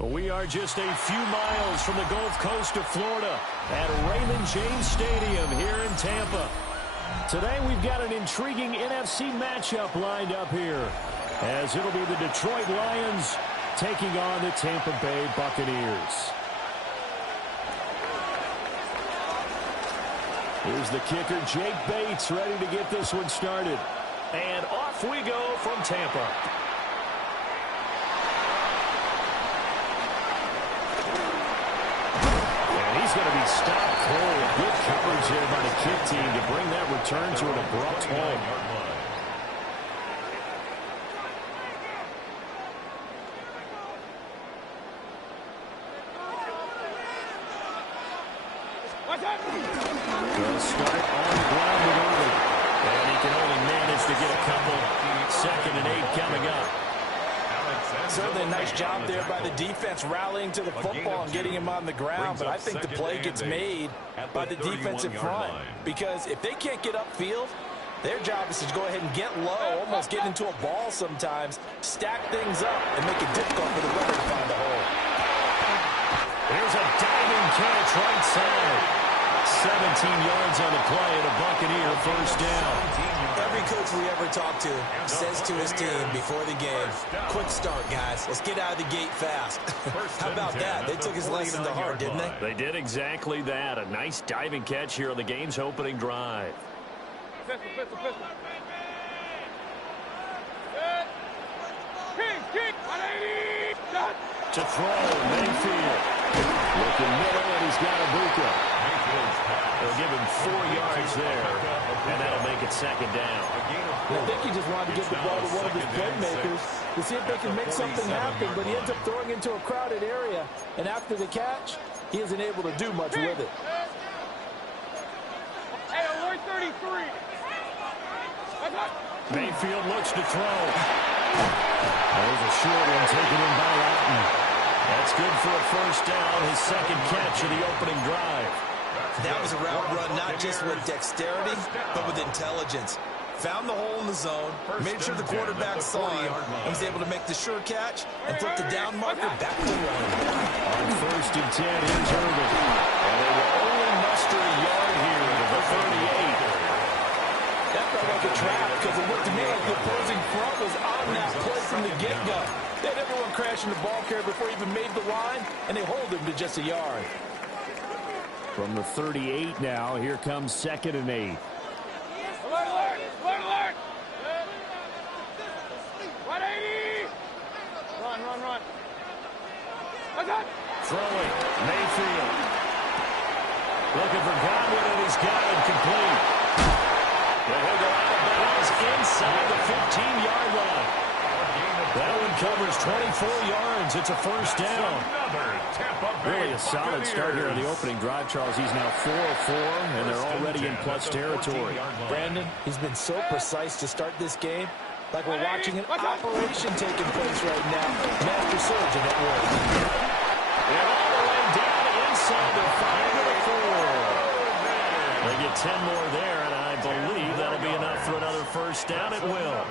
We are just a few miles from the Gulf Coast of Florida at Raymond James Stadium here in Tampa. Today we've got an intriguing NFC matchup lined up here, as it'll be the Detroit Lions taking on the Tampa Bay Buccaneers. Here's the kicker, Jake Bates, ready to get this one started. And off we go from Tampa. He's going to be stopped cold. Good coverage there by the kick team to bring that return to an abrupt halt. They'll start on the ground with Irving. And he can only manage to get a couple. 2nd and 8 coming up. Certainly a nice job there by the defense rallying to the football and getting him on the ground, but I think the play gets made by the defensive front, because if they can't get upfield, their job is to go ahead and get low, almost get into a ball sometimes, stack things up, and make it difficult for the runner to find the hole. Here's a diving catch right side. 17 yards on the play and a Buccaneer first down. Every coach we ever talk to says to his team before the game, quick start, guys. Let's get out of the gate fast. How about that? They took his lesson to heart, didn't they? They did exactly that. A nice diving catch here on the game's opening drive. To throw, Mayfield. Looking middle, and he's got Ibuka. They'll give him 4 yards there, and that'll make it 2nd down. I think he just wanted to get the ball to one of his playmakers to see if they can make something happen, but he ends up throwing into a crowded area, and after the catch, he isn't able to do much with it. Hey, alert 33. Mayfield looks to throw. There's a short one taken in by Alton. That's good for a first down, his 2nd catch of the opening drive. That was a route run not just with dexterity, but with intelligence. Found the hole in the zone, made sure the quarterback saw him, and was able to make the sure catch and flip the down marker back to the line. On 1st and 10, here's Irving. And they will only muster a yard here to the 38. That felt like a trap, because it looked to me like the opposing front was on that play from the get-go. They had everyone crashing the ball carrier before he even made the line, and they hold him to just a yard. From the 38 now, here comes 2nd and 8. Alert, alert, alert, alert. 180. Run, run, run. Throwing, Mayfield. Looking for Godwin, and he's got it complete. And he'll go out of bounds inside the 15-yard line. That one covers 24 yards. It's a first down. Really a solid start here in the opening drive, Charles. He's now 4 of 4, and they're already in plus territory. Brandon, he's been so precise to start this game, like we're watching an operation taking place right now. Master surgeon at work. And all the way down inside the 5 of the 4. They get 10 more there, and I believe that'll be enough for another first down. It will.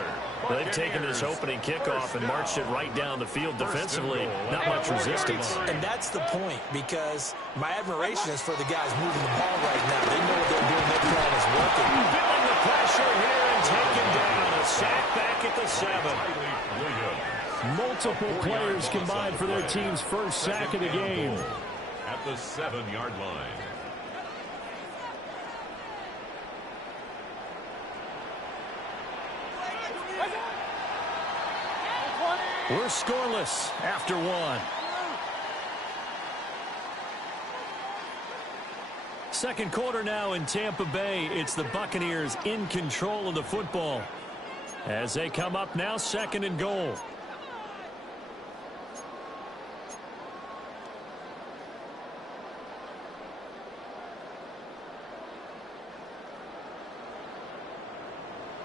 They've taken this opening kickoff and marched it right down the field defensively. Not much resistance. And that's the point, because my admiration is for the guys moving the ball right now. They know what they're doing. Their plan is working. Feeling the pressure here and taken down. A sack back at the 7. Multiple players combined for their team's first sack of the game. At the 7-yard line. We're scoreless after 1. Second quarter now in Tampa Bay. It's the Buccaneers in control of the football as they come up now 2nd and goal.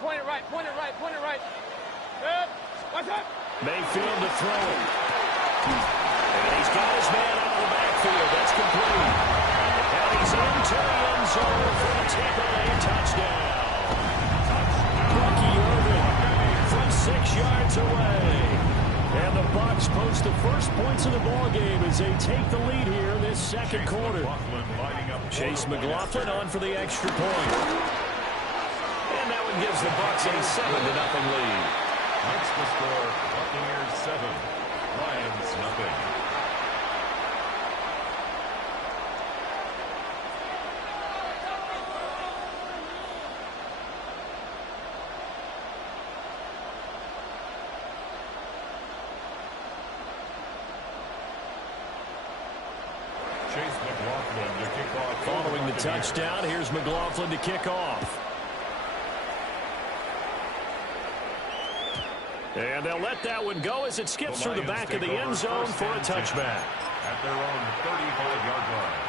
Point it right, point it right, point it right. Good. What's up? Mayfield to throw it. And he's got his man out of the backfield. That's complete. And he's into the end zone for a Tampa Bay touchdown. Bucky Irving from 6 yards away. And the Bucs post the first points minutes of the ball game as they take the lead here in this second quarter. Chase McLaughlin on for the extra point. And that one gives the Bucs a 7-0 lead. That's the score. Buccaneers 7, Lions nothing. Chase McLaughlin to kick off. Following the touchdown, here's McLaughlin to kick off. And they'll let that one go as it skips through the back of the end zone for a touchback. At their own 35-yard line.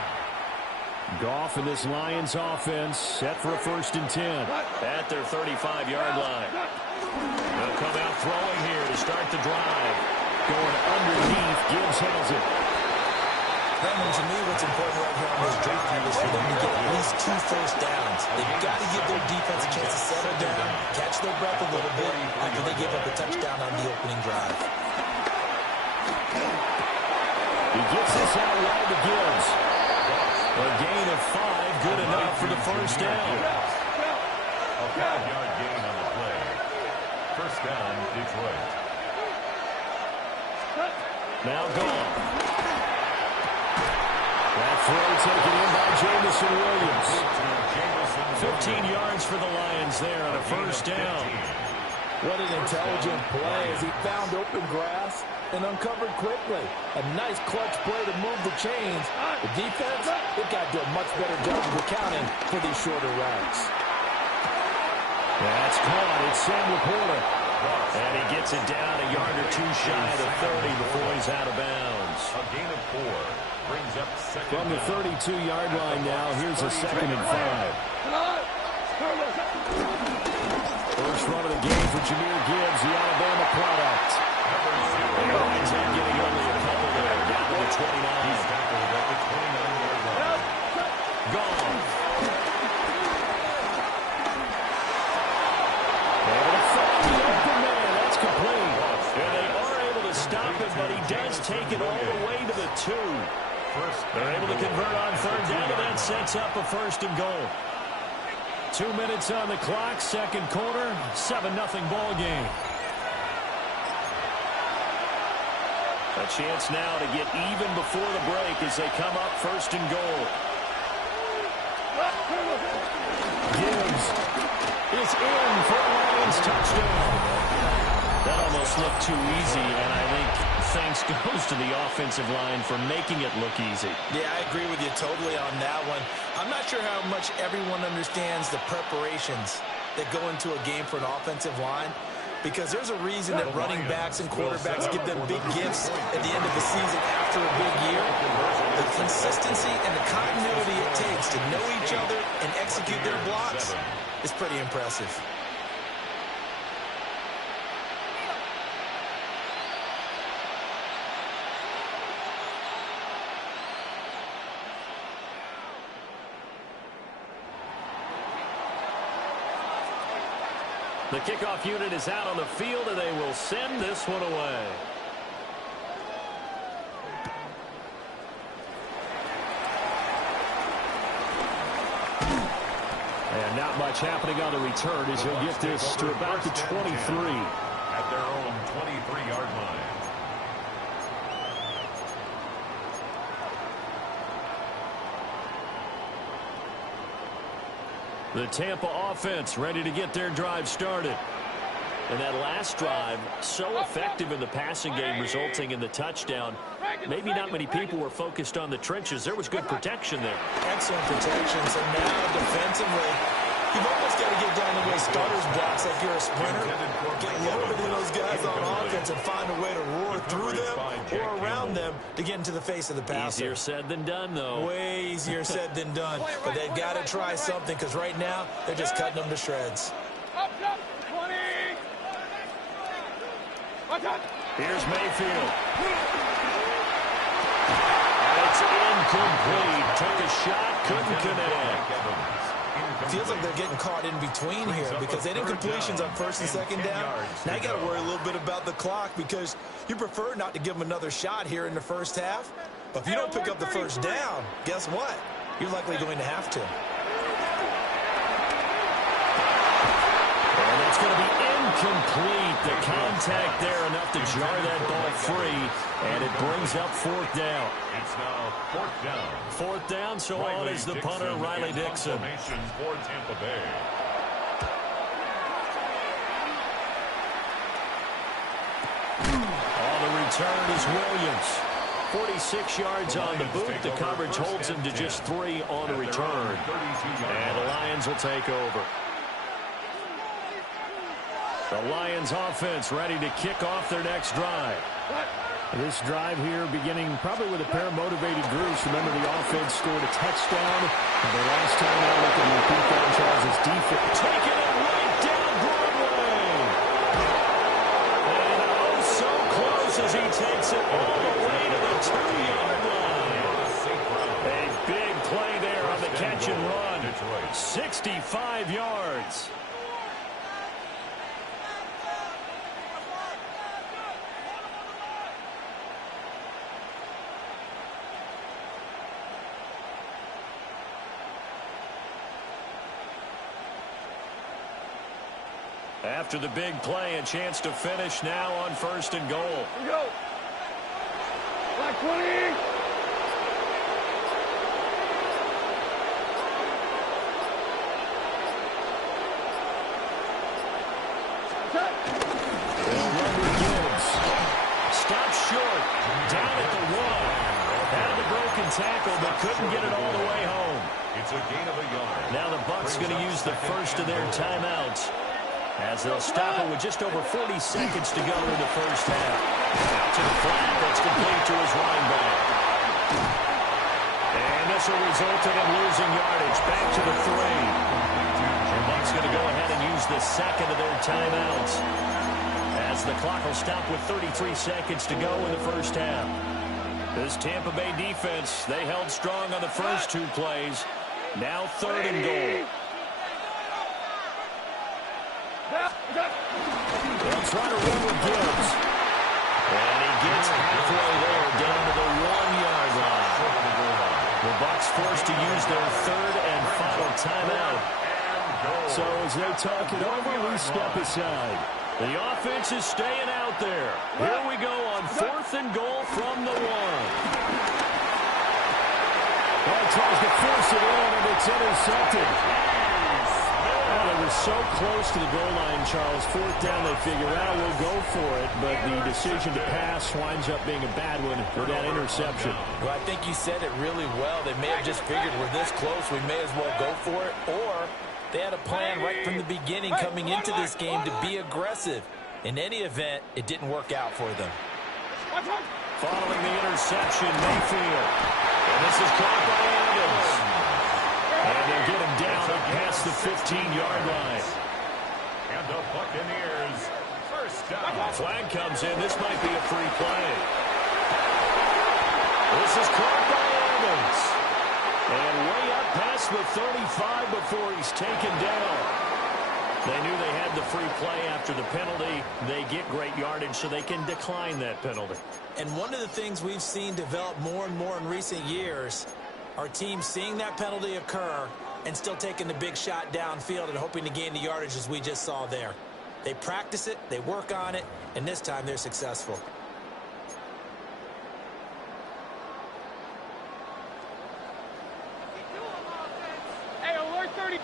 Goff and this Lions offense set for a 1st and 10 at their 35-yard line. They'll come out throwing here to start the drive. Going underneath, Gibbs has it. Brandon, to me, what's important right here on this drive is for them to get at least 2 first downs. They've got to give their defense a chance to settle down, catch their breath a little bit after they give up a touchdown on the opening drive. He gets this out wide to Gibbs. A gain of 5, good enough for the first down. A 5-yard gain on the play. First down, Detroit. Now gone. That throw taken in by Jamison Williams. 15 yards for the Lions there on a first down. What an intelligent play as he found open grass and uncovered quickly. A nice clutch play to move the chains. The defense, they've got to do a much better job of accounting for these shorter routes. That's caught. It's Sam Laporta. And he gets it down a yard or 2 shy of 30 before he's out of bounds. A gain of 4. Brings up second. From the 32-yard line now, here's a 2nd and 5. First run of the game for Jahmyr Gibbs, the Alabama product. And he winds up getting only a couple there, down to the 29. He's tackled at the 29-yard line. Gone. Able to find the open man. That's complete. And they are able to stop it, but he does take it all the way to the 2. They're able to convert on 3rd down, and that sets up a 1st and goal. 2 minutes on the clock, second quarter, 7-0 ball game. A chance now to get even before the break as they come up 1st and goal. Gibbs is in for a Lions touchdown. That almost looked too easy, and I think thanks goes to the offensive line for making it look easy. Yeah, I agree with you totally on that one. I'm not sure how much everyone understands the preparations that go into a game for an offensive line, because there's a reason that running backs and quarterbacks give them big gifts at the end of the season after a big year. The consistency and the continuity it takes to know each other and execute their blocks is pretty impressive. The kickoff unit is out on the field, and they will send this one away. And not much happening on the return as he'll get this to about the 23. At their own 23-yard line. The Tampa offense ready to get their drive started. And that last drive, so effective in the passing game, resulting in the touchdown. Maybe not many people were focused on the trenches. There was good protection there. Excellent protection. So now defensively, you've almost got to get down to those starters blocks like you're a sprinter. Get lower than those guys on offense and find a way to roar through them or around them to get into the face of the passer. Easier said than done, though. Way easier said than done. But they've got to try something, because right now they're just cutting them to shreds. Here's Mayfield. And it's incomplete. Took a shot, couldn't connect. Feels like they're getting caught in between here because they didn't completions on first and second down. Now you got to worry a little bit about the clock because you prefer not to give them another shot here in the first half. But if you don't pick up the first down, guess what? You're likely going to have to. And that's going to be incomplete. The contact there enough to jar that ball free, and it brings up fourth down. It's now fourth down. Fourth down, so on is the punter, Riley Dixon. For Tampa Bay. On the return is Williams. 46 yards on the boot. The coverage holds him to just 3 on the return. And the Lions will take over. The Lions offense ready to kick off their next drive. This drive here beginning probably with a pair of motivated groups. Remember, the offense scored a touchdown. And the last time out, we can repeat that, Charles' defense. Taking it right down Broadway. And oh, so close as he takes it all the way to the 2-yard line. A big play there on the catch and run. 65 yards. After the big play, a chance to finish now on first and goal. Here we go. Black 20. They'll run with Gibbs. Stopped short. Down at the 1. Had the broken tackle, but couldn't get it all the way home. It's a gain of a yard. Now the Bucs going to use the first of their timeouts, as they'll stop it with just over 40 seconds to go in the first half. Out to the flat, that's complete to his running back. And this will result in him losing yardage. Back to the 3. The Bucs going to go ahead and use the second of their timeouts, as the clock will stop with 33 seconds to go in the first half. This Tampa Bay defense, they held strong on the first 2 plays. Now third and goal. They'll try to run with Gibbs. And he gets halfway there, down to the 1-yard line. The Bucs forced to use their third and final timeout. So as they talk it over, we step aside. The offense is staying out there. Here we go on fourth and goal from the 1. Well, tries to force it in, and it's intercepted. Well, they were so close to the goal line, Charles. Fourth down, they figure out we'll go for it, but the decision to pass winds up being a bad one with that interception. Well, I think you said it really well. They may have just figured we're this close, we may as well go for it, or they had a plan right from the beginning coming into this game to be aggressive. In any event, it didn't work out for them. Following the interception, Mayfield. And this is caught by Adams. And they'll get him down up past the 15-yard line. And the Buccaneers first down. Flag comes in. This might be a free play. This is caught by Adams. And way up past the 35 before he's taken down. They knew they had the free play after the penalty. They get great yardage, so they can decline that penalty. And one of the things we've seen develop more and more in recent years are teams seeing that penalty occur and still taking the big shot downfield and hoping to gain the yardage as we just saw there. They practice it, they work on it, and this time they're successful. Hey, alert 30.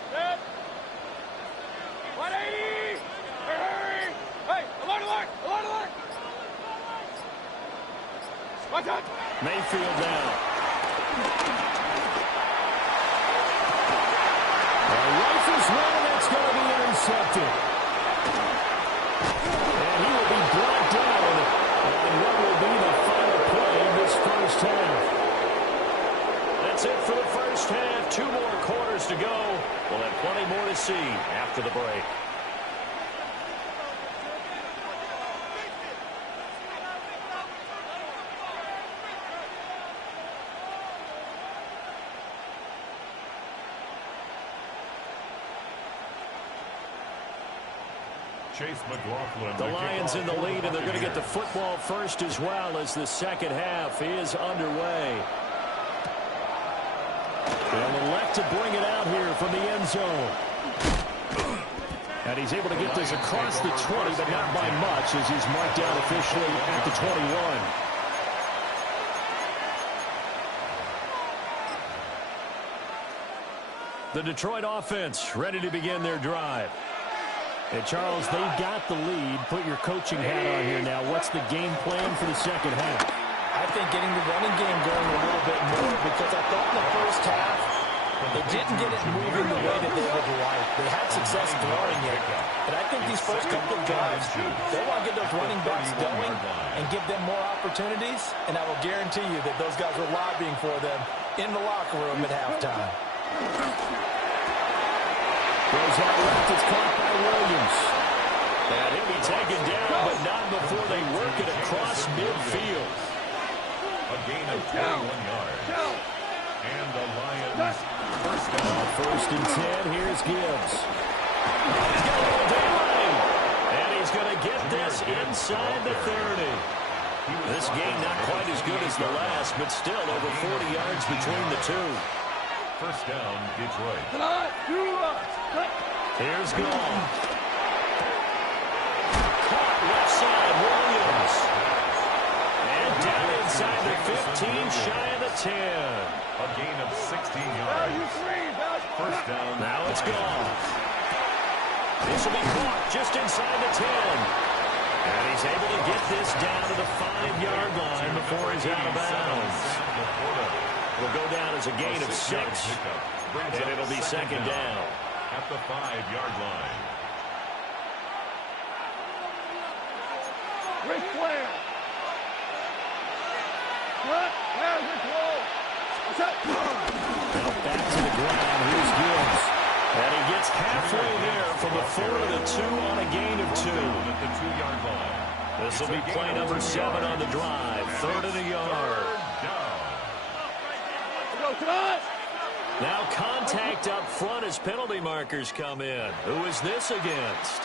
180. Hurry. Hey, alert, alert, alert, alert. Watch out. Mayfield down. Rifles one, that's going to be intercepted. And he will be brought down on what will be the final play of this first half. That's it for the first half. 2 more quarters to go. We'll have plenty more to see after the break. The Lions in the lead, and they're going to get the football first as well as the second half is underway. They'll elect to bring it out here from the end zone. And he's able to get this across the 20, but not by much as he's marked down officially at the 21. The Detroit offense ready to begin their drive. And Charles, they've got the lead. Put your coaching hat on here now. What's the game plan for the second half? I think getting the running game going a little bit more, because I thought in the first half they didn't get it moving the way that they would like. They had success throwing it. But I think these first couple of drives, they want to get those running backs going and give them more opportunities. And I will guarantee you that those guys were lobbying for them in the locker room at halftime. Goes out left. It's caught by Williams. And he'll be taken down, but not before they work it across midfield. A gain of 21 yards. And the Lions first down. First and 10. Here's Gibbs. He's got a little daylight. And he's going to get this inside the 30. This game not quite as good as the last, but still over 40 yards between the two. First down, Detroit. Here's Gall. Caught left side, Williams. And down inside the 15, shy of the 10. A gain of 16 yards. First down. Now it's Gall. This will be caught just inside the 10. And he's able to get this down to the 5-yard line before he's out of bounds. Will go down as a gain of 6, and it'll be second down. At the 5-yard line. Rick Flair. What? There's the close. What's up? Now back to the ground. Here's Gibbs. And he gets halfway there from the 4 to the 2 on a gain of 2. At the 2-yard line. This will be play number 7 on the drive. 3rd and a yard. Now contact up front as penalty markers come in. Who is this against?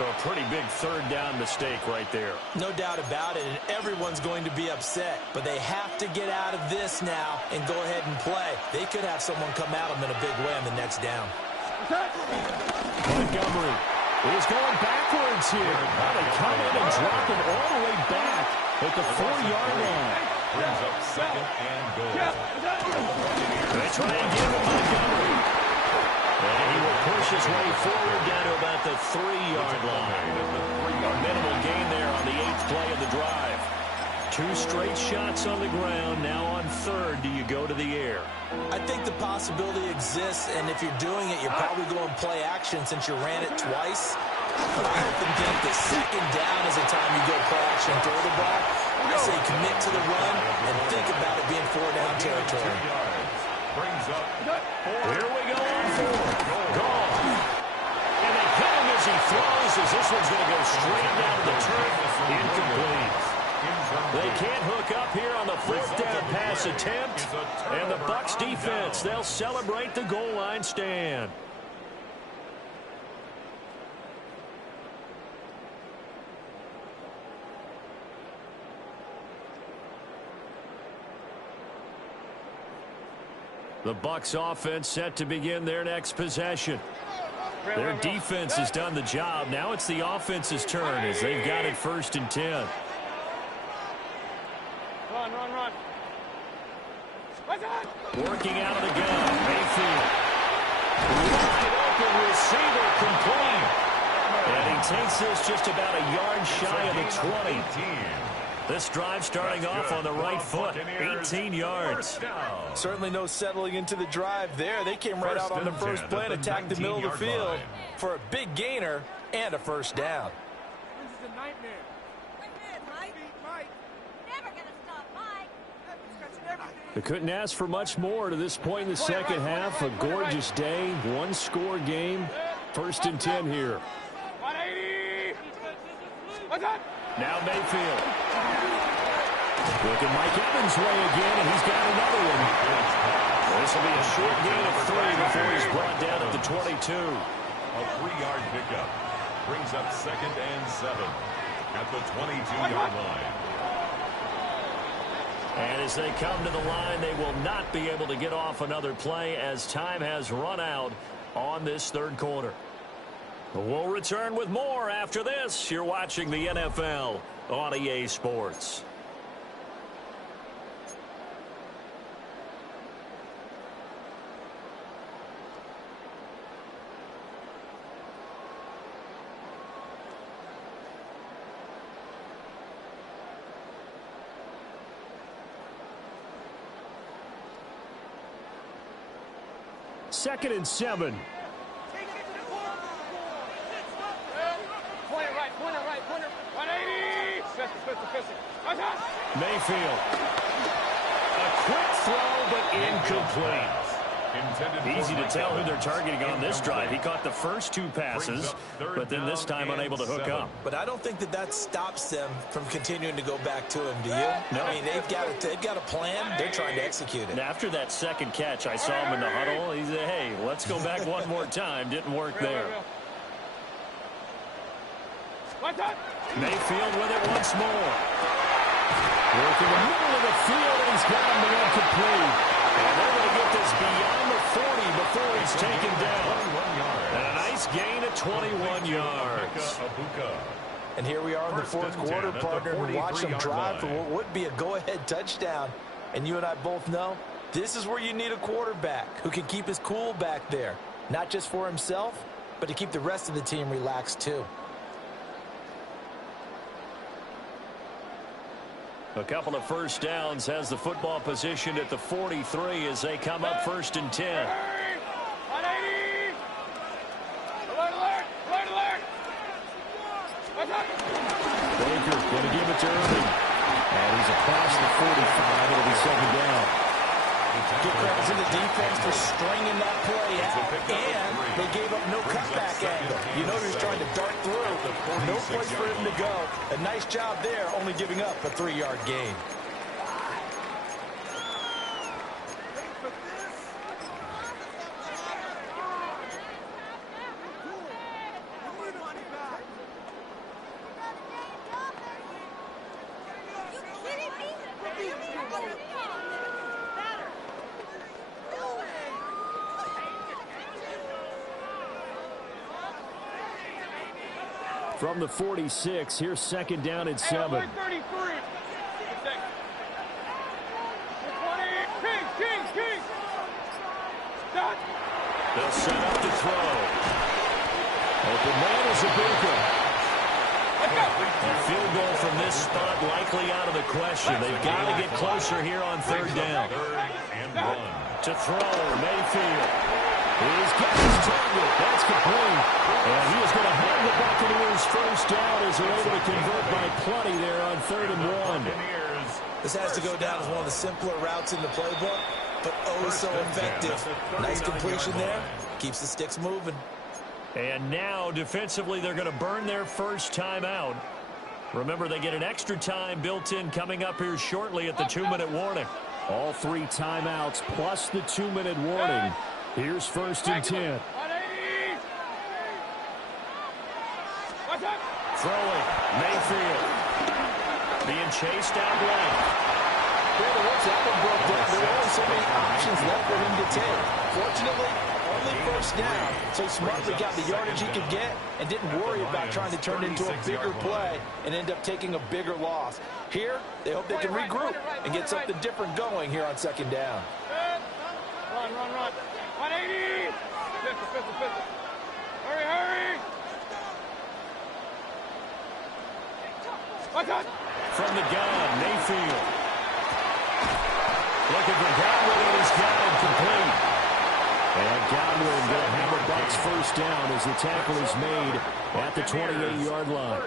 A pretty big 3rd down mistake right there. No doubt about it, and everyone's going to be upset. But they have to get out of this now and go ahead and play. They could have someone come at them in a big way on the next down. Montgomery is going backwards here. Now they come in and drop him all the way back at the 4-yard line. Brings up second and goal. They try and give him Montgomery. And he will push his way forward down to about the 3-yard line. A minimal gain there on the 8th play of the drive. 2 straight shots on the ground. Now on 3rd, do you go to the air? I think the possibility exists, and if you're doing it, you're probably going play action since you ran it twice. But I often think that second down is the time you go play action, throw the ball. I say commit to the run and think about it being 4-down territory. Brings up. Here we go on 4th. Gall. And they hit him as he throws, as this one's going to go straight down to the turf. Incomplete. They can't hook up here on the 4th down pass attempt. And the Bucs defense, they'll celebrate the goal line stand. The Bucs offense set to begin their next possession. Their defense has done the job. Now it's the offense's turn as they've got it 1st and 10. Run. Working out of the gun, Mayfield. Wide open receiver complete. And he takes this just about a yard shy of the 20. This drive starting off on the right foot, 18 yards. Certainly no settling into the drive there. They came right out on the first play and attacked the middle of the field for a big gainer and a 1st down. This is a nightmare. They couldn't ask for much more to this point in the second half. A gorgeous day, 1-score game. 1st and 10 here. 180. What's up? Now Mayfield. Looking Mike Evans' way again, and he's got another one. This will be a short gain of 3 before he's brought down at the 22. A 3-yard pickup. brings up 2nd and 7 at the 22-yard line. And as they come to the line, they will not be able to get off another play as time has run out on this third quarter. We'll return with more after this. You're watching the NFL on EA Sports. Second and 7. Point it right, point it right, point it 180. Pistol. Mayfield. A quick throw, but incomplete. Easy to tell who they're targeting on this drive. He caught the first 2 passes, but then this time unable to hook up. But I don't think that stops them from continuing to go back to him, do you? No. I mean, they've got a plan. They're trying to execute it. And after that second catch, I saw him in the huddle. He said, hey, let's go back one more time. Didn't work there. Mayfield with it once more. Working the middle of the field, and he's got him to incomplete. And they're going to get this beyond the 40 before he's taken down. And a nice gain of 21 yards. And here we are in the fourth quarter, partner, and watch them drive for what would be a go-ahead touchdown. And you and I both know this is where you need a quarterback who can keep his cool back there, not just for himself, but to keep the rest of the team relaxed too. A couple of first downs has the football positioned at the 43 as they come up 1st and 10. 180. Alert. Baker going to give it to Irving. And he's across the 45. It'll be 2nd down. Give credit to the defense for stringing that play out, and they gave up no cutback angle. You know he was trying to dart through. No place for him to go. A nice job there, only giving up a 3-yard gain. From the 46, here's 2nd down and 7. 33. King. Done. They'll set up to throw. Open man is a Baker. A field goal from this spot likely out of the question. They've got to get closer here on 3rd down. To throw, Mayfield. He's got his target. That's complete. And he is going to have the Buccaneers 1st down as they're able to convert by plenty there on 3rd and 1. This has to go down as one of the simpler routes in the playbook, but oh so effective. Nice completion there. Keeps the sticks moving. And now, defensively, they're going to burn their first timeout. Remember, they get an extra time built in coming up here shortly at the 2-minute warning. All 3 timeouts plus the 2-minute warning. Here's 1st and 10. 180. Throwing, Mayfield. Being chased out left. Well, once that one broke down, there were only so many options left for him to take. Fortunately, only 1st down, so he smartly got the yardage he could get and didn't worry about trying to turn it into a bigger play and end up taking a bigger loss. Here, they hope they can regroup and get something different going here on 2nd down. Run. 180. Pistol. Hurry. From the gun, Mayfield. Looking for Godwin, and he's got it complete. And Godwin going to have a Bucs 1st down as the tackle is made at the 28-yard line.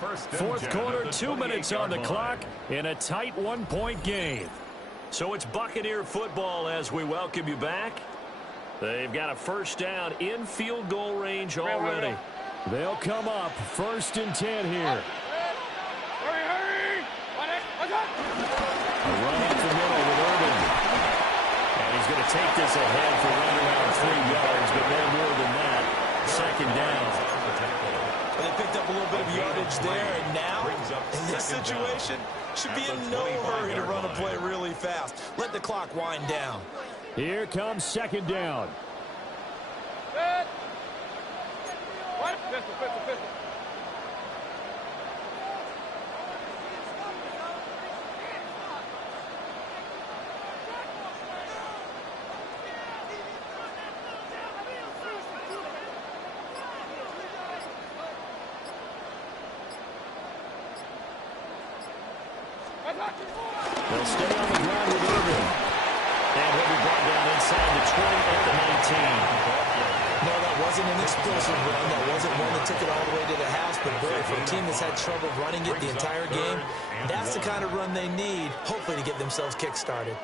4th quarter, 2 minutes on the clock in a tight 1-point game. So it's Buccaneer football as we welcome you back. They've got a 1st down in field goal range already. They'll come up 1st and 10 here. Hurry. A run up the middle with Irving. And he's going to take this ahead for right around 3 yards, but no more than that. second down. Well, they picked up a little bit of yardage there, and now, in this situation, should be in no hurry to run a play really fast. Let the clock wind down. Here comes second down. Good. What? Pistol. They'll stay on the ground with Irvin. And he'll be brought down inside the 20 at the 19. No, that wasn't an explosive run. That wasn't one that took it all the way to the house. But, boy, for a team that's had trouble running it the entire game, that's the kind of run they need, hopefully, to get themselves kick-started.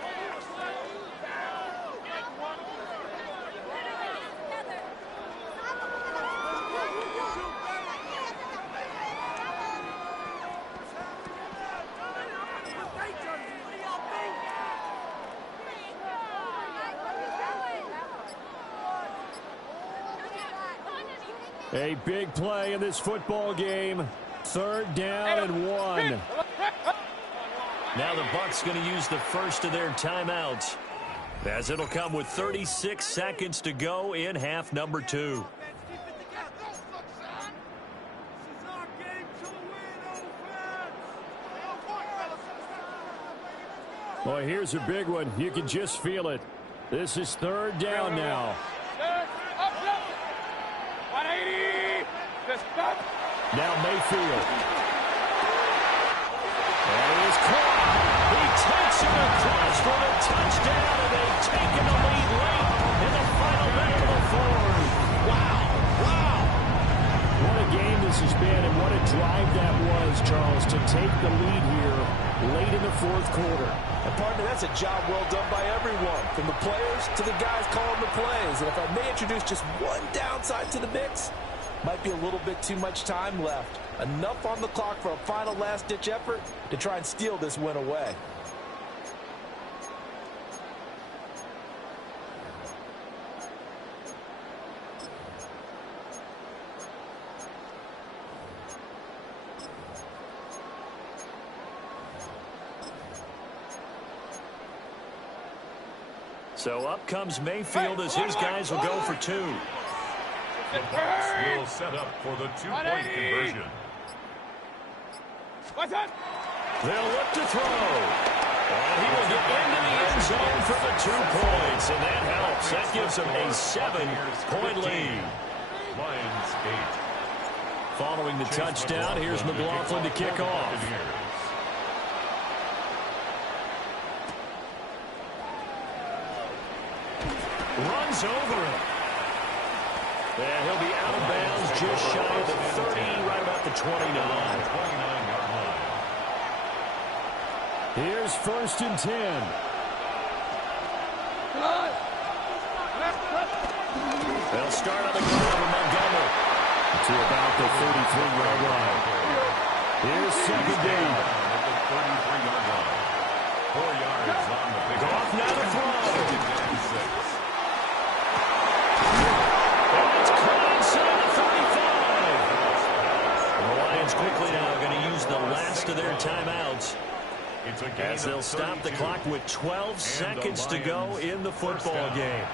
A big play in this football game. Third down and 1. Now the Bucs going to use the first of their timeouts, as it'll come with 36 seconds to go in half number 2. Boy, here's a big one. You can just feel it. This is third down now. Now Mayfield. And he is caught. He takes it across for the touchdown, and they've taken the lead late in the final minute of the fourth. Wow. What a game this has been, and what a drive that was, Charles, to take the lead here late in the fourth quarter. And, partner, that's a job well done by everyone, from the players to the guys calling the plays. And if I may introduce just one downside to the mix, might be a little bit too much time left. Enough on the clock for a final last-ditch effort to try and steal this win away. So up comes Mayfield as his guys will go for 2. The Bucs will set up for the two-point conversion. They'll look to throw. And he will get into the end zone for the 2 points. And that helps. That gives them a 7-point lead. Lions 8. Following the touchdown, here's McLaughlin to kick off. Runs over it. And he'll be out of bounds just shy of the 30, right about the 29. 29-yard line. Here's first and 10. They'll start on the ground with Montgomery. To about the 33-yard line. Here's second down. At the 33-yard line. 4 yards on the pick. Goff now to throw. Quickly now going to use the last of their timeouts as they'll stop the clock with 12 seconds to go in the football game.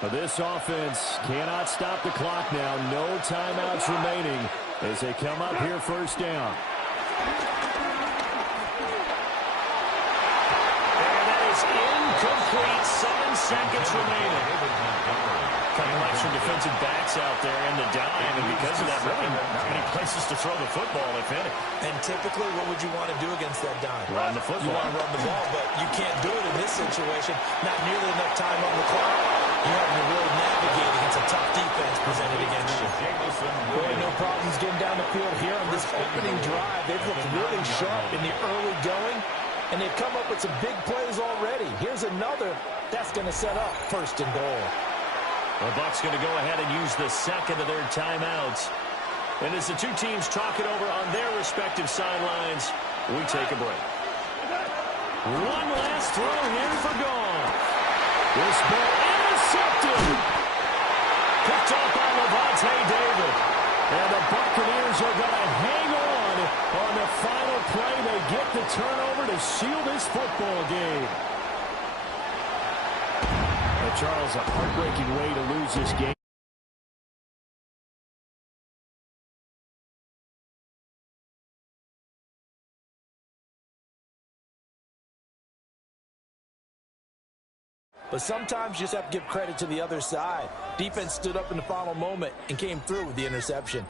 But this offense cannot stop the clock now. No timeouts remaining as they come up here first down. And that is incomplete. 7 seconds remaining. Couple extra defensive backs out there in the dime, and because of that, really not many places to throw the football, if any. And typically, what would you want to do against that dime? Run the football. You want to run the ball, but you can't do it in this situation. Not nearly enough time on the clock. You're having to really navigate against a tough defense presented against you. Boy, no problems getting down the field here on this opening drive. They've looked really sharp in the early going, and they've come up with some big plays already. Here's another that's going to set up first and goal. The Bucs going to go ahead and use the second of their timeouts. And as the two teams talk it over on their respective sidelines, we take a break. One last throw here for Goff. This ball intercepted. Picked up by Levante David. And the Buccaneers are going to hang on the final play. They get the turnover to seal this football game. And Charles, a heartbreaking way to lose this game. But sometimes you just have to give credit to the other side. Defense stood up in the final moment and came through with the interception.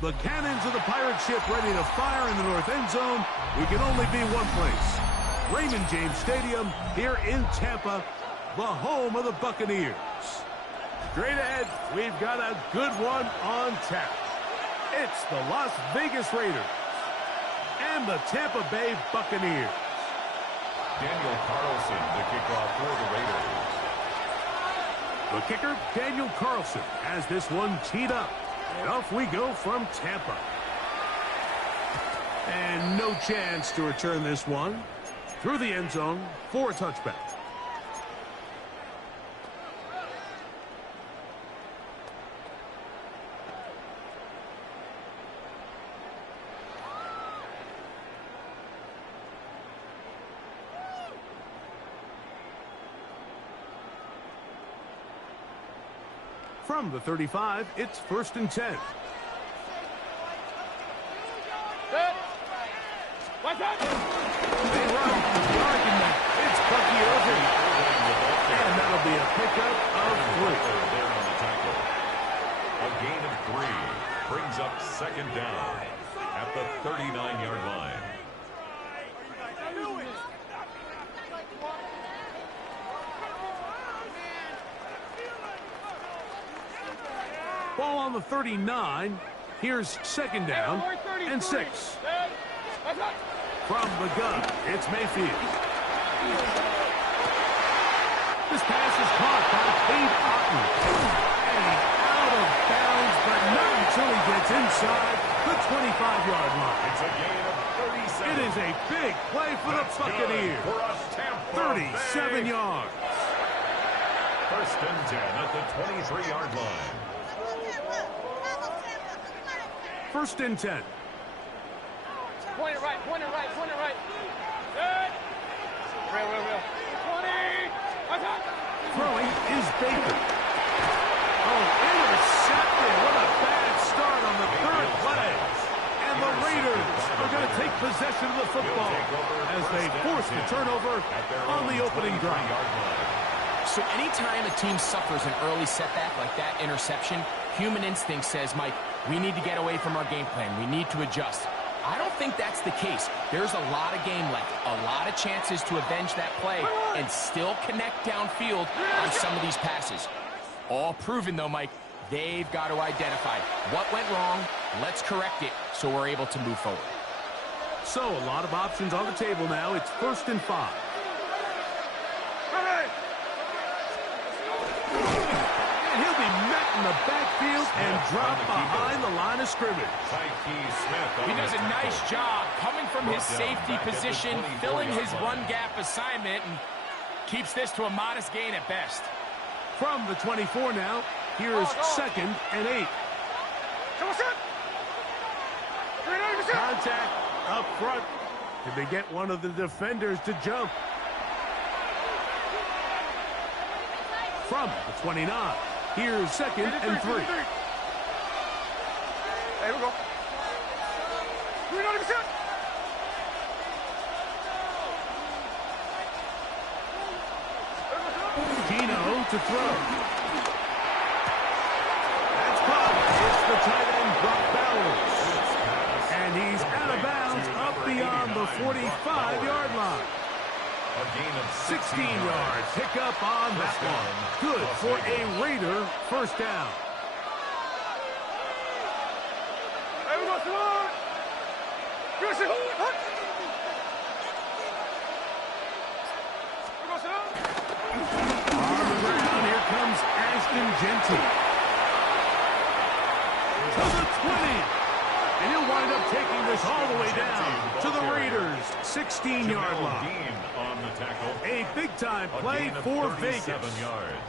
The cannons of the pirate ship ready to fire in the north end zone. We can only be one place. Raymond James Stadium here in Tampa, the home of the Buccaneers. Straight ahead, we've got a good one on tap. It's the Las Vegas Raiders and the Tampa Bay Buccaneers. Daniel Carlson to kick off for the Raiders. The kicker, Daniel Carlson, has this one teed up. And off we go from Tampa. And no chance to return this one through the end zone for a touchback. From the 35, it's 1st and 10. Good. Watch out. They run the argument. It's Bucky over. And that'll be a pickup of 3. There on the tackle. A gain of 3 brings up 2nd down at the 39-yard line. Ball on the 39. Here's 2nd down and 6. From the gun, it's Mayfield. This pass is caught by Cade Otton. And he's out of bounds, but not until he gets inside the 25-yard line. It's a gain of 37. It is a big play for the Buccaneers. For us, 37 yards. 1st and 10 at the 23-yard line. 1st and 10. Point it right, point it right, point it right. Good. Real. 20. Watch out. Throwing is Baker. Oh, intercepted. What a bad start on the 3rd play. And the Raiders are going to take possession of the football as they force the turnover on the opening drive. So anytime a team suffers an early setback like that interception, human instinct says, Mike, we need to get away from our game plan. We need to adjust. I don't think that's the case. There's a lot of game left, a lot of chances to avenge that play and still connect downfield on some of these passes. All proven, though, Mike, they've got to identify what went wrong. Let's correct it so we're able to move forward. So a lot of options on the table now. It's 1st and 5. And he'll be met in the backfield and dropped behind the line of scrimmage. He does a nice job coming from his safety position, filling his run gap assignment, and keeps this to a modest gain at best. From the 24 now, here's 2nd and 8. Contact up front. Did they get one of the defenders to jump? From the 29, here's 2nd and 3. There we go. Gino to throw. That's caught. It's the tight end, Brock Bowers. And he's out of bounds up beyond the 45-yard line. A gain of 16 yards. Pick up on that one. Good for a Raider 1st down. On the ground, here comes Ashton Genty. To the 20. And he'll wind up taking this all the way down to the Raiders' 16-yard line. On the tackle. A big-time play for Vegas.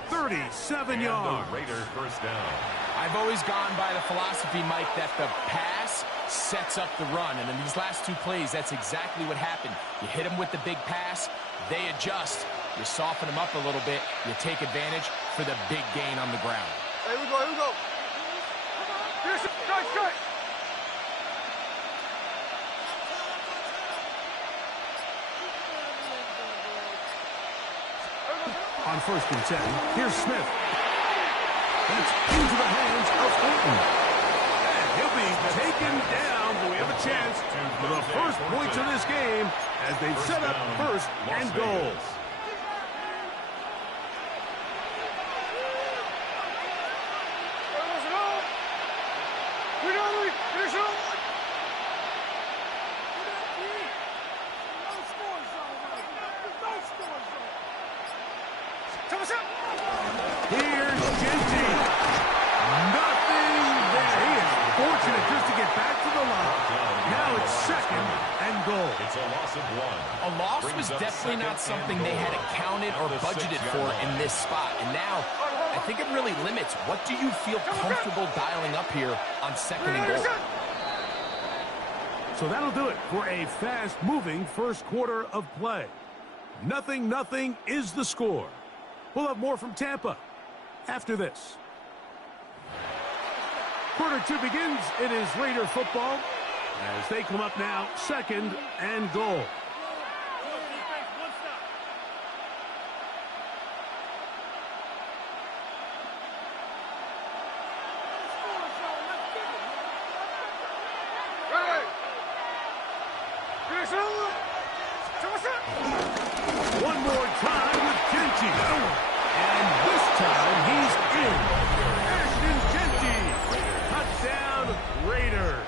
37 yards. Raider 1st down. I've always gone by the philosophy, Mike, that the pass sets up the run. And in these last 2 plays, that's exactly what happened. You hit them with the big pass, they adjust. You soften them up a little bit, you take advantage for the big gain on the ground. Here we go. Strike. On 1st and 10, here's Smith. That's into the hands of Fulton. And He'll be taken down, but we have a chance for the first points of this game as they've set up first and goal. Here's Genty. Nothing there. He is fortunate just to get back to the line. Now it's second and goal. It's a loss of 1. A loss was definitely not something they had accounted or budgeted for in this spot. And now, I think it really limits what do you feel comfortable dialing up here on second and goal. So that'll do it for a fast-moving first quarter of play. 0-0 is the score. We'll have more from Tampa after this. Quarter 2 begins. It is Raider football as they come up now, second and goal. One more time with Genty. And this time he's in. Ashton Genty. Touchdown, Raiders.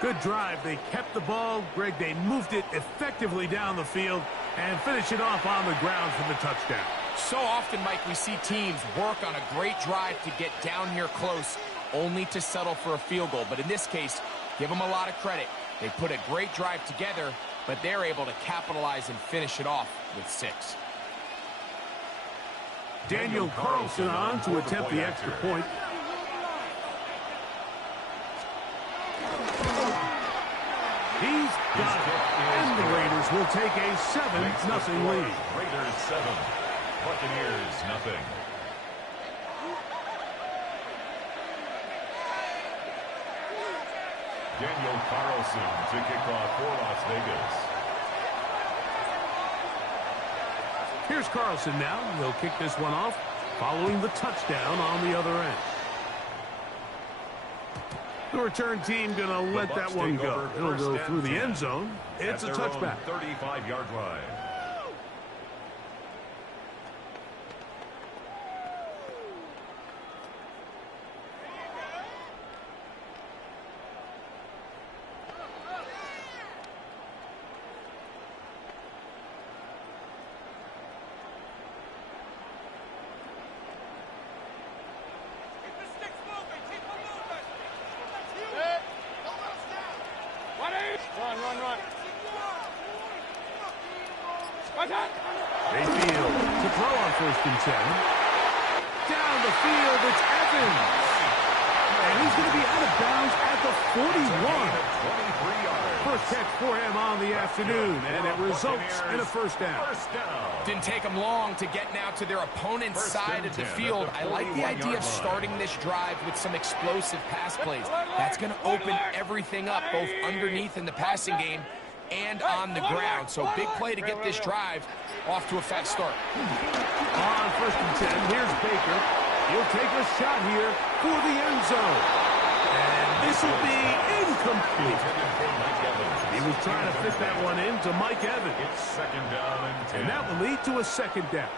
Good drive. They kept the ball. Greg, they moved it effectively down the field and finish it off on the ground for the touchdown. So often, Mike, we see teams work on a great drive to get down here close, only to settle for a field goal. But in this case, give them a lot of credit. They put a great drive together, but they're able to capitalize and finish it off with 6. Daniel Carlson on to attempt the extra point. He's got it. And the Raiders will take a 7-0 lead. Raiders 7, Buccaneers 0. Daniel Carlson to kick off for Las Vegas. Here's Carlson now. He'll kick this one off following the touchdown on the other end. The return team going to let that one go. It'll go through the end zone. It's a touchback. 35-yard line. Run. Mayfield to throw on 1st and 10. Down the field, it's Evans. And he's going to be out of bounds at the 41. First catch for him on the afternoon, and it results in a first down. Didn't take them long to get now to their opponent's side of the field. I like the idea of starting this drive with some explosive pass plays. That's going to open everything up, both underneath in the passing game and on the ground. So big play to get this drive off to a fast start. On 1st and 10, here's Baker. He'll take a shot here for the end zone. And this will be incomplete. He was trying to fit that one in to Mike Evans. It's 2nd down and 10. And that will lead to a 2nd down.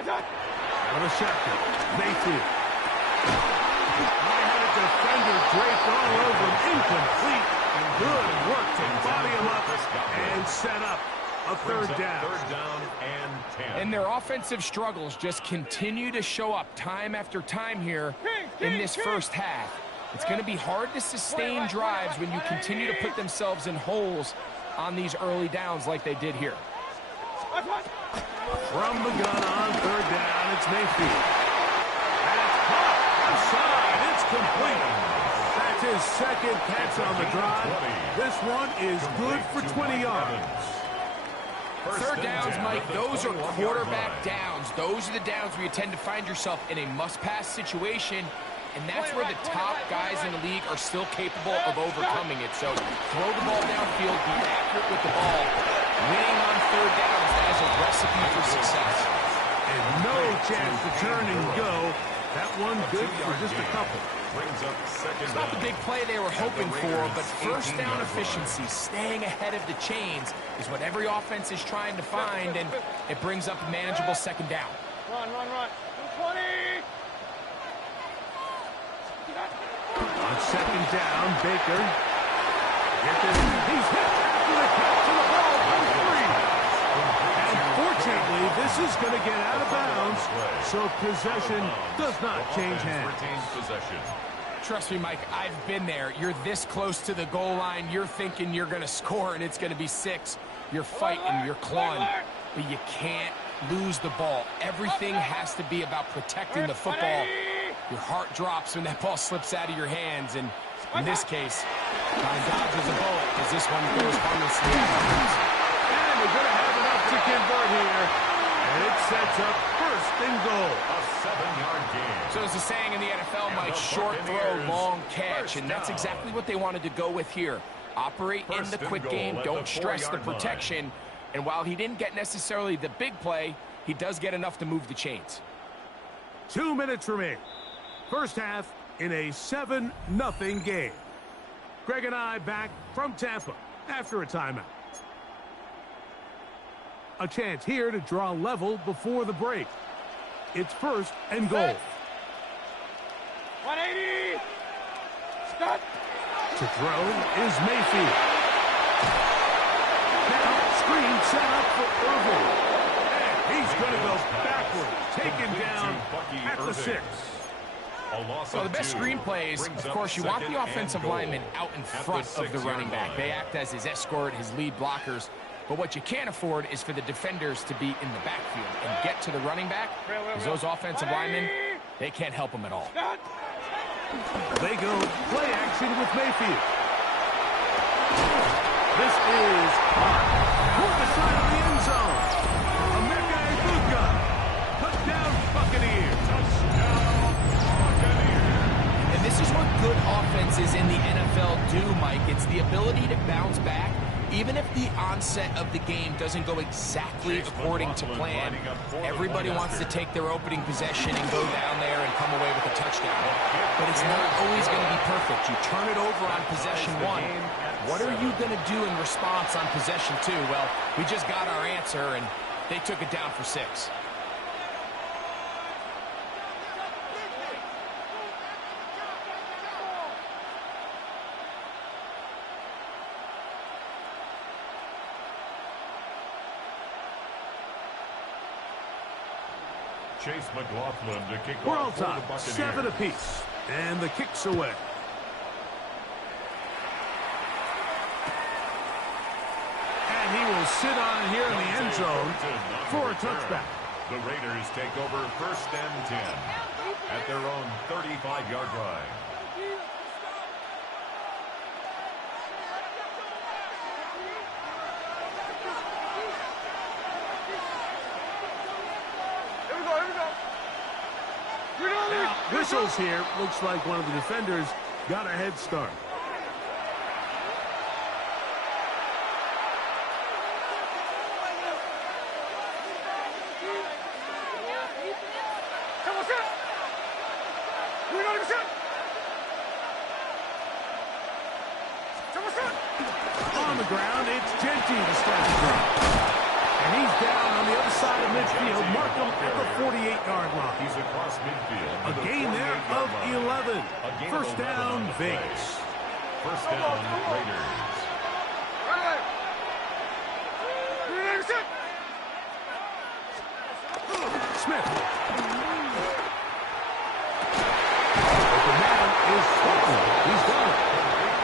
Out of the shotgun, Mayfield. I had a defender draped all over him, incomplete. And good work to body him up and set up a 3rd down. 3rd down and 10. And their offensive struggles just continue to show up time after time here in this first half. It's going to be hard to sustain drives when you continue to put themselves in holes on these early downs like they did here. From the gun on 3rd down, it's Mayfield. That's caught outside. It's complete. That's his 2nd catch on the drive. This one is good for 20 yards. 3rd downs, Mike, those are quarterback downs. Those are the downs where you tend to find yourself in a must-pass situation and that's where the top guys in the league are still capable of overcoming it. So throw the ball downfield, be accurate with the ball. Winning on third down is a recipe for success. And no chance to turn and go. That one good for just a couple. It's not the big play they were hoping for, but first down efficiency, staying ahead of the chains, is what every offense is trying to find, and it brings up a manageable second down. Run. 220. On second down, Baker. He's hit after the catch of the ball. Unfortunately, this is going to get out of bounds, so possession does not change hands. Trust me, Mike, I've been there. You're this close to the goal line. You're thinking you're going to score, and it's going to be 6. You're fighting, you're clawing, but you can't lose the ball. Everything has to be about protecting the football. Your heart drops when that ball slips out of your hands, and in this case, kind of dodges a bullet as this one goes harmlessly out of bounds. And they're going to have enough to convert here. And it sets up first and goal. A 7-yard gain. So as the saying in the NFL, Mike, short throw, long catch, and that's exactly what they wanted to go with here. Operate in the quick game, don't stress the protection, and while he didn't get necessarily the big play, he does get enough to move the chains. 2 minutes remaining. First half in a 7-0 game. Greg and I back from Tampa after a timeout. A chance here to draw level before the break. It's first and goal. 180. Stop. To throw is Mayfield. Now screen set up for Irvin. And he's going to go backwards. Taken down at the 6. So the best screenplay is, of course, you want the offensive lineman out in front of the running back. They act as his escort, his lead blockers. But what you can't afford is for the defenders to be in the backfield and get to the running back, because those offensive linemen, they can't help them at all. They go play action with Mayfield. This is toward the side of the end zone. Emeka Egbuka. Touchdown Buccaneers. And this is what good offenses in the NFL do, Mike. It's the ability to bounce back, even if the onset of the game doesn't go exactly according to plan. Everybody wants to take their opening possession and go down there and come away with a touchdown. But it's not always going to be perfect. You turn it over on possession 1. What are you going to do in response on possession 2? Well, we just got our answer, and they took it down for 6. Chase McLaughlin to kick We're off all for the top, Buccaneers. 7 apiece. And the kick's away. And he will sit on here in the end zone for a touchback. The Raiders take over first and 10 at their own 35-yard line. Now, whistles here. Looks like one of the defenders got a head start. On the ground, it's Genty to start the drive. And he's down on the other side of midfield. Markham at the 48-yard line. He's across midfield. A gain there of 11. First down, Vegas. First down, Raiders. Smith. But the man is Fulton. He's done it.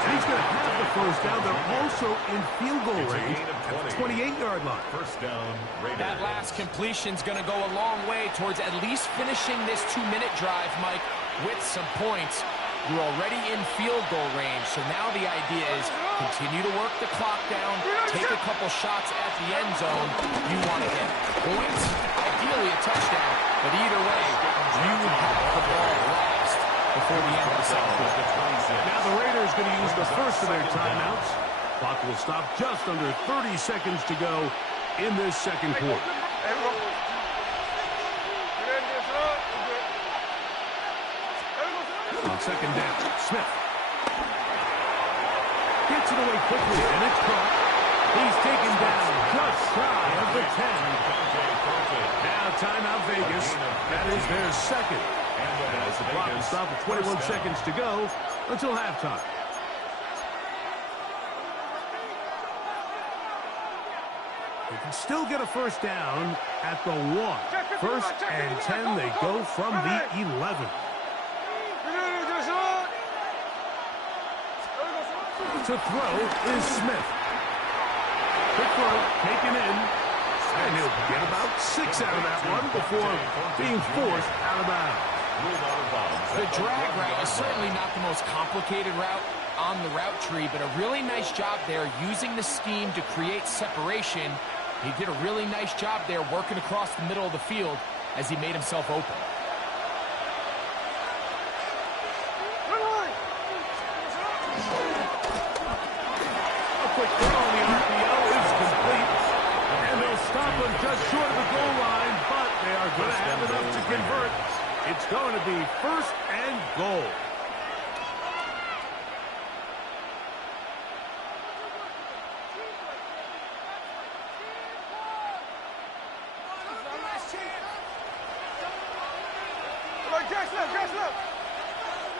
And he's going to have the first down. They're also in field goal range at the 28-yard line. First down, Raiders. That last completion's going to go a long way towards at least finishing this 2-minute drive, Mike, with some points. You're already in field goal range, so now the idea is continue to work the clock down, take a couple shots at the end zone. You want to get points, ideally a touchdown, but either way, you have the ball last. before the end of the second quarter. Now the Raiders going to use the first of their timeouts. Clock will stop just under 30 seconds to go in this second quarter. On second down, Smith gets it away quickly, and it's caught. He's taken down just shy of the 10. Now timeout Vegas. That is their second. As the clock will stop at 21 seconds to go until halftime. They can still get a first down at the 1. First and 10, they go from the 11. To throw is Smith. Quick throw, taken in. And he'll get about 6 out of that one before being forced out of bounds. The drag route is certainly not the most complicated route on the route tree, but a really nice job there using the scheme to create separation. He did a really nice job there working across the middle of the field as he made himself open. A quick throw on the RPO is complete. And they'll stop him just short of the goal line, but they are going to have enough to convert. It's going to be first and goal.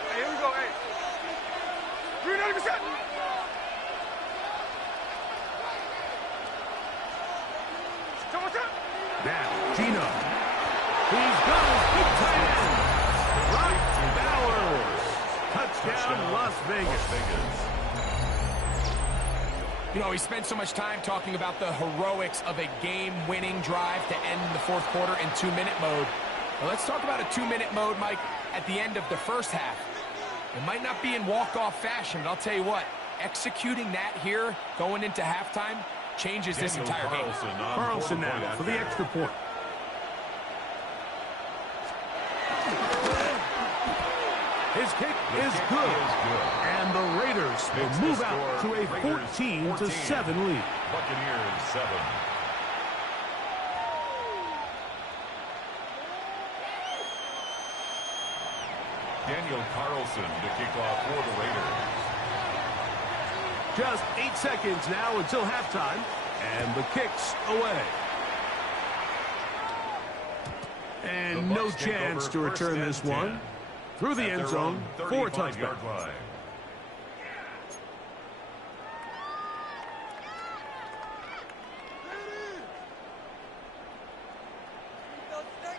Hey, here we go, hey. 390%. Now, Gino. He's got his big tight end. Right Bowers. Touchdown, Las Vegas. You know, we spent so much time talking about the heroics of a game-winning drive to end the fourth quarter in 2-minute mode. Well, let's talk about a 2-minute mode, Mike, at the end of the first half. It might not be in walk-off fashion, but I'll tell you what, executing that here, going into halftime, changes this entire game. Carlson now for the extra point. His kick is good. And the Raiders will move out to a 14-7 lead. Buccaneers 7. Daniel Carlson to kick off for the Raiders. Just 8 seconds now until halftime, and the kick's away. And no chance to return this one. Through the end zone for a touchback.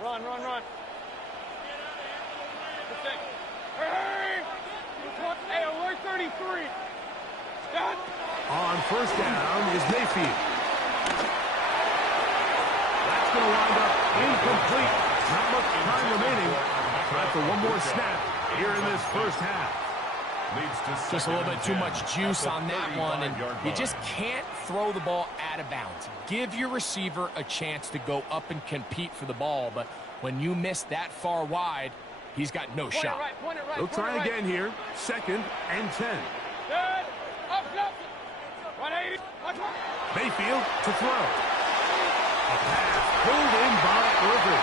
Run, run, run. Hey! Hey, alert 33. Done. On first down is Mayfield. That's going to wind up incomplete. Not much time remaining. Time for one more snap here in this first half. Just a little bit too much juice on that one, and you just can't throw the ball out of bounds. Give your receiver a chance to go up and compete for the ball, but when you miss that far wide, he's got no shot. They'll try again here. 2nd and 10. Mayfield to throw. A pass pulled in by Irvin.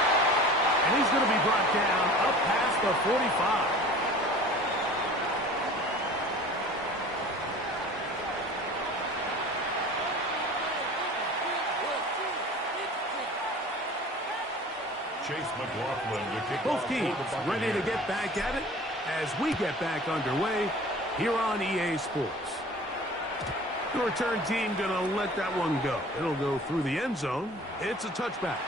And he's going to be brought down up past the 45. Chase McLaughlin to kick Both off teams for the ready to Buccaneers. get back at it as we get back underway here on EA Sports. The return team going to let that one go. It'll go through the end zone. It's a touchback.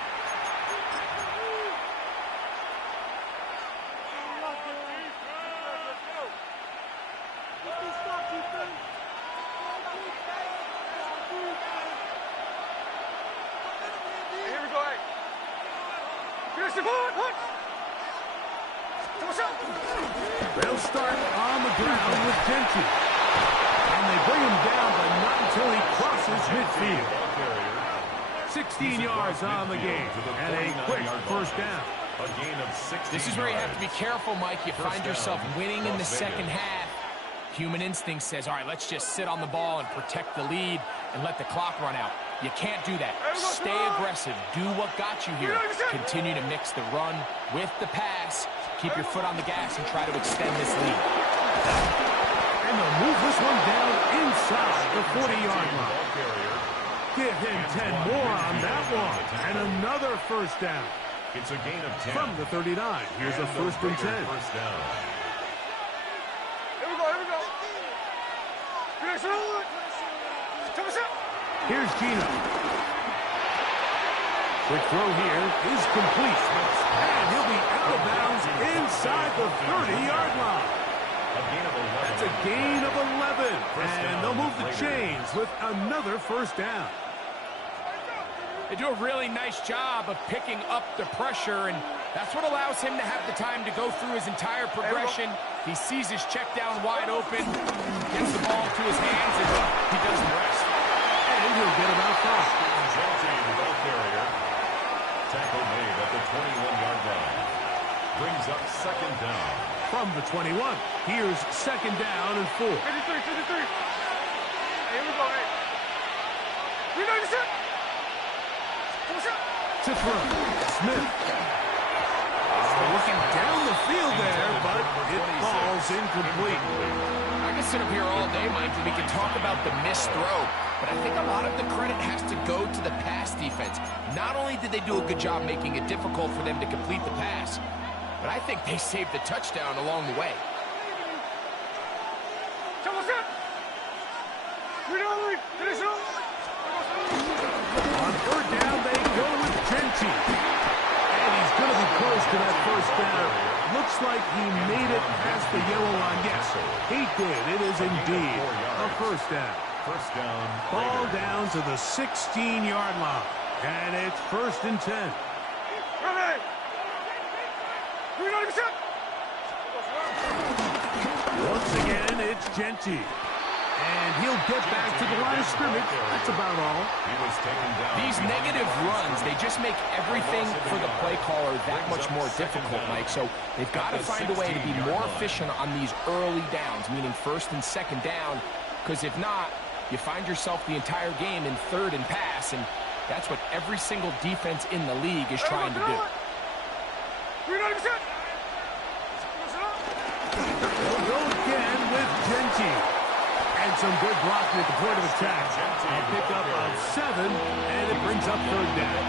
Here we go, hey. They'll start on the ground with Gentry. And they bring him down, but not until he crosses midfield. 16 yards on the game and a quick first down. A gain of 16 This is where you have to be yards. careful, Mike. You First find yourself down, winning in the Las second Vegas. half. Human instinct says, all right, let's just sit on the ball and protect the lead and let the clock run out. You can't do that. Stay aggressive. Do what got you here. Continue to mix the run with the pass. Keep your foot on the gas and try to extend this lead. And they'll move this one down inside the 40-yard line. Give him 10 more on that one. And another first down. It's a gain of 10. From the 39, here's a first and 10. First down. Here we go, here we go. Here's Gino. Quick throw here is complete. And he'll be out of bounds inside the 30-yard line. A gain of 11. That's a gain of 11. And they'll move the chains with another first down. They do a really nice job of picking up the pressure, and that's what allows him to have the time to go through his entire progression. He sees his check down wide open, gets the ball to his hands, and he doesn't rest. And he'll get about 5. Jonesy, the ball carrier. Tackle made at the 21-yard line. Brings up second down. From the 21, here's second down and 4. 53, 53. Hey, here we go, hey. We know this shit. To throw, Smith. Looking down the field there, but it falls incomplete. I can sit up here all day, Mike, and we can talk about the missed throw, but I think a lot of the credit has to go to the pass defense. Not only did they do a good job making it difficult for them to complete the pass, but I think they saved the touchdown along the way. On third down, they go with Genty. And he's going to be close to that first down. Looks like he made it past the yellow line. Yes, he did. It is indeed a first down. First down. Ball down to the 16-yard line. And it's first and 10. Once again, it's Genty. And he'll get back to the line of scrimmage. That's about all. He was taken down. These negative runs, they just make everything for the play caller that much more difficult, Mike. So they've got to find a way to be more efficient on these early downs, meaning first and second down, because if not, you find yourself the entire game in third and pass, and that's what every single defense in the league is trying to do. They'll go again with Genty. And some good blocking at the point of attack. A pickup of 7, and it brings up third down.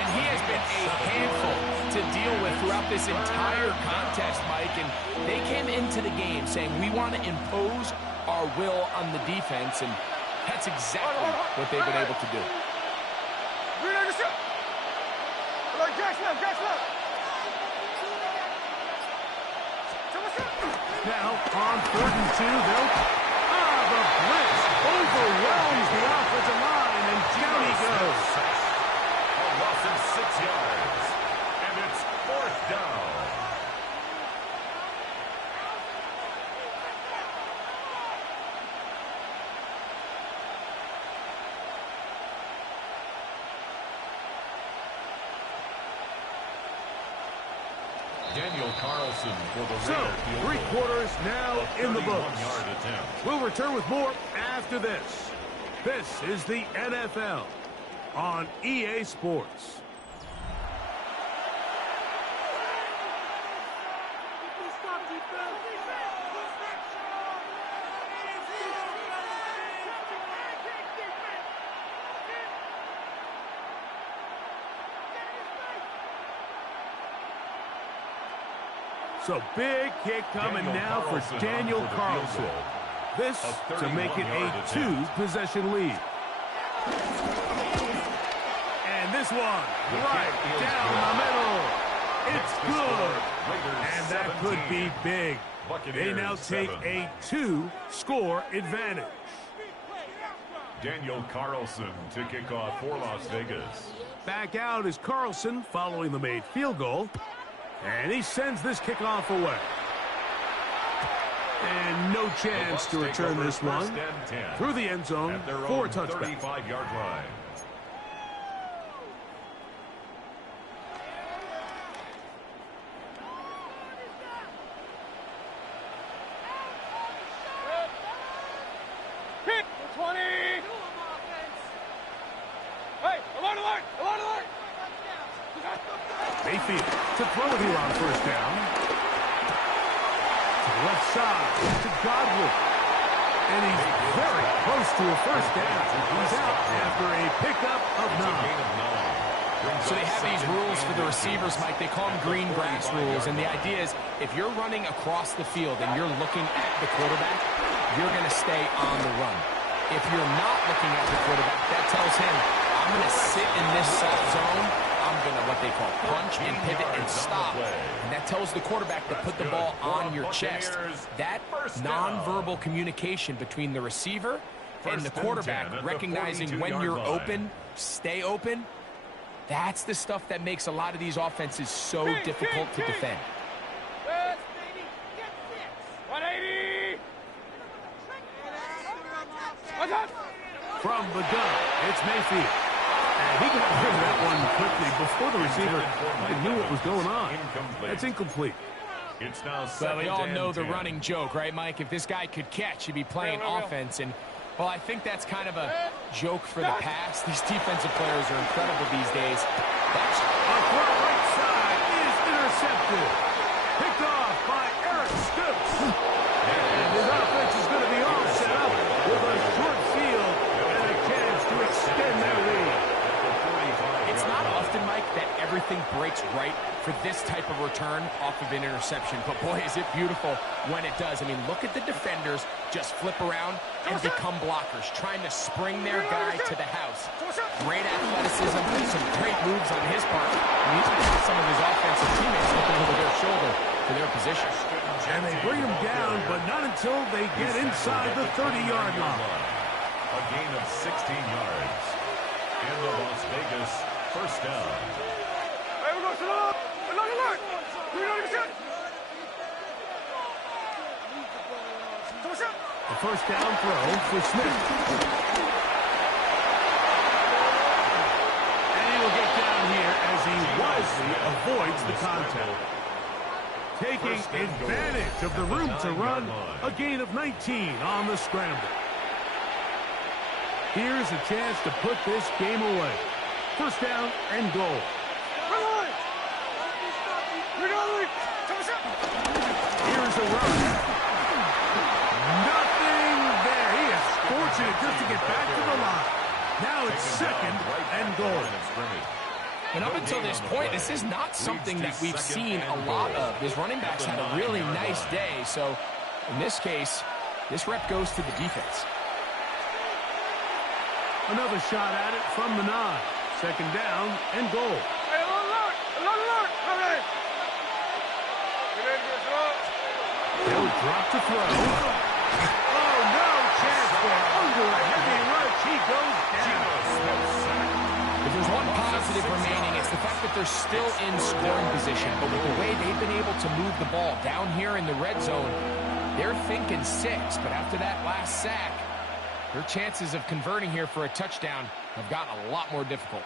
And he has been a handful to deal with throughout this entire contest, Mike. And they came into the game saying, we want to impose our will on the defense, and that's exactly what they've been able to do. Now, on 3rd and 2, they'll... the blitz overwhelms the offensive line, and down he goes. A loss of 6 yards. And it's fourth down. Daniel Carlson for the So, Raider field 3 goal. quarters now in the books. 31-yard attempt. We'll return with more after this. This is the NFL on EA Sports. So big kick coming now for Daniel Carlson. This to make it a 2-possession lead. And this one right down the middle. It's good. And that could be big. They now take a 2-score advantage. Daniel Carlson to kick off for Las Vegas. Back out is Carlson following the made field goal. And he sends this kickoff away. And no chance to return this one through the end zone for a touchback. 35-yard line. 20. Hey, alert, alert, alert, alert. Mayfield to throw it here on first down. To the left side to Godwin. And he's very close to a first down. He's out after a pickup of 9. So they have these rules for the receivers, Mike. They call them green grass rules. And the idea is if you're running across the field and you're looking at the quarterback, you're going to stay on the run. If you're not looking at the quarterback, that tells him, I'm going to sit in this soft zone. I'm going to, what they call, punch and pivot and stop. And that tells the quarterback to put the ball on your chest. That nonverbal communication between the receiver and the quarterback, recognizing when you're open, stay open, that's the stuff that makes a lot of these offenses so difficult to defend. 180. From the gun, it's Mayfield. And he got rid of that one quickly before the receiver knew what was going on. That's incomplete. It's now well, we all know the running joke, right, Mike? If this guy could catch, he'd be playing offense. And, well, I think that's kind of a joke for the past. These defensive players are incredible these days. That's a throw right side is intercepted. Picked off by Eric Stokes. And his offense is going to be all set up with a short field and a chance to extend their lead. It's not often, Mike, that everything breaks right for this type of return off of an interception. But, boy, is it beautiful when it does. I mean, look at the defenders just flip around and become blockers, trying to spring their guy to the house. Great athleticism, some great moves on his part. And he's going to have some of his offensive teammates looking over their shoulder for their position. And they bring him down, but not until they get inside the 30-yard line. A gain of 16 yards. In the Las Vegas first down. Hey, we're going to alert, alert, alert. The first down throw for Smith. And he will get down here as he wisely avoids the contact. Taking advantage of the room to run, a gain of 19 on the scramble. Here's a chance to put this game away. First down and goal. Here's a run. Nothing there. He is fortunate just to get back to the line. Now it's second and goal. And up until this point, this is not something that we've seen a lot of. His running backs had a really nice day. So in this case, this rep goes to the defense. Another shot at it from the 9. Second down and goal. Hey, alert, alert, alert. Hurry. They'll drop to throw. Oh, no chance there. Under a heavy rush, he goes down. If there's one positive remaining, it's the fact that they're still in scoring position. But with the way they've been able to move the ball down here in the red zone, they're thinking 6. But after that last sack, their chances of converting here for a touchdown have gotten a lot more difficult.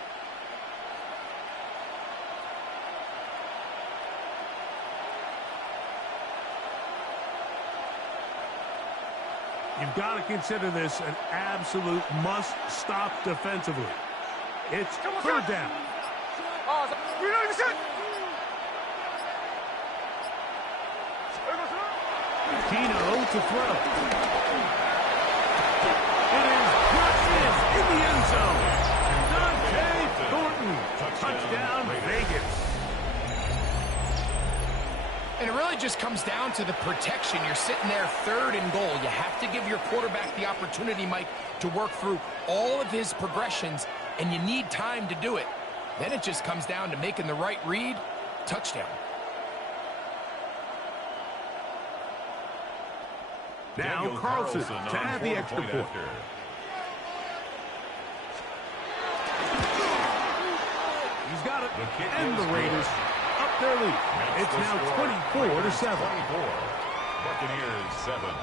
You've got to consider this an absolute must-stop defensively. It's third down. Tino to throw. It is brought in the end zone. Dante Thornton. Touchdown, Vegas. And it really just comes down to the protection. You're sitting there third and goal. You have to give your quarterback the opportunity, Mike, to work through all of his progressions, and you need time to do it. Then it just comes down to making the right read. Touchdown. Now Carlson to add the extra point. He's got it. And the Raiders up their lead. It's now 24-7. Buccaneers 7.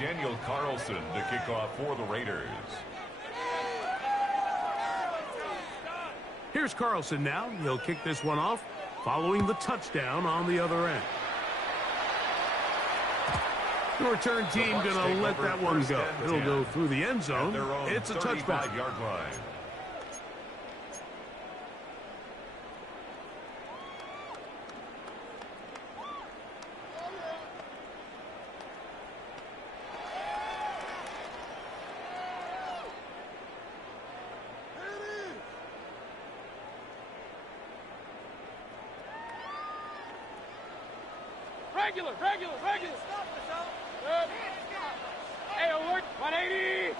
Daniel Carlson to kick off for the Raiders. Here's Carlson now. He'll kick this one off following the touchdown on the other end. The return team going to let that one go. It'll go through the end zone. It's a touchback. Yard line. Regular. Stop this out. Good. Hey, alert. 180.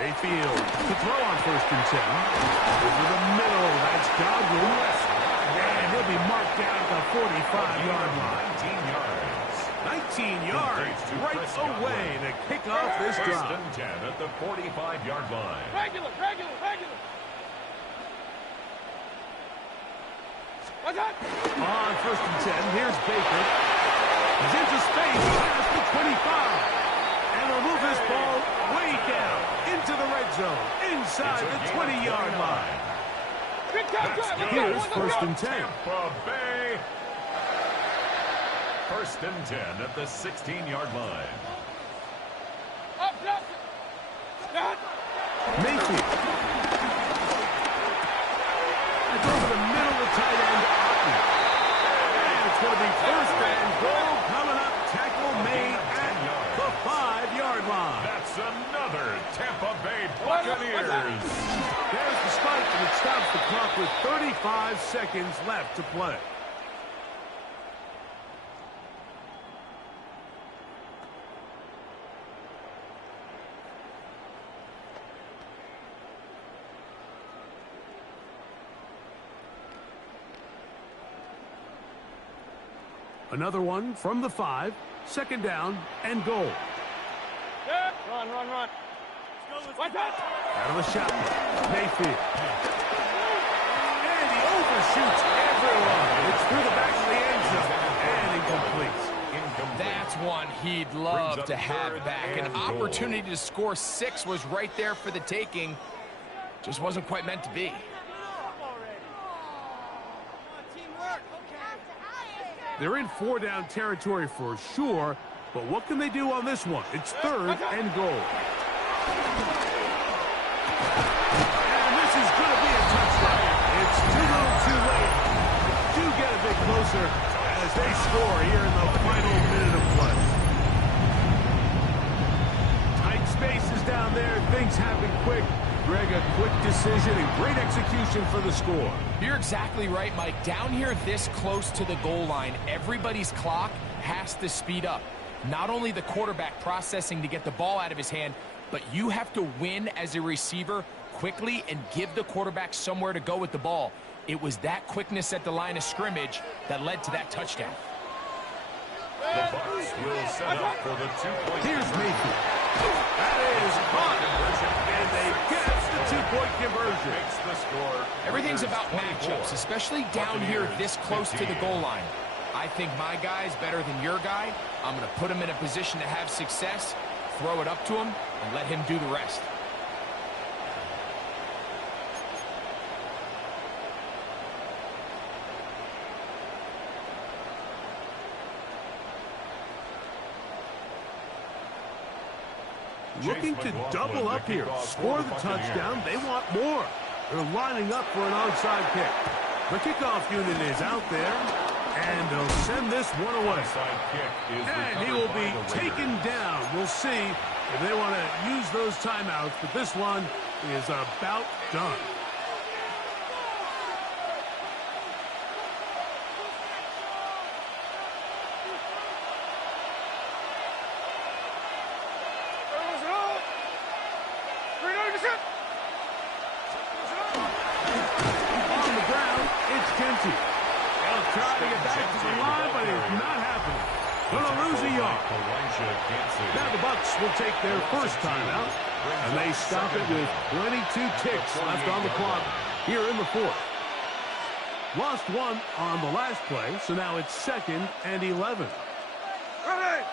Mayfield to throw on 1st and 10. Over the middle. That's Godwin. And he'll be marked down at the 45-yard line. 19 yards. 19 yards right away to kick off this drive. 1st and 10 at the 45-yard line. Regular. On 1st and 10, here's Baker. He's into space, past the 25. And he'll move this ball way down into the red zone, inside the 20-yard line. Here's 1st and 10. Tampa Bay. 1st and 10 at the 16-yard line. Mayfield. It's over the middle of the tight end. And it's going to be 1st and goal coming up. Tackle made at the 5-yard line. That's another Tampa Bay Buccaneers. There's the spike, and it stops the clock with 35 seconds left to play. Another one from the 5. 2nd down and goal. Run. Out of the shotgun. Mayfield. And he overshoots everyone. It's through the back of the end zone. And incomplete. That's one he'd love to have back. An opportunity to score 6 was right there for the taking. Just wasn't quite meant to be. They're in 4-down territory for sure, but what can they do on this one? It's 3rd and goal. And this is going to be a touchdown. It's too little too late. Do get a bit closer as they score here in the final minute of play. Tight spaces down there. Things happen quick. Greg, a quick decision and great execution for the score. You're exactly right, Mike. Down here this close to the goal line, everybody's clock has to speed up. Not only the quarterback processing to get the ball out of his hand, but you have to win as a receiver quickly and give the quarterback somewhere to go with the ball. It was that quickness at the line of scrimmage that led to that touchdown. The Bucs will set up for the 2-point. Here's Mayfield. That is caught. And they get the 2-point conversion. Makes the score. Everything's about matchups, especially down here this close to the goal line. I think my guy's better than your guy. I'm going to put him in a position to have success, throw it up to him, and let him do the rest. Looking to double up here. Score the touchdown. They want more. They're lining up for an onside kick. The kickoff unit is out there, and they'll send this one away. And he will be taken down. We'll see if they want to use those timeouts, but this one is about done. Now the Bucs will take their first timeout, and they stop it with 22 ticks left on the clock here in the 4th. Lost one on the last play, so now it's 2nd and 11. Ready.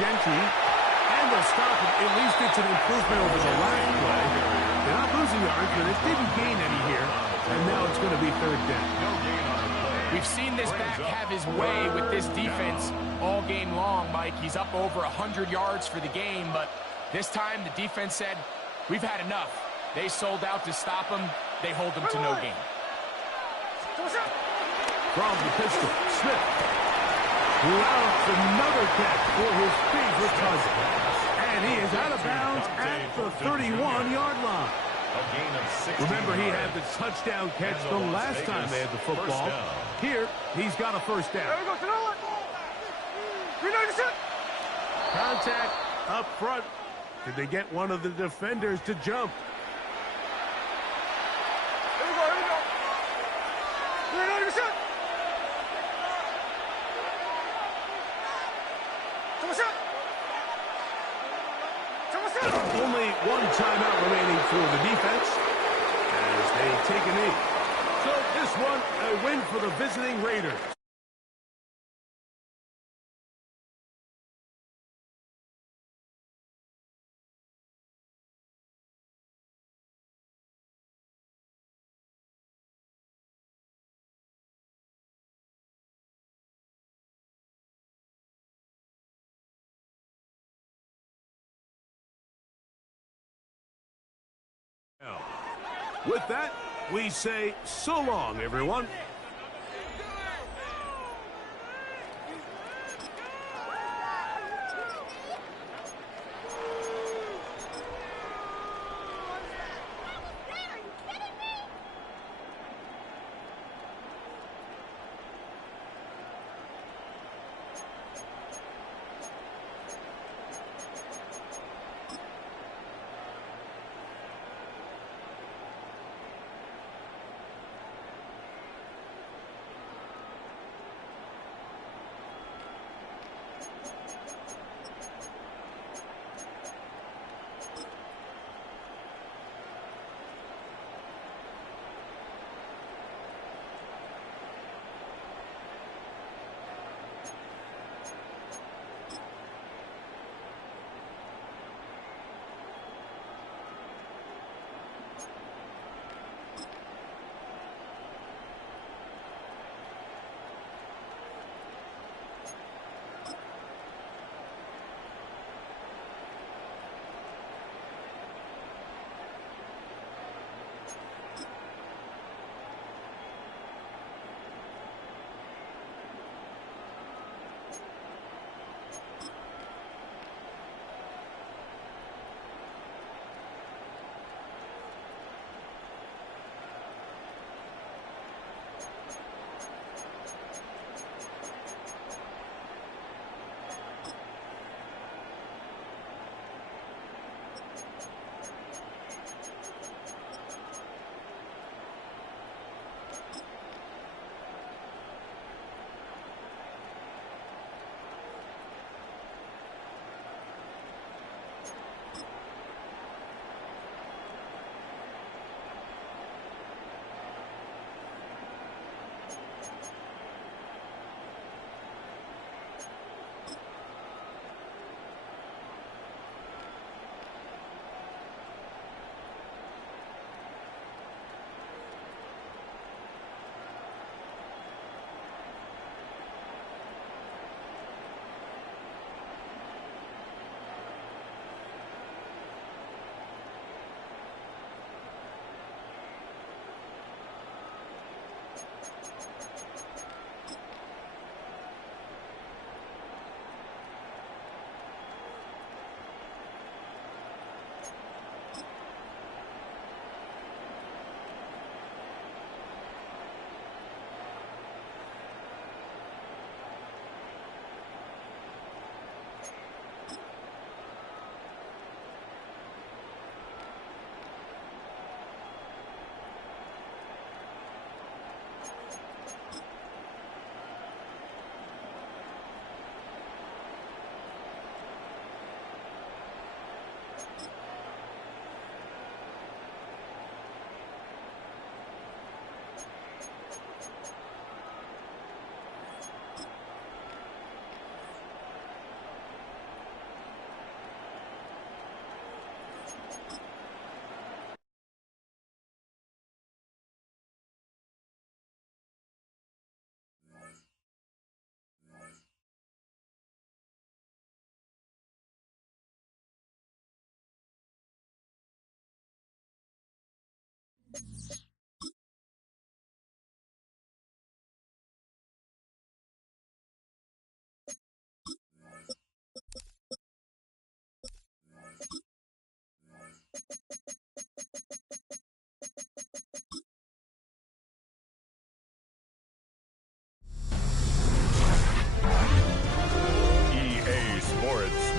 Gentry. And they'll stop it. At least it's an improvement over the last play. They're not losing yards, but it didn't gain any here. And now it's going to be third down. We've seen this back have his way with this defense all game long, Mike. He's up over 100 yards for the game, but this time the defense said, we've had enough. They sold out to stop him. They hold him to no gain. From the pistol, Smith. Routes another catch for his favorite cousin. And he is out of bounds at the 31-yard line. Remember, he had the touchdown catch the last time they had the football. Here, he's got a first down. Contact up front. Did they get one of the defenders to jump? Only one timeout remaining for the defense as they take a knee. So this one, a win for the visiting Raiders. With that, we say so long, everyone.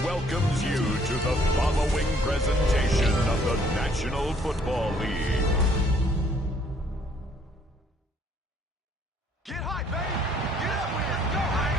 welcomes you to the following presentation of the National Football League. Get high, baby! Get up with it! Go high!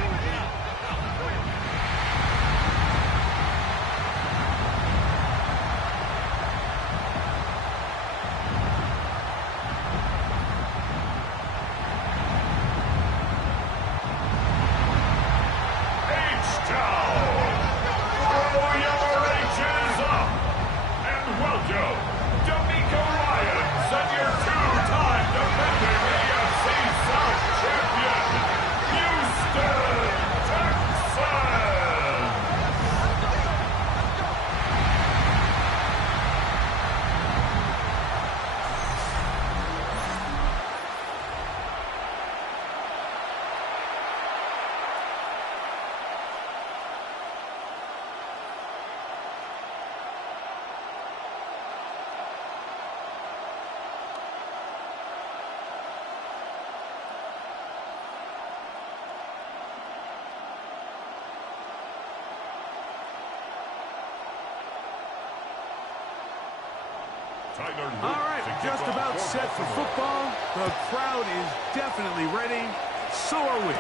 All right, just about set for football. The crowd is definitely ready. So are we.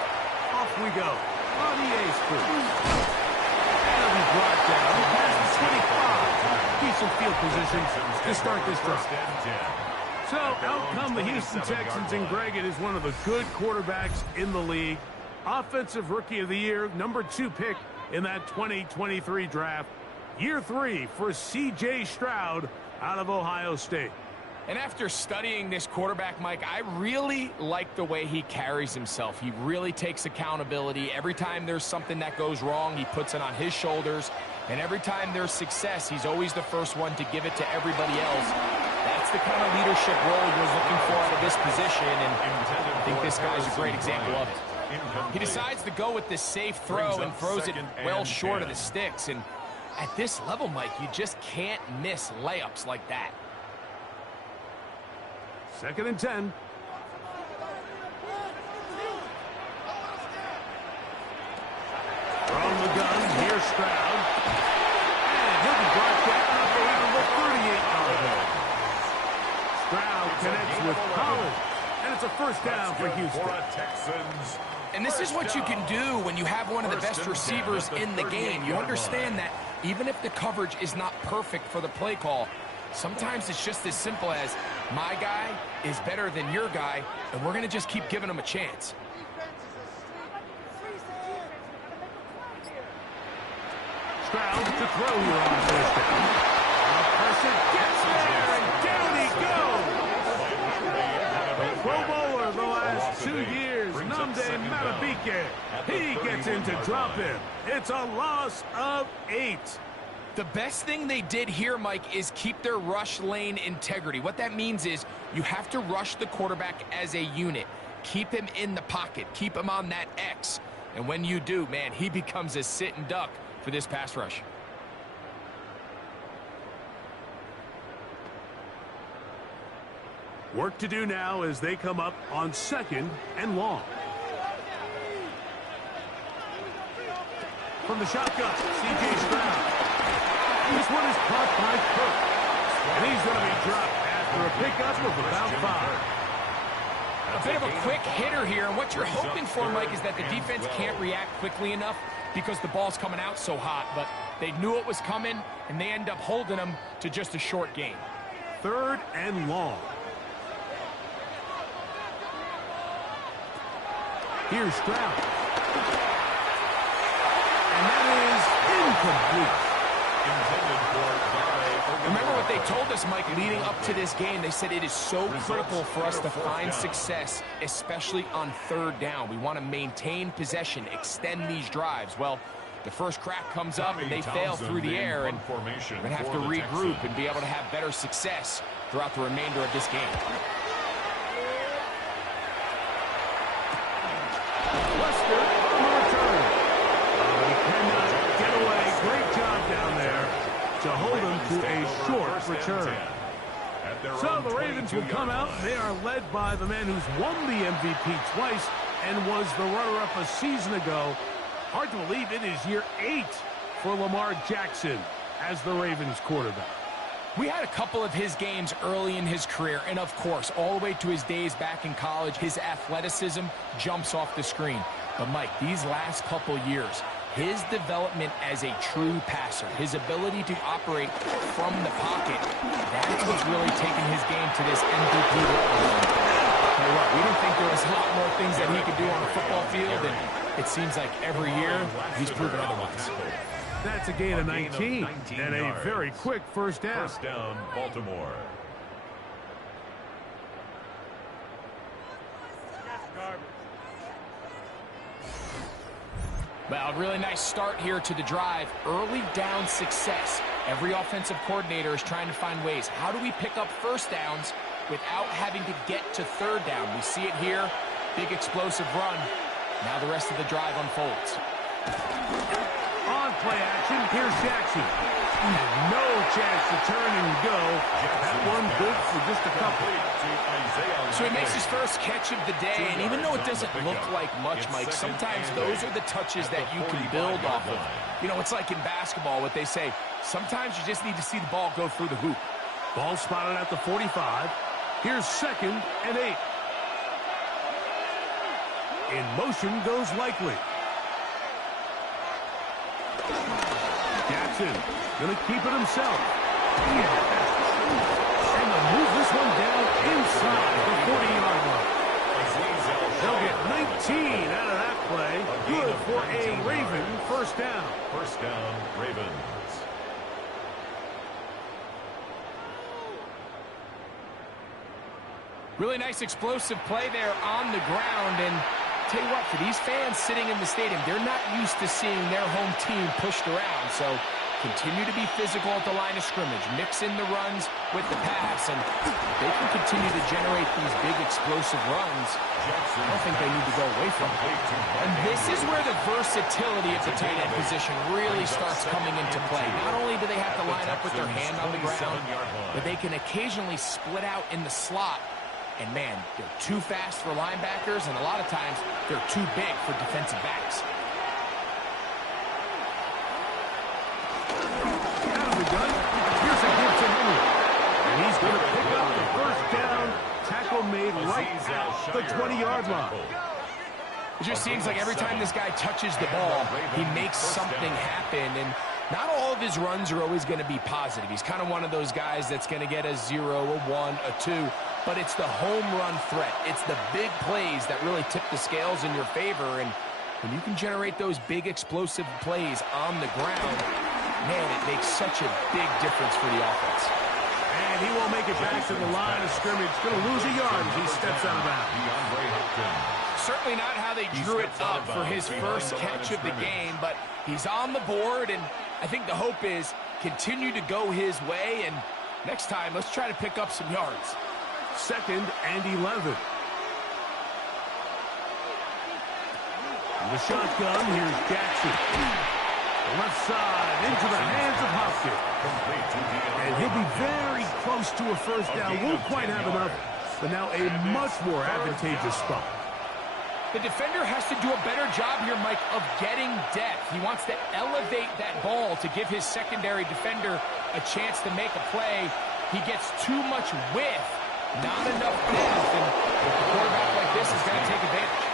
Off we go on EA Sports. And it'll be brought down past the 25. Decent field position to start this drive. So out come the Houston Texans, and Greg, it is one of the good quarterbacks in the league. Offensive Rookie of the Year, #2 pick in that 2023 draft. Year 3 for C.J. Stroud out of Ohio State. And after studying this quarterback, Mike, I really like the way he carries himself. He really takes accountability. Every time there's something that goes wrong, he puts it on his shoulders. And every time there's success, he's always the first one to give it to everybody else. That's the kind of leadership role you're looking for out of this position, and I think this guy's a great example of it. He decides to go with this safe throw and throws it well short of the sticks. And at this level, Mike, you just can't miss layups like that. 2nd and 10. From the gun, here's Stroud. And he'll be brought down up around the 38-yard line. Stroud connects with Collins. And it's a first down for Houston. And this is what you can do when you have one of the best receivers in the game. You understand that even if the coverage is not perfect for the play call, sometimes it's just as simple as my guy is better than your guy, and we're going to just keep giving him a chance. Stroud to throw here on first down. Person gets there, and down he goes. The Pro Bowler the last 2 years, Nnamdi Madubuike. He gets in to drop him. It's a loss of 8. The best thing they did here, Mike, is keep their rush lane integrity. What that means is you have to rush the quarterback as a unit. Keep him in the pocket. Keep him on that X. And when you do, man, he becomes a sitting duck for this pass rush. Work to do now as they come up on 2nd and long. From the shotgun, C.J. Stroud. This one is caught by Cook. And he's going to be dropped after a pickup of about 5. A bit of a quick hitter here, and what you're hoping for, Mike, is that the defense can't react quickly enough because the ball's coming out so hot. But they knew it was coming, and they end up holding them to just a short gain. 3rd and long. Here's Stroud. And that is incomplete. Remember what they told us, Mike, leading up to this game. They said it is so critical for us to find success, especially on 3rd down. We want to maintain possession, extend these drives. Well, the first crack comes up, and they fail through the air, and we're going to have to regroup and be able to have better success throughout the remainder of this game. Lester on the return. He cannot get away. Great job down there to hold him to a short return. So the Ravens will come out. They are led by the man who's won the MVP twice and was the runner-up a season ago. Hard to believe it is year 8 for Lamar Jackson as the Ravens quarterback. We had a couple of his games early in his career, and of course, all the way to his days back in college, his athleticism jumps off the screen. But Mike, these last couple years, his development as a true passer, his ability to operate from the pocket, that's what's really taken his game to this MVP level. Tell you what, we didn't think there was a lot more things that he could do on the football field, and it seems like every year he's proven otherwise. That's a gain of 19 and a very quick first down. First down, Baltimore. Well, really nice start here to the drive. Early down success. Every offensive coordinator is trying to find ways. How do we pick up first downs without having to get to third down? We see it here. Big explosive run. Now the rest of the drive unfolds. On play action, here's Jackson. And no chance to turn and go. That one good for just a couple. So he makes his first catch of the day, and even though it doesn't look like much, Mike, sometimes those are the touches that you can build off of. You know, it's like in basketball, what they say, sometimes you just need to see the ball go through the hoop. Ball spotted at the 45. Here's 2nd and 8. In motion goes Likely. Jackson gonna keep it himself. And they'll move this one down inside the 40-yard line. They'll get 19 out of that play. Good for a Raven first down. First down, Ravens. Really nice explosive play there on the ground, and tell you what, for these fans sitting in the stadium, they're not used to seeing their home team pushed around, so continue to be physical at the line of scrimmage, mix in the runs with the pass, and they can continue to generate these big explosive runs. I don't think they need to go away from it. And this is where the versatility of the tight end position really starts coming into play. Not only do they have to line up with their hand on the ground, but they can occasionally split out in the slot. And man, they're too fast for linebackers, and a lot of times they're too big for defensive backs. Out of the gun, here's a give to Henry. And he's going to pick up the first down. Tackle made right at the 20-yard line. It just seems like every time this guy touches the ball, he makes something happen. And not all of his runs are always going to be positive. He's kind of one of those guys that's going to get a 0, a 1, a 2. But it's the home run threat. It's the big plays that really tip the scales in your favor. And when you can generate those big explosive plays on the ground, man, it makes such a big difference for the offense. And he won't make it back to the line of scrimmage. Going to lose a yard as he steps out of bounds. Certainly not how they drew it up for his first catch of the game, but he's on the board, and I think the hope is continue to go his way, and next time, let's try to pick up some yards. 2nd and 11. In the shotgun, here's Jackson. The left side into the hands of Hopkins. And he'll be very close to a first down. Won't quite have enough, but now a much more advantageous spot. The defender has to do a better job here, Mike, of getting depth. He wants to elevate that ball to give his secondary defender a chance to make a play. He gets too much width, not enough depth, and a quarterback like this is going to take advantage.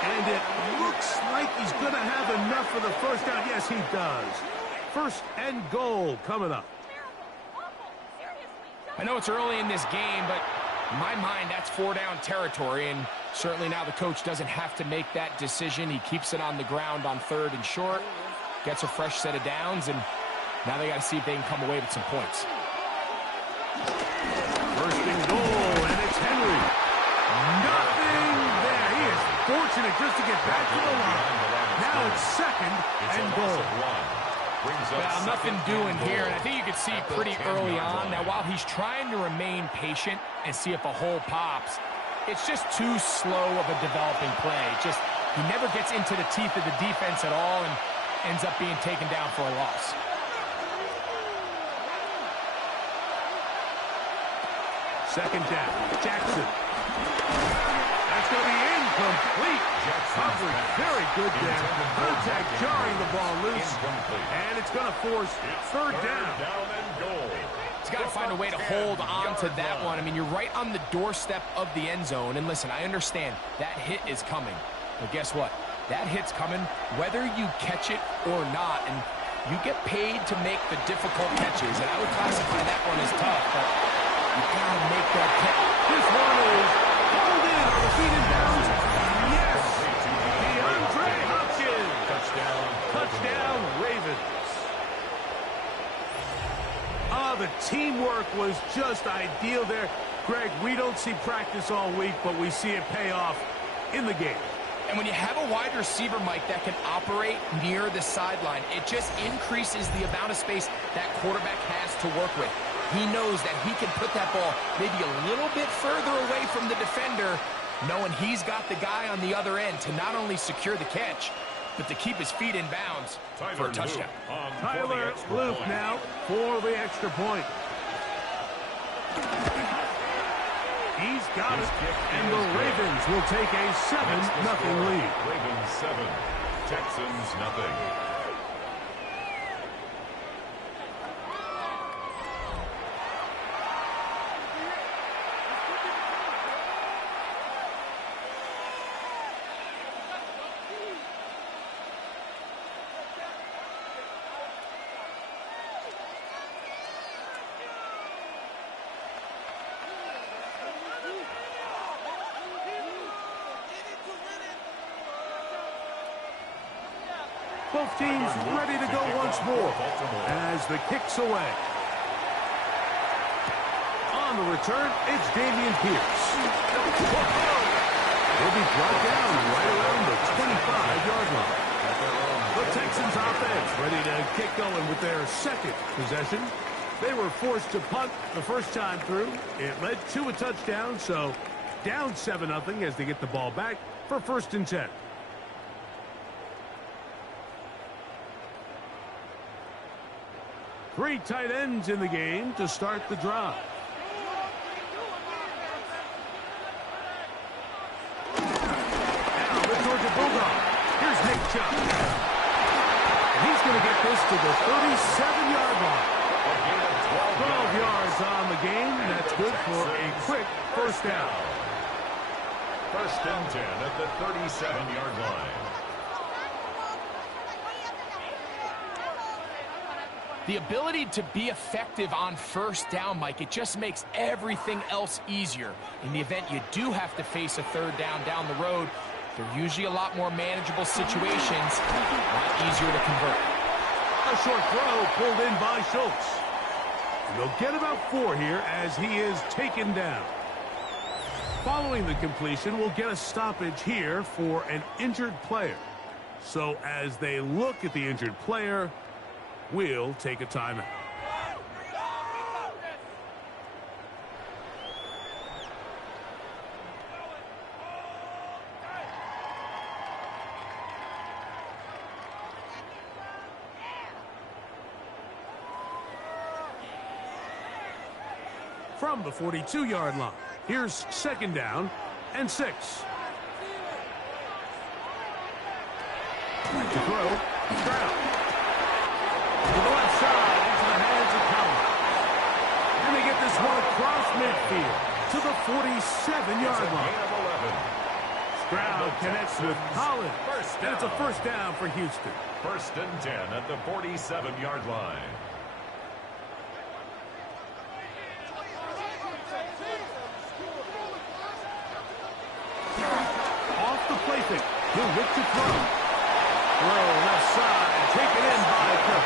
And it looks like he's going to have enough for the first down. Yes, he does. First and goal coming up. I know it's early in this game, but in my mind, that's 4-down territory, and certainly now the coach doesn't have to make that decision. He keeps it on the ground on 3rd and short, gets a fresh set of downs, and now they got to see if they can come away with some points. First and goal, and it's Henry. Nothing there. He is fortunate just to get back to the line. Now it's 2nd and goal. Well, nothing doing here, and I think you can see pretty early on. Now, while he's trying to remain patient and see if a hole pops, it's just too slow of a developing play. He never gets into the teeth of the defense at all and ends up being taken down for a loss. Second down, Jackson. That's going to be Incomplete. Coverage very good there. Contact jarring the ball loose. And it's going to force third down. He's got to find a way to hold on to that one. I mean, you're right on the doorstep of the end zone. And listen, I understand that hit is coming. But guess what? That hit's coming whether you catch it or not. And you get paid to make the difficult catches. And I would classify that one as tough, but you got to make that catch. This one is pulled in on the feet and bounds. Yes! DeAndre Hopkins. Touchdown, Ravens. The teamwork was just ideal there. Greg, we don't see practice all week, but we see it pay off in the game. And when you have a wide receiver, Mike, that can operate near the sideline, it just increases the amount of space that quarterback has to work with. He knows that he can put that ball maybe a little bit further away from the defender, knowing he's got the guy on the other end to not only secure the catch, but to keep his feet in bounds for a touchdown. Tyler Luke now for the extra point. He's got it, and the Ravens will take a 7-0 lead. Ravens 7, Texans nothing. Both teams ready to go once more as the kick's away. On the return, it's Dameon Pierce. He'll be brought down right around the 25-yard line. The Texans offense ready to get going with their second possession. They were forced to punt the first time through. It led to a touchdown, so down 7-0 as they get the ball back for 1st and 10. Three tight ends in the game to start the drive. Now the Georgia Bulldog. Here's Nick Chubb. And he's going to get this to the 37-yard line. 12 yards on the game. That's good for a quick first down. 1st and 10 at the 37-yard line. The ability to be effective on first down, Mike, it just makes everything else easier. In the event you do have to face a third down the road, they're usually a lot more manageable situations, a lot easier to convert. A short throw pulled in by Schultz. And they'll get about 4 here as he is taken down. Following the completion, we'll get a stoppage here for an injured player. So as they look at the injured player, we'll take a timeout. From the 42-yard line, here's 2nd down and 6. Right to throw, Stroud. To the left side, into the hands of Collins. And they get this one across midfield to the 47-yard line. Stroud connects with Collins. And it's a first down for Houston. 1st and 10 at the 47-yard line. Off the plaything, he'll look to throw. Throw left side, taken in by Cook.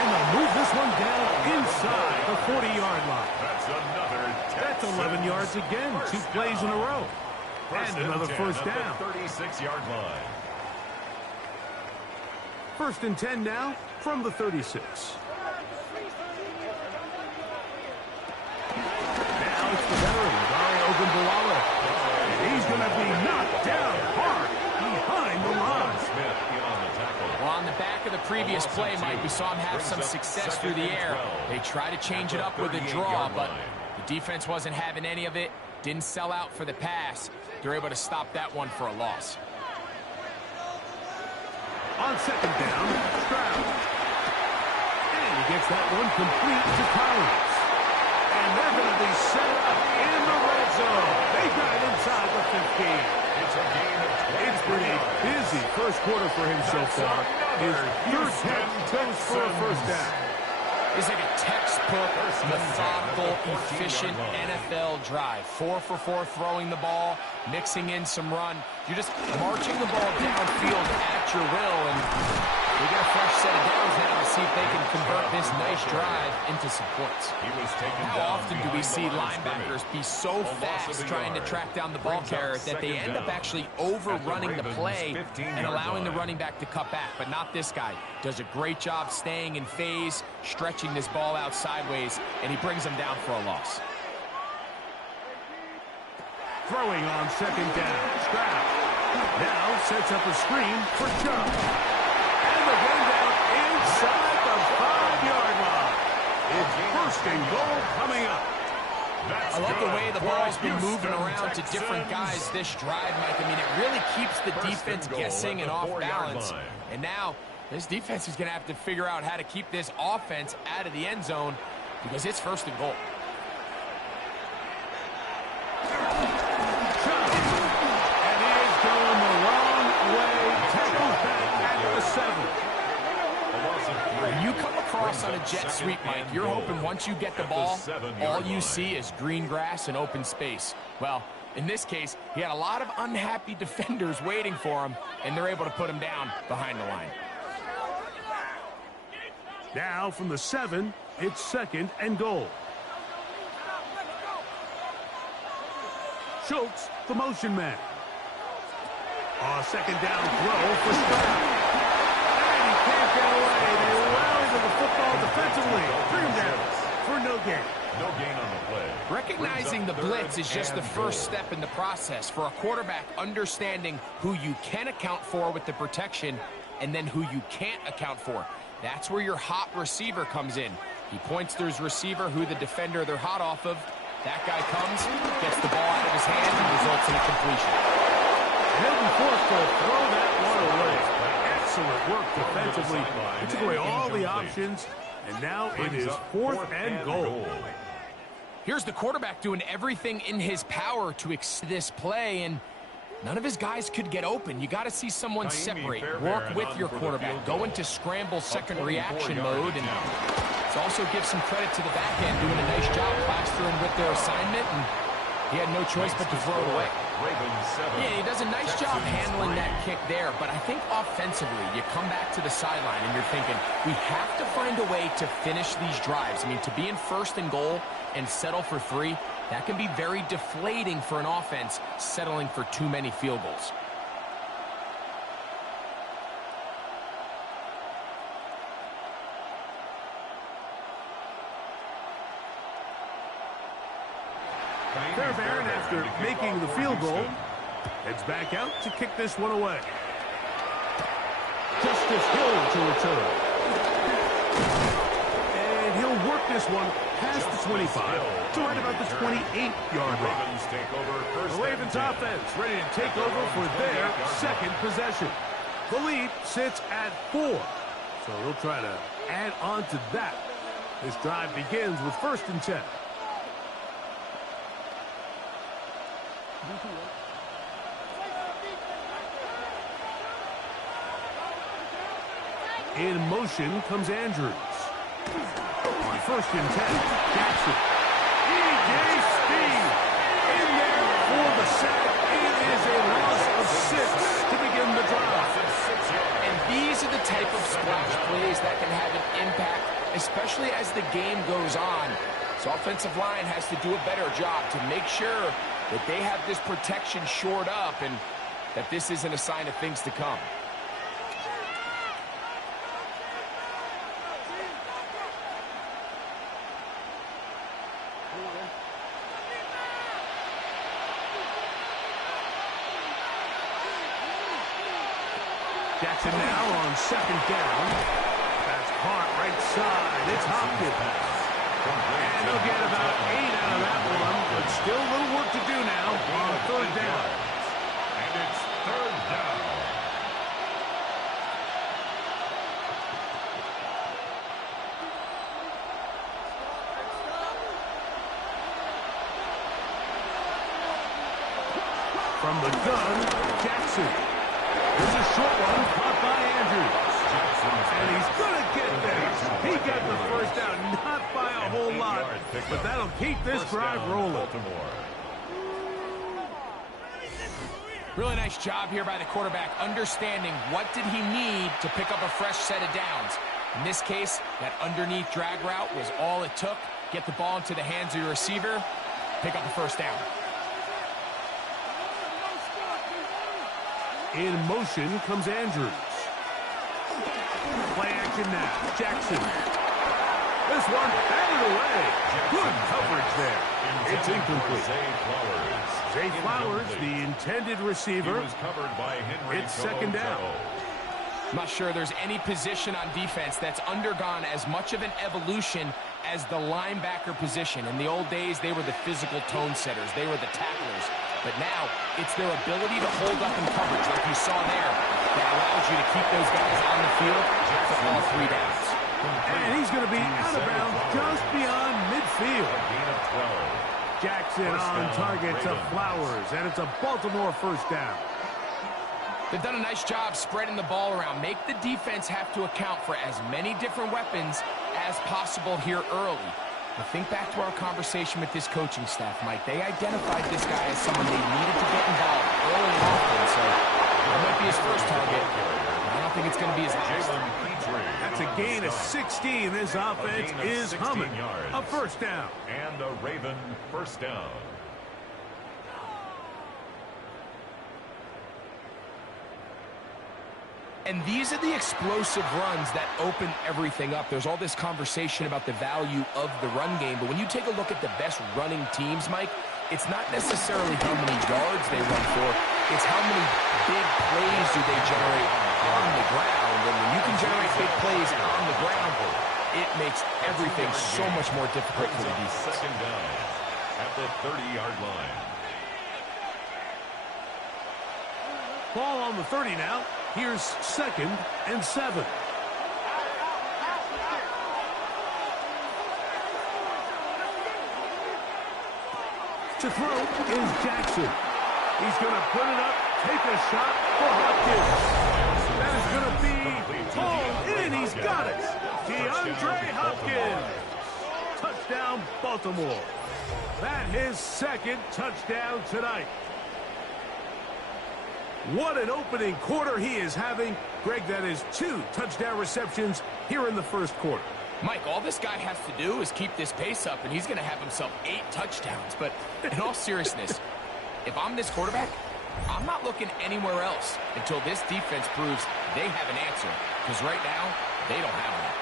And they'll move this one down inside the 40-yard line. That's 11 yards again, 2 plays in a row. And another first down. 36-yard line. 1st and 10 now from the 36. Now it's the veteran, Dario Ogunbowale. And he's going to be knocked down hard behind the line. Well, on the back of the previous play, Mike, we saw him have some success through the air. They try to change it up with a draw, but the defense wasn't having any of it. Didn't sell out for the pass. They're able to stop that one for a loss. On second down, Stroud. And he gets that one complete to Collins. And they're going to be set up in the red zone. They got it inside the 15. It's been a busy first quarter for him so far. His third attempt goes for a first down. It's like a textbook, methodical, efficient NFL drive. 4 for 4 throwing the ball, mixing in some run. You're just marching the ball downfield at your will, and we got a fresh set of downs now to see if they can convert this nice drive into some points. How often do we see linebackers be so fast trying to track down the ball carrier that they end up actually overrunning the play and allowing the running back to cut back? But not this guy. Does a great job staying in phase, stretching this ball out sideways, and he brings them down for a loss. Throwing on second down, Stroud. Now sets up a screen for Chubb. And the run down inside the 5-yard line. It's first and goal coming up. I love the way the ball's been moving around to different guys this drive, Mike. I mean, it really keeps the defense guessing and off balance. And now this defense is going to have to figure out how to keep this offense out of the end zone because it's first and goal. And he is going the wrong way. Tackles back at the 7. When you come across on a jet sweep, Mike, you're hoping once you get the ball, all you see is green grass and open space. Well, in this case, he had a lot of unhappy defenders waiting for him, and they're able to put him down behind the line. Now from the 7, it's second and goal. Schultz, the motion man. Second down throw for Stroud. And he can't get away. They rally to the football defensively. Bring him down for no gain. No gain on the play. Recognizing the blitz is just the first step in the process for a quarterback, understanding who you can account for with the protection and then who you can't account for. That's where your hot receiver comes in. He points to his receiver, who the defender they're hot off of. That guy comes, gets the ball out of his hand, and results in a completion. He'll be forced to throw that one away. Excellent work defensively. He took away all the options, and now it is fourth and goal. Here's the quarterback doing everything in his power to extend this play, and none of his guys could get open. You got to see someone separate, work with your quarterback, go into scramble second reaction mode, and let's also give some credit to the back end doing a nice job plastering with their assignment, and he had no choice but to throw it away. Yeah, he does a nice job handling that kick there, but I think offensively, you come back to the sideline and you're thinking, we have to find a way to finish these drives. I mean, to be in first and goal and settle for 3, that can be very deflating for an offense settling for too many field goals. Fairbairn, after making the field goal, heads back out to kick this one away. Justice Hill to return. And he'll work this one past the 25 to right about the 28-yard line. The Ravens offense ready to take over for their second possession. The lead sits at 4, so they'll try to add on to that. This drive begins with first and 10. In motion comes Andrews. On first and 10, Jackson. E.J. Speed in there for the sack. It is a loss of 6 to begin the drive. And these are the type of splash plays that can have an impact, especially as the game goes on. So offensive line has to do a better job to make sure that they have this protection shored up and that this isn't a sign of things to come. Jackson now on second down. That's caught right side. It's Hopkins. And they'll get about 8 out of that one, but still a little work to do now on third down. And it's third down. From the gun, Jackson. There's a short one caught by Andrews. And he's going to get there. He got the first down, not by a whole lot, but that'll keep this drive rolling. Really nice job here by the quarterback, understanding what did he need to pick up a fresh set of downs. In this case, that underneath drag route was all it took. Get the ball into the hands of your receiver, pick up the first down. In motion comes Andrews. Play action now. Jackson. This one batted away. Good coverage there. It's incomplete. Zay Flowers, the intended receiver. It's second down. I'm not sure there's any position on defense that's undergone as much of an evolution as the linebacker position. In the old days, they were the physical tone setters. They were the tacklers. But now, it's their ability to hold up in coverage, like you saw there, that allows you to keep those guys on the field for all three downs. And he's going to be out of bounds just beyond midfield. Jackson on target to Flowers, and it's a Baltimore first down. They've done a nice job spreading the ball around. Make the defense have to account for as many different weapons as possible here early. But think back to our conversation with this coaching staff, Mike. They identified this guy as someone they needed to get involved early and often, so that might be his first target. I don't think it's going to be his last. That's a gain of 16. This offense is humming. A first down. And a Raven first down. And these are the explosive runs that open everything up. There's all this conversation about the value of the run game, but when you take a look at the best running teams, Mike, it's not necessarily how many yards they run for, it's how many big plays do they generate on the ground. And when you can generate big plays on the ground, it makes everything so much more difficult for the defense. Second down at the 30-yard line. Ball on the 30 now. Here's 2nd and 7. To throw is Jackson. He's going to put it up, take a shot for Hopkins. That is going to be pulled in. He's got it. DeAndre Hopkins. Touchdown, Baltimore. That his 2nd touchdown tonight. What an opening quarter he is having. Greg, that is 2 touchdown receptions here in the first quarter. Mike, all this guy has to do is keep this pace up, and he's going to have himself 8 touchdowns. But in all seriousness, if I'm this quarterback, I'm not looking anywhere else until this defense proves they have an answer. Because right now, they don't have one.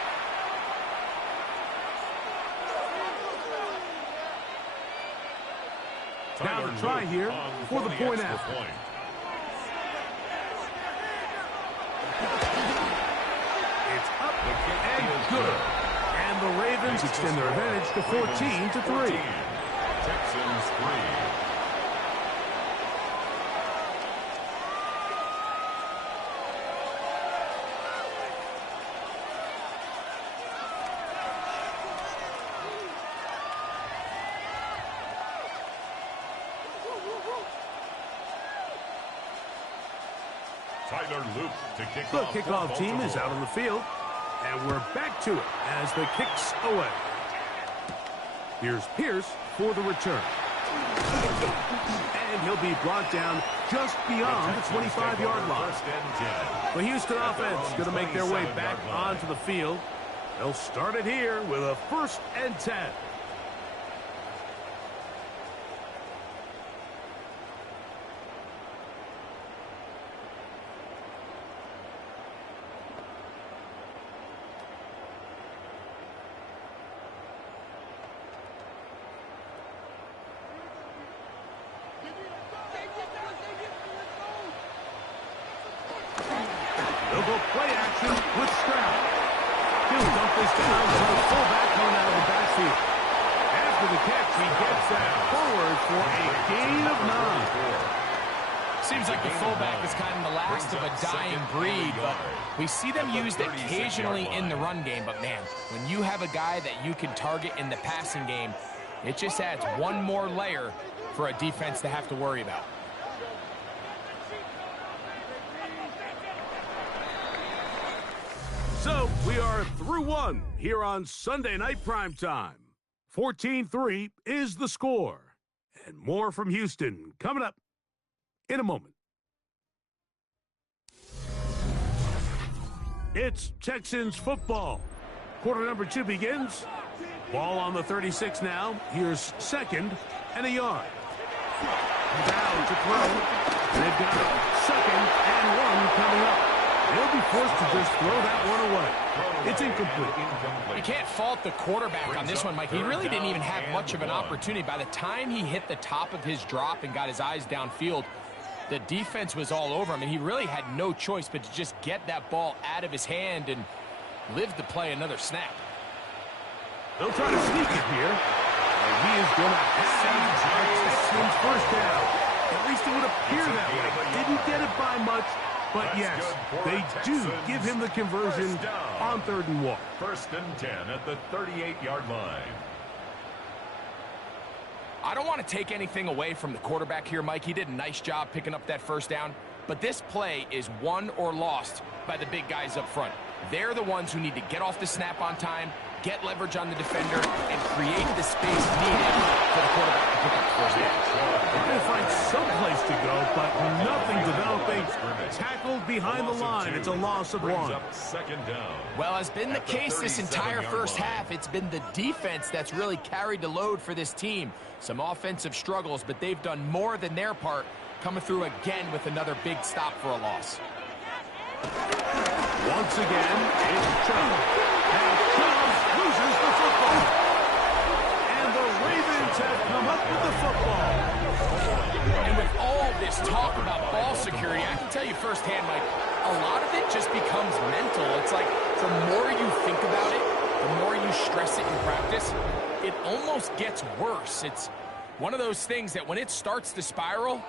Now to try here for the point after. It's up and good. And the Ravens extend their advantage to 14-3. Texans 3. Tyler Luke to kick The off. kickoff team is out on the field, and we're back to it as the kick's away. Here's Pierce for the return. And he'll be brought down just beyond the 25-yard line. The Houston offense going to make their way back onto the field. They'll start it here with a 1st and 10. They'll go play action with Stroud. He'll dump this down to the fullback coming out of the backfield. field. After the catch, he gets that forward for a gain of 9. Seems like the fullback is kind of the last of a dying breed, but we see them used occasionally in the run game. But, man, when you have a guy that you can target in the passing game, it just adds one more layer for a defense to have to worry about. So we are through one here on Sunday Night Primetime. 14-3 is the score. And more from Houston coming up in a moment. It's Texans football. Quarter number 2 begins. Ball on the 36 now. Here's 2nd and a yard. Down to throw. They've got 2nd and 1 coming up. They'll be forced to just throw that one away. It's incomplete. You can't fault the quarterback on this one, Mike. He really didn't even have much of an opportunity. By the time he hit the top of his drop and got his eyes downfield, the defense was all over him, and he really had no choice but to just get that ball out of his hand and live to play another snap. They'll try to sneak it here. And he is going to have Texans first down. At least it would appear that way. Didn't get it by much. But yes, they do give him the conversion on 3rd and 1. 1st and 10 at the 38-yard line. I don't want to take anything away from the quarterback here, Mike. He did a nice job picking up that first down. But this play is won or lost by the big guys up front. They're the ones who need to get off the snap on time, get leverage on the defender, and create the space needed for the quarterback to pick up the first down. They're going to find some place to go, but nothing developing. Tackled behind the line. It's a loss of 1. 2nd down. Well, has been the case this entire first half. It's been the defense that's really carried the load for this team. Some offensive struggles, but they've done more than their part, coming through again with another big stop for a loss. Once again, it's Chubb. Now Chubb loses the football. And the Ravens have come up with the football. And with all this talk about ball security, I can tell you firsthand, Mike, a lot of it just becomes mental. It's like the more you think about it, the more you stress it in practice, it almost gets worse. It's one of those things that when it starts to spiral,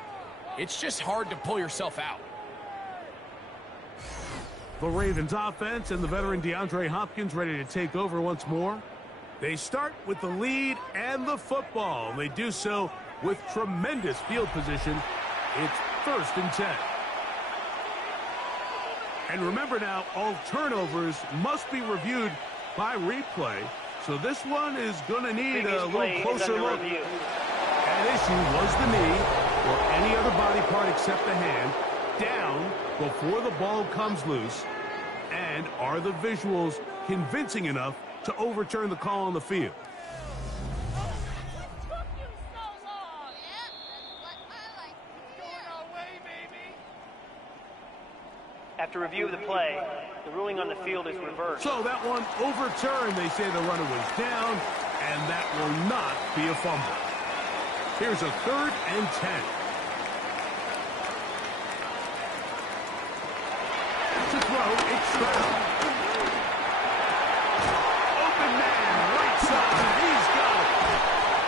it's just hard to pull yourself out. The Ravens offense and the veteran DeAndre Hopkins ready to take over once more. They start with the lead and the football. They do so with tremendous field position. It's 1st and 10. And remember now, all turnovers must be reviewed by replay. So this one is going to need a little closer look. An issue was the knee or any other body part except the hand down before the ball comes loose. And are the visuals convincing enough to overturn the call on the field? After review of the play, the ruling on the field is reversed. So that one overturned. They say the runner was down, and that will not be a fumble. Here's a 3rd and 10. To throw, it's Stroud. Open man, right side. He's got it.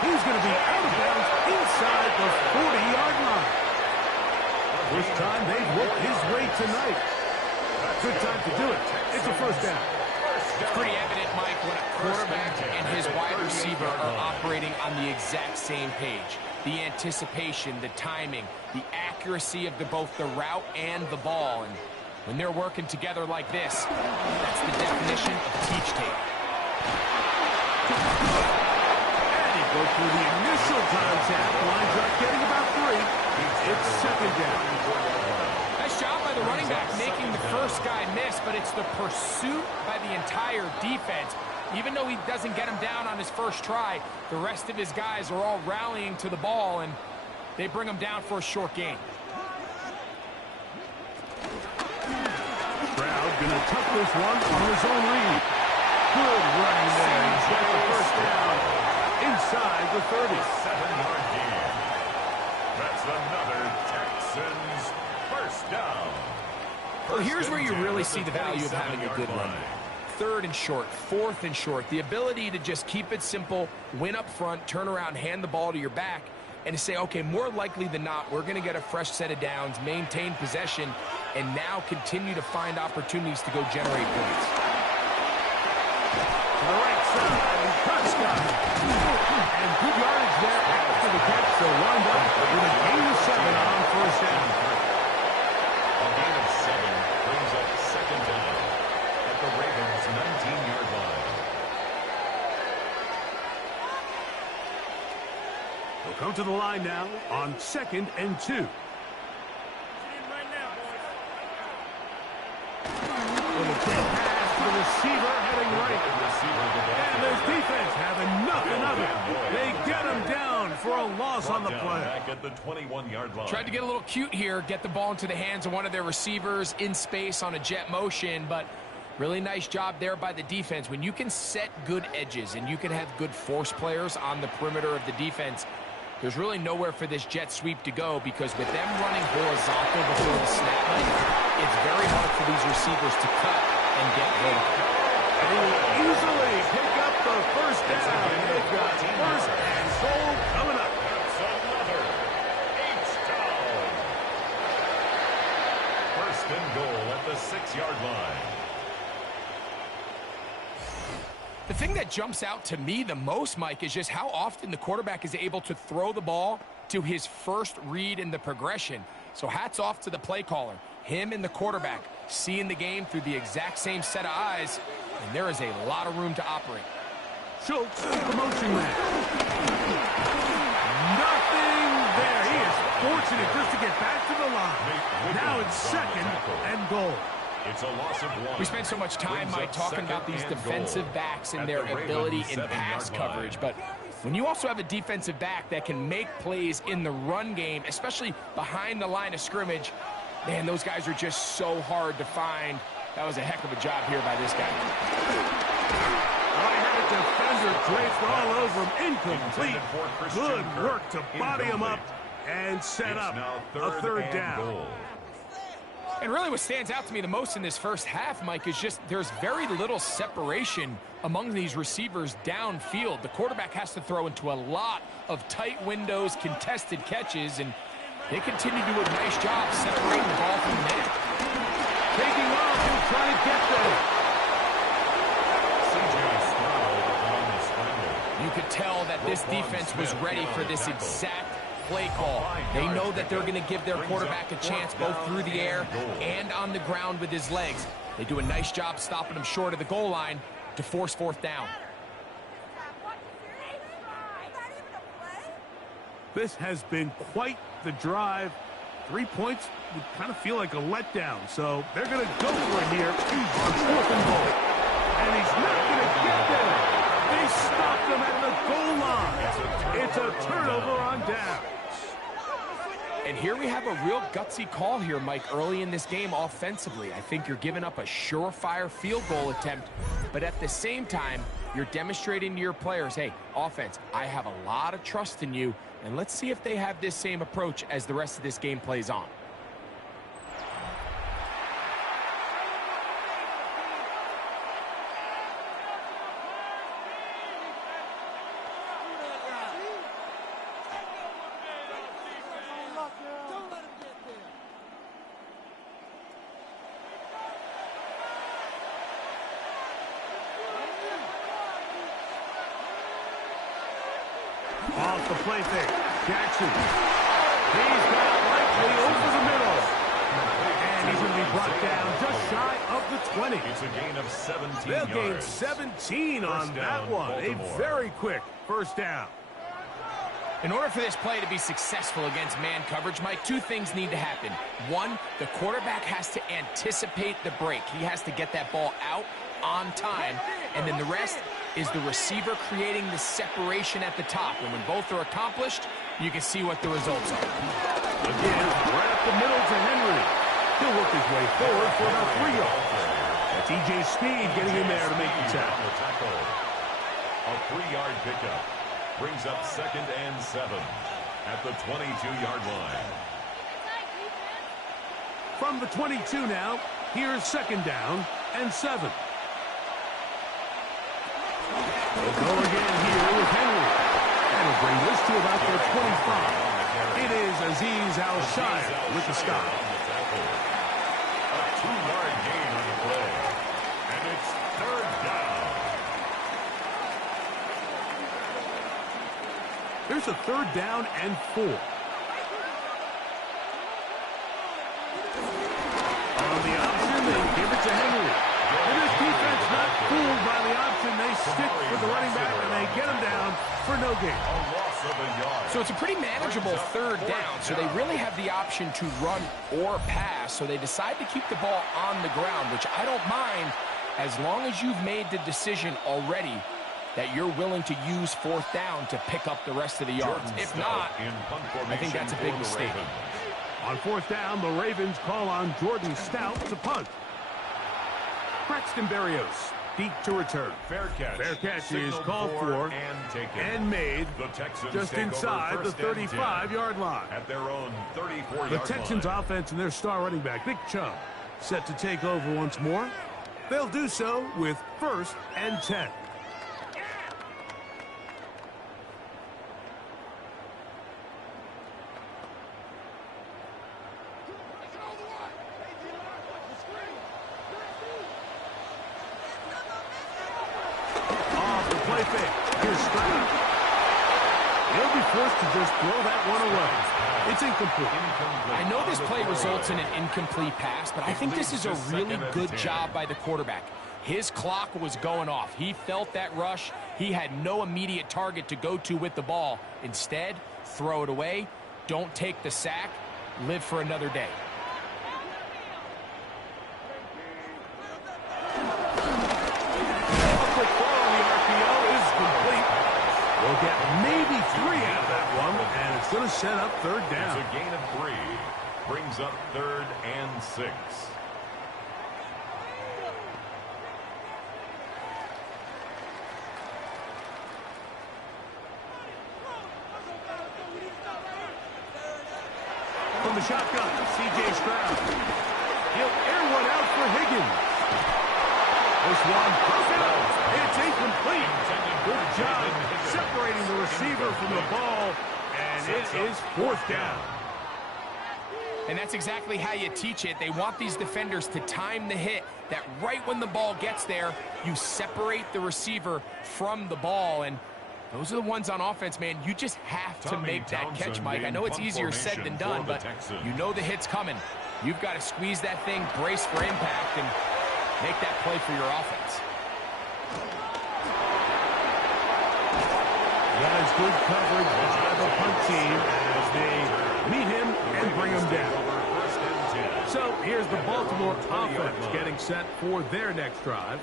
He's going to be out of bounds inside the 40-yard line. First time they've worked his way tonight. Good time to do it. It's a 1st down. It's pretty evident, Mike, when a quarterback and his wide receiver are operating on the exact same page. The anticipation, the timing, the accuracy of both the route and the ball. And when they're working together like this, that's the definition of teach tape. And he broke through the initial contact. Lines up getting about 3. It's 2nd down. Nice job by the running back making the first guy miss, but it's the pursuit by the entire defense. Even though he doesn't get him down on his first try, the rest of his guys are all rallying to the ball, and they bring him down for a short gain. Stroud going to tuck this one on his own read. Good running there. He's got the first down inside the 30. 7-yard gain. That's another Texans first down. Well, here's where you really see the value of having a good run. 3rd and short, 4th and short, the ability to just keep it simple, win up front, turn around, hand the ball to your back, and to say, okay, more likely than not, we're going to get a fresh set of downs, maintain possession, and now continue to find opportunities to go generate points. To the right side, Prescott. And good yardage there after the catch. So wound up with a gain of 7 on first down. A gain of 7 brings up second down at the Ravens' 19-yard line. We'll come to the line now on 2nd and 2. Little quick pass to the receiver heading right. And this defense having nothing of it. They get him down for a loss on the play. Back at the 21-yard line. Tried to get a little cute here, get the ball into the hands of one of their receivers in space on a jet motion, but really nice job there by the defense. When you can set good edges and you can have good force players on the perimeter of the defense, there's really nowhere for this jet sweep to go, because with them running horizontal before the snap, it's very hard for these receivers to cut and get vertical. They will easily pick up the first down. They've got first and goal coming up. That's another H-down. First and goal at the 6-yard line. The thing that jumps out to me the most, Mike, is just how often the quarterback is able to throw the ball to his first read in the progression. So hats off to the play caller. Him and the quarterback seeing the game through the exact same set of eyes, and there is a lot of room to operate. Schultz, the motion man. Nothing there. He is fortunate just to get back to the line. Now it's 2nd and goal. It's a loss of 1. We spent so much time, Mike, talking about these defensive backs and their ability in pass coverage, but when you also have a defensive back that can make plays in the run game, especially behind the line of scrimmage, man, those guys are just so hard to find. That was a heck of a job here by this guy. I had a defender draped all over him. Incomplete. Good work to body him up and set up a 3rd down. And really what stands out to me the most in this first half, Mike, is just there's very little separation among these receivers downfield. The quarterback has to throw into a lot of tight windows, contested catches, and they continue to do a nice job separating the ball from the net. Taking off, he'll try to get there. You could tell that this defense was ready for this exact play call. They know that they're going to give their quarterback a chance both through the air and on the ground with his legs. They do a nice job stopping him short of the goal line to force 4th down. This has been quite the drive. 3 points would kind of feel like a letdown, so they're going to go for it here on 4th and goal. And he's not going to get there. They stopped him at the goal line. It's a turnover on downs. And here we have a real gutsy call here, Mike, early in this game offensively. I think you're giving up a surefire field goal attempt, but at the same time, you're demonstrating to your players, hey, offense, I have a lot of trust in you, and let's see if they have this same approach as the rest of this game plays on. Off the play fake. Jackson. He's got it likely over the middle. And he's going to be brought down just shy of the 20. It's a gain of 17 They'll gain yards. 17 on that one. Baltimore. A very quick first down. In order for this play to be successful against man coverage, Mike, 2 things need to happen. 1, the quarterback has to anticipate the break. He has to get that ball out on time. And then the rest is the receiver creating the separation at the top. And when both are accomplished, you can see what the results are. Again, right up the middle to Henry. He'll work his way forward for about 3 yards. That's E.J. Speed getting in there to make the tackle. A 3-yard pickup brings up 2nd and 7 at the 22-yard line. From the 22 now, here's 2nd down and 7. They'll go again here with Henry. That'll bring this to about their 25. It is Azeez Al-Shire with the stop. A 2-yard gain on the play. And it's third down. There's a third down and 4. On the option, they give it to Henry. And this defense not fooled by the option. They stick with the running back, and they get him down for no gain. A loss of a yard. So it's a pretty manageable third down, so they really have the option to run or pass, so they decide to keep the ball on the ground, which I don't mind as long as you've made the decision already that you're willing to use fourth down to pick up the rest of the yards. If not, I think that's a big mistake. On fourth down, the Ravens call on Jordan Stout to punt. Braxton Berrios, deep to return. Fair catch. Fair catch is called for and made just inside the 35-yard line. At their own 34-yard The Texans offense and their star running back, Nick Chubb, set to take over once more. They'll do so with 1st and 10. Forced to just throw that one away. It's incomplete. I know this play results in an incomplete pass, but I think this is a really good job by the quarterback. His clock was going off. He felt that rush. He had no immediate target to go to with the ball. Instead, throw it away. Don't take the sack. Live for another day. A quick throw on the RPO is complete. We'll get maybe 3 out of that one, and it's going to set up third down. It's a gain of 3. Brings up 3rd and 6. From the shotgun, C.J. Stroud. He'll air one out for Higgins. This one, perfect. It's incomplete. Good job separating the receiver from the ball, and it is 4th down. And that's exactly how you teach it. They want these defenders to time the hit, that right when the ball gets there, you separate the receiver from the ball. And those are the ones on offense, man. You just have to make that catch, Mike. I know it's easier said than done, but you know the hit's coming. You've got to squeeze that thing, brace for impact, and make that play for your offense. That is good coverage by the punt team as they meet him and bring him down. So here's the Baltimore offense getting set for their next drive.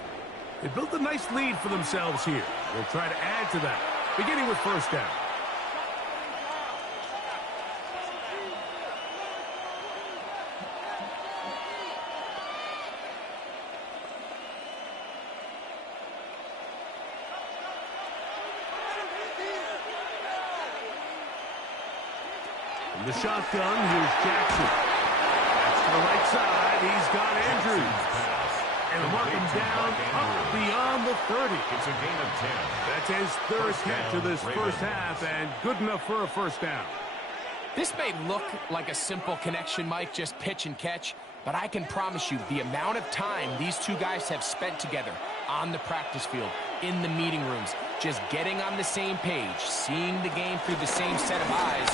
They built a nice lead for themselves here. They'll try to add to that, beginning with 1st down. From the shotgun, here's Jackson. That's to the right side. He's got Andrews. And they'll mark him down up beyond the 30. It's a gain of 10. That's his 3rd catch of this first half, and good enough for a 1st down. This may look like a simple connection, Mike, just pitch and catch, but I can promise you the amount of time these two guys have spent together on the practice field, in the meeting rooms, just getting on the same page, seeing the game through the same set of eyes,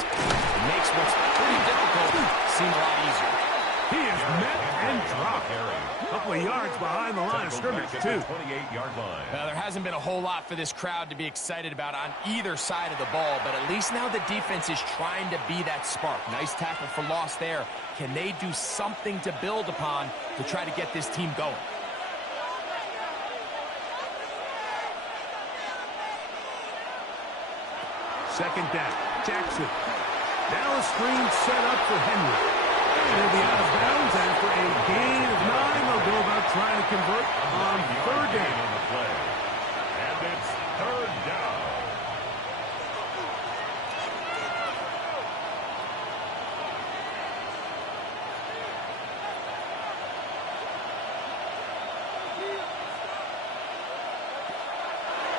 makes what's pretty difficult seem a lot easier. He is met and dropped. A couple of yards behind the line of scrimmage, too. 28-yard line. Well, there hasn't been a whole lot for this crowd to be excited about on either side of the ball, but at least now the defense is trying to be that spark. Nice tackle for loss there. Can they do something to build upon to try to get this team going? Second down, Jackson. Now a screen set up for Henry. And he'll be out of bounds after a gain of 9. They'll go about trying to convert on 3rd down. On the play. And it's 3rd down.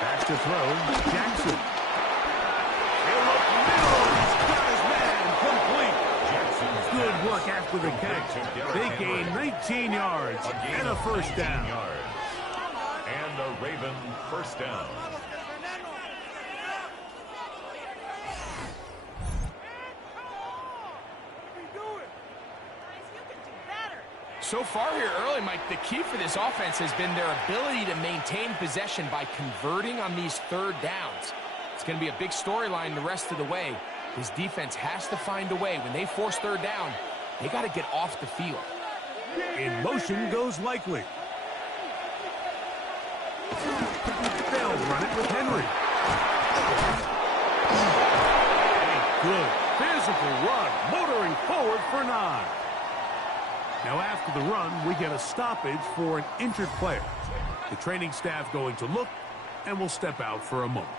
Back to throw, Jackson. He'll look middle. He's got his man complete. Good work after the catch. They gain 19 yards and a first down. And a Raven first down. So far here early, Mike, the key for this offense has been their ability to maintain possession by converting on these third downs. It's going to be a big storyline the rest of the way. This defense has to find a way. When they force third down, they got to get off the field. In motion goes Likely. They'll run it with Henry. A good physical run, motoring forward for 9. Now after the run, we get a stoppage for an injured player. The training staff going to look and will step out for a moment.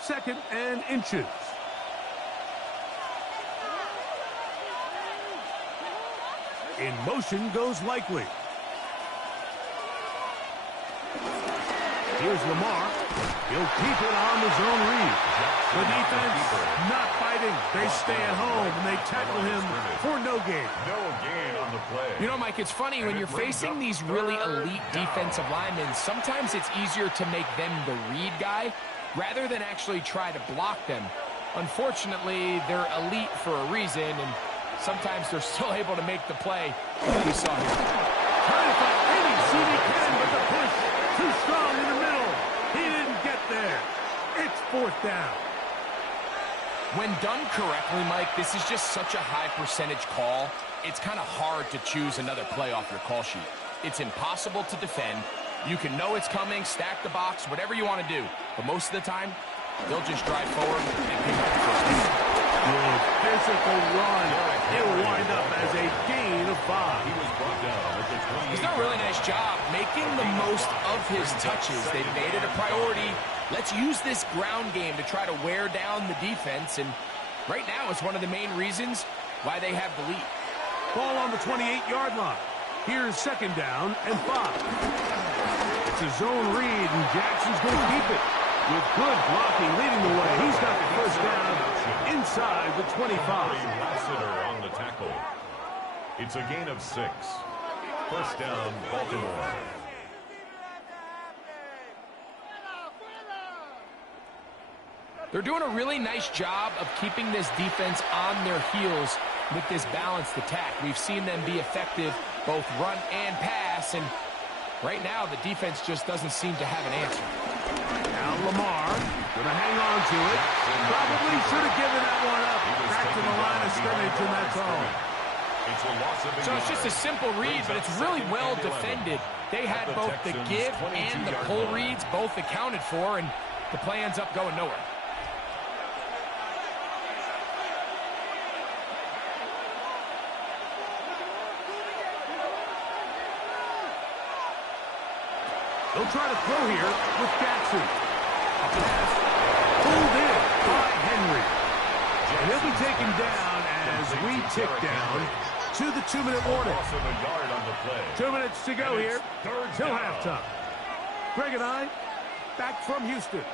Second and inches. In motion goes Likely. Here's Lamar. He'll keep it on the zone read. The defense not fighting. They stay at home and they tackle him for no gain. No gain on the play. You know, Mike, it's funny when you're facing these really elite defensive linemen, sometimes it's easier to make them the read guy rather than actually try to block them. Unfortunately, they're elite for a reason, and sometimes they're still able to make the play like we saw here. Trying to find any seat he can, but the push too strong in the middle. He didn't get there. It's fourth down. When done correctly, Mike, this is just such a high percentage call. It's kind of hard to choose another play off your call sheet. It's impossible to defend. You can know it's coming, stack the box, whatever you want to do. But most of the time, they'll just drive forward and pick up the first down. Good physical run. He'll wind up as a gain of 5. He was brought down at the 28. He's done a really nice job making the most of his touches. They've made it a priority. Let's use this ground game to try to wear down the defense. And right now, it's one of the main reasons why they have the lead. Ball on the 28-yard line. Here's second down and 5. It's a zone read, and Jackson's going to keep it. With good blocking leading the way, he's got the first down inside the 25. Lassiter on the tackle. It's a gain of 6. First down, Baltimore. They're doing a really nice job of keeping this defense on their heels with this balanced attack. We've seen them be effective both run and pass, and right now the defense just doesn't seem to have an answer. Now Lamar going to hang on to it. Probably should have given that one up. Back to the line of scrimmage, and that's all. So it's just a simple read, but it's really well defended. They had both the give and the pull reads both accounted for, and the play ends up going nowhere. They'll try to throw here with Jackson. A pass pulled in by Henry. And he'll be taken down as we tick down to the 2-minute warning. 2 minutes to go here till halftime. Greg and I back from Houston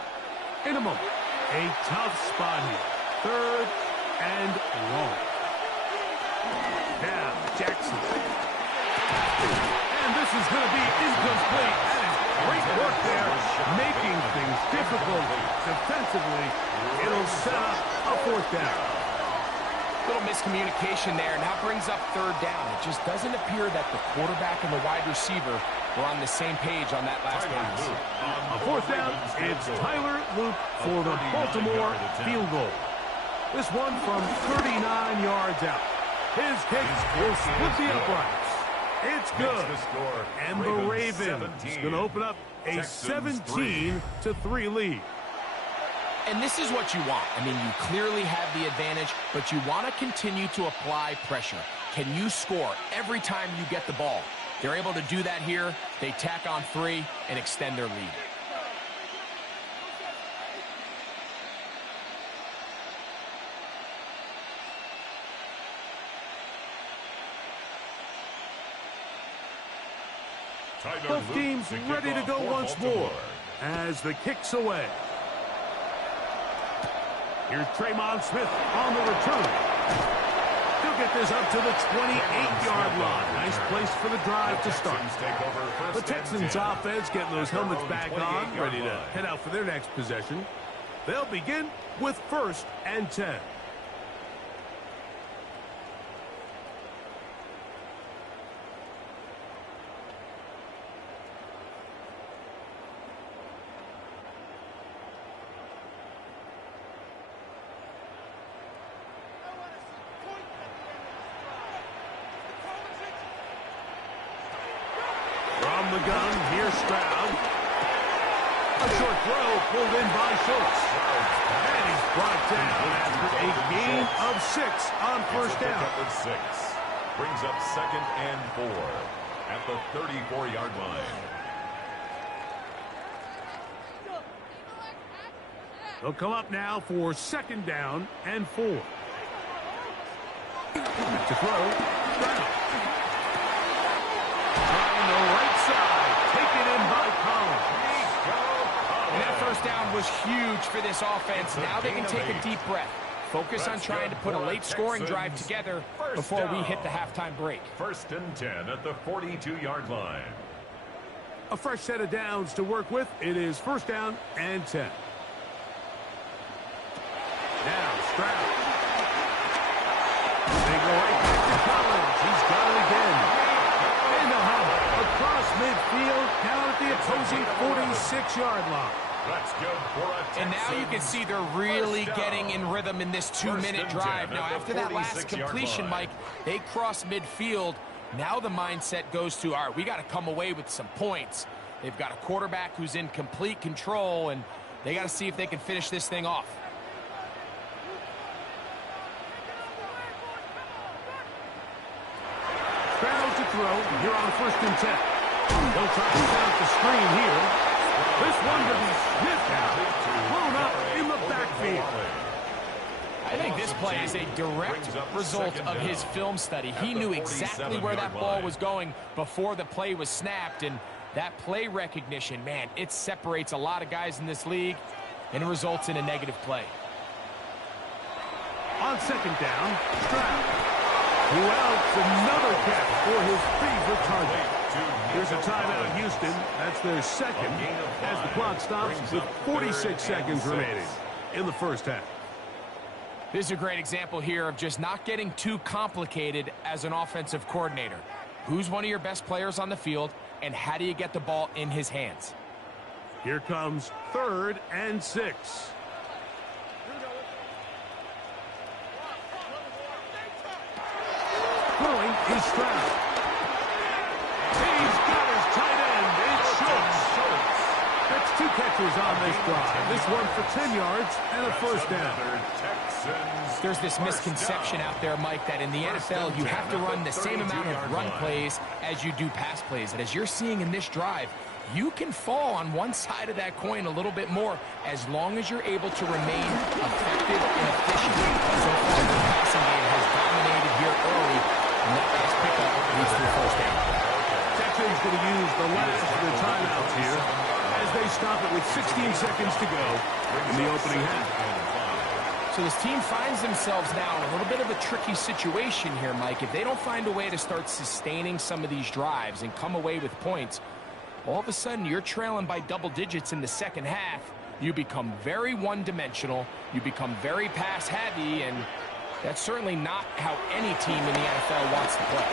in a moment. A tough spot here. Third and long. Now Jackson. And this is going to be incomplete. Great work there, making things difficult defensively. It'll set up a fourth down. Little miscommunication there, and that brings up third down. It just doesn't appear that the quarterback and the wide receiver were on the same page on that last pass. On fourth down, it's Tyler Luke for the Baltimore field goal. This one from 39 yards out. His kick will split the uprights. It's good. And the Ravens going to open up a 17-3 lead. And this is what you want. I mean, you clearly have the advantage, but you want to continue to apply pressure. can you score every time you get the ball? They're able to do that here. They tack on 3 and extend their lead. Both teams ready to go once more as the kick's away. Here's Tremon Smith on the return. He'll get this up to the 28-yard line. Nice place for the drive to start. The Texans offense getting those helmets back on, ready to head out for their next possession. They'll begin with 1st and 10. From the gun, here's Stroud. A short throw pulled in by Schultz. And he's brought down after a gain of 6 on 1st down. Brings up 2nd and 4 at the 34-yard line. They'll come up now for 2nd down and 4. Back to throw. Stroud. On the right side, taken in by Collins. And that 1st down was huge for this offense. Now they can take a deep breath. Focus on trying to put a late scoring drive together before we hit the halftime break. 1st and 10 at the 42-yard line. A fresh set of downs to work with. It is 1st down and 10. Now Stroud. They go right back to Collins. He's got it again. And they'll have it across midfield down at the opposing 46-yard line. That's good for a Texans. And now you can see they're really getting in rhythm in this 2-minute drive. Now, after that last completion, Mike, they cross midfield. Now the mindset goes to, all right, we got to come away with some points. They've got a quarterback who's in complete control, and they got to see if they can finish this thing off. Stroud to throw here on 1st and 10. They'll try to set up the screen here. This one to be sniffed out. Thrown up in the backfield. I think this play is a direct result of his film study. He knew exactly where that ball was going before the play was snapped, and that play recognition, man, it separates a lot of guys in this league, and it results in a negative play. On 2nd down, Stroud. Who else? Another catch for his favorite target. Here's a timeout, Houston. That's their 2nd as the clock stops with 46 seconds remaining in the 1st half. This is a great example here of just not getting too complicated as an offensive coordinator. Who's one of your best players on the field, and how do you get the ball in his hands? Here comes 3rd and 6. Throwing is Stroud. He's got his tight end. It's Schultz. That's 2 catches on this drive. This one for 10 yards and a 1st down. There's this misconception out there, Mike, that in the NFL you have to run the same amount of run plays as you do pass plays. And as you're seeing in this drive, you can fall on one side of that coin a little bit more as long as you're able to remain effective and efficient. So far, the passing game has dominated here early, and that last pickup leads to a 1st down. Texans going to use the last of their timeouts here as they stop it with 16 seconds to go in the opening half. So this team finds themselves now in a little bit of a tricky situation here, Mike. If they don't find a way to start sustaining some of these drives and come away with points, all of a sudden you're trailing by double digits in the 2nd half. You become very one-dimensional. You become very pass-heavy, and that's certainly not how any team in the NFL wants to play.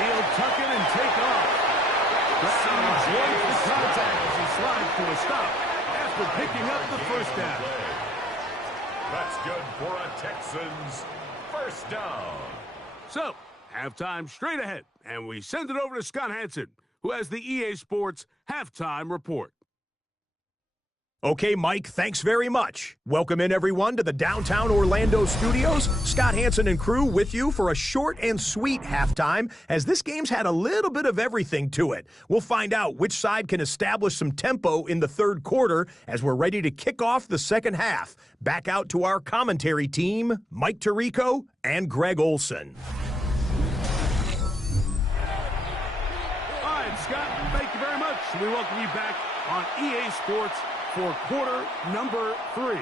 He'll tuck it and take off. Brown avoids the contact as he slides to a stop after picking up the 1st down. That's good for a Texans 1st down. So, halftime straight ahead, and we send it over to Scott Hansen, who has the EA Sports Halftime Report. Okay, Mike, thanks very much. Welcome in, everyone, to the downtown Orlando studios. Scott Hansen and crew with you for a short and sweet halftime, as this game's had a little bit of everything to it. We'll find out which side can establish some tempo in the third quarter as we're ready to kick off the second half. Back out to our commentary team, Mike Tirico and Greg Olson. All right, Scott, thank you very much. We welcome you back on EA Sports for quarter number 3.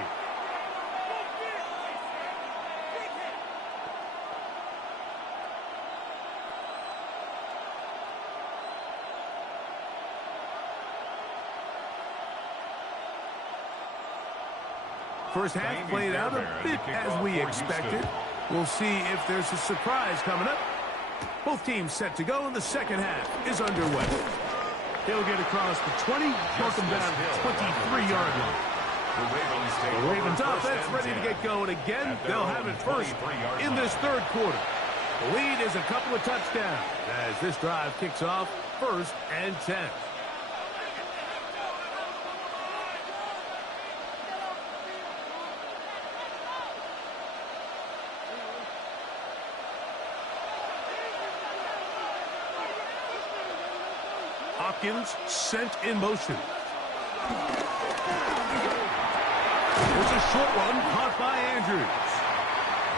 First half played out a bit as we expected. We'll see if there's a surprise coming up. Both teams set to go, and the second half is underway. He'll get across the 20, knock him down to the 23-yard line. The Ravens offense ready to get going again. They'll have it first in this third quarter. The lead is a couple of touchdowns as this drive kicks off 1st and 10. Hopkins sent in motion. There's a short one caught by Andrews.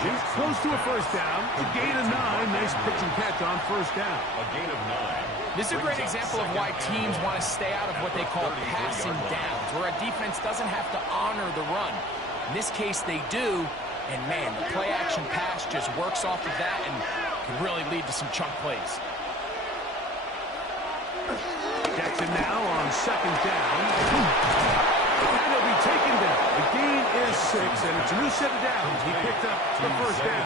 He's close to a first down. A gain of 9. Nice pitch and catch on first down. A gain of 9. This is a great example of why teams want to stay out of what they call passing downs, where a defense doesn't have to honor the run. In this case, they do. And, man, the play-action pass just works off of that and can really lead to some chunk plays. Jackson now on second down. And he'll be taken down. The gain is 6, and it's a new set of downs. He picked up the first down.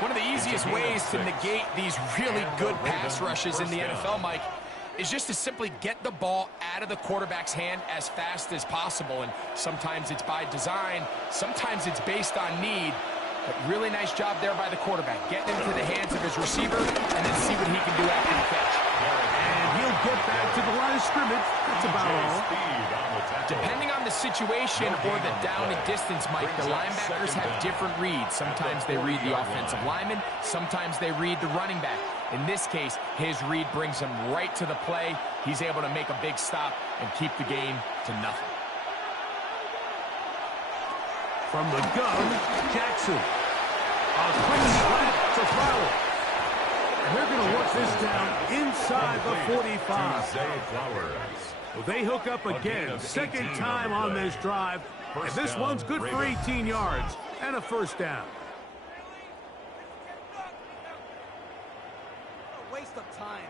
One of the easiest ways to negate these really good pass rushes in the NFL, Mike, is just to simply get the ball out of the quarterback's hand as fast as possible. And sometimes it's by design. Sometimes it's based on need. But really nice job there by the quarterback, getting into the hands of his receiver and then see what he can do after the catch. And he'll get back to the line of scrimmage. That's about all. Depending on the situation or the down and distance, Mike, the linebackers have different reads. Sometimes they read the offensive lineman. Sometimes they read the running back. In this case, his read brings him right to the play. He's able to make a big stop and keep the game to nothing. From the gun, Jackson. A quick slant to Flowers. And they're going to work this down inside the 45. Well, they hook up again. Second time on this drive. And this one's good for 18 yards and a first down. A waste of time.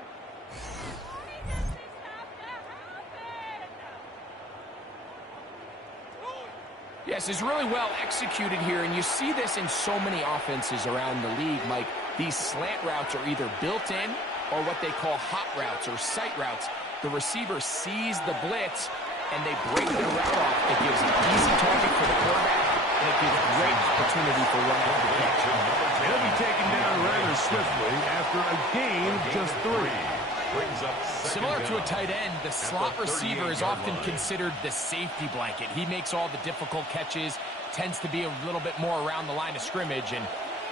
Yes, it's really well executed here, and you see this in so many offenses around the league, Mike. These slant routes are either built in or what they call hot routes or sight routes. The receiver sees the blitz, and they break the route off. It gives an easy target for the quarterback, and it gives great opportunity for running off the catch. He'll be taken down rather swiftly after a gain of just 3. Similar to a tight end, the slot receiver is often considered the safety blanket. He makes all the difficult catches, tends to be a little bit more around the line of scrimmage, and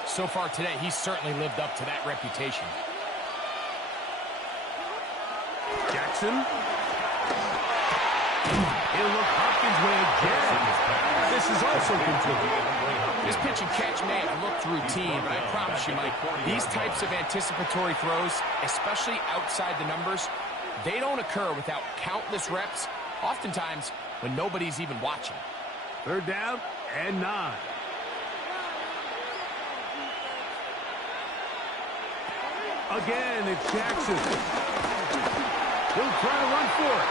so far today, he's certainly lived up to that reputation. Jackson. He'll look Hopkins' way again. This is also complete. This pitch and catch may have looked routine, but I promise you, Mike, these types of anticipatory throws, especially outside the numbers, they don't occur without countless reps, oftentimes when nobody's even watching. Third down and 9. Again, it's Jackson. He'll try to run for it.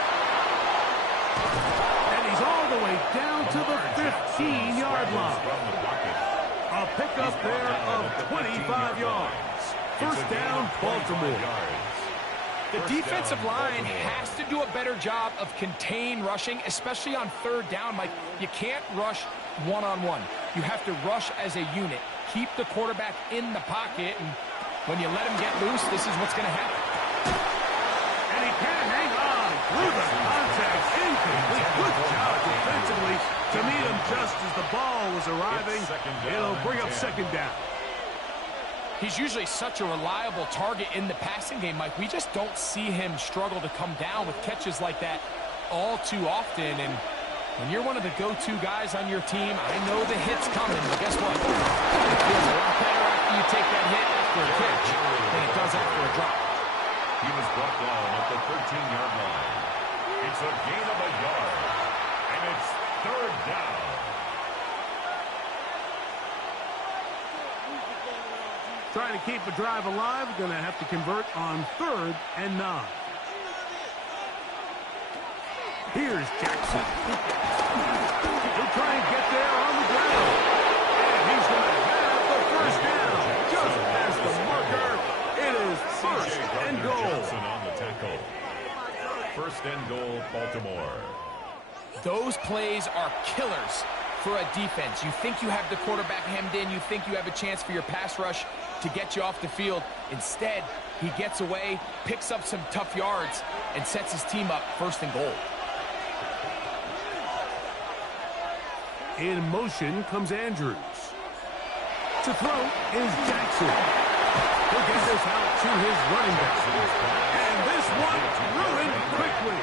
And he's all the way down to the 15-yard line. A pickup there of 25 yards. First down, Baltimore. The defensive line has to do a better job of contain rushing, especially on third down. Like, you can't rush one-on-one. You have to rush as a unit. Keep the quarterback in the pocket, and when you let him get loose, this is what's going to happen. And he can't hang on through the contact. Incomplete. Good just as the ball was arriving. It'll bring up second down. He's usually such a reliable target in the passing game, Mike. We just don't see him struggle to come down with catches like that all too often. And when you're one of the go-to guys on your team, I know the hit's coming, but guess what? It feels a lot better after you take that hit after a catch than it does after a drop. He was brought down at the 13-yard line. It's a gain of a yard, and it's third down. Trying to keep a drive alive, going to have to convert on 3rd and 9. Here's Jackson. He'll try and get there on the ground. And he's going to have the first down. Just past the marker. It is 1st and goal. On the tackle. 1st and goal, Baltimore. Those plays are killers for a defense. You think you have the quarterback hemmed in. You think you have a chance for your pass rush to get you off the field. Instead, he gets away, picks up some tough yards, and sets his team up 1st and goal. In motion comes Andrews. To throw is Jackson. He'll get this out to his running back. And this one ruined quickly.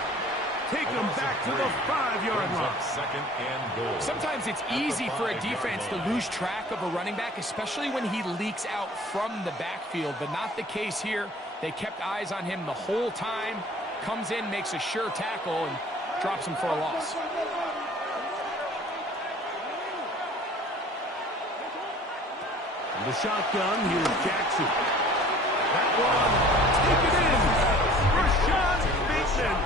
Take him back to the 5-yard line. 2nd and goal. Sometimes it's easy for a defense to lose track of a running back, especially when he leaks out from the backfield, but not the case here. They kept eyes on him the whole time. Comes in, makes a sure tackle, and drops him for a loss. The shotgun, here's Jackson. That one, take it in. Rashad Bateman.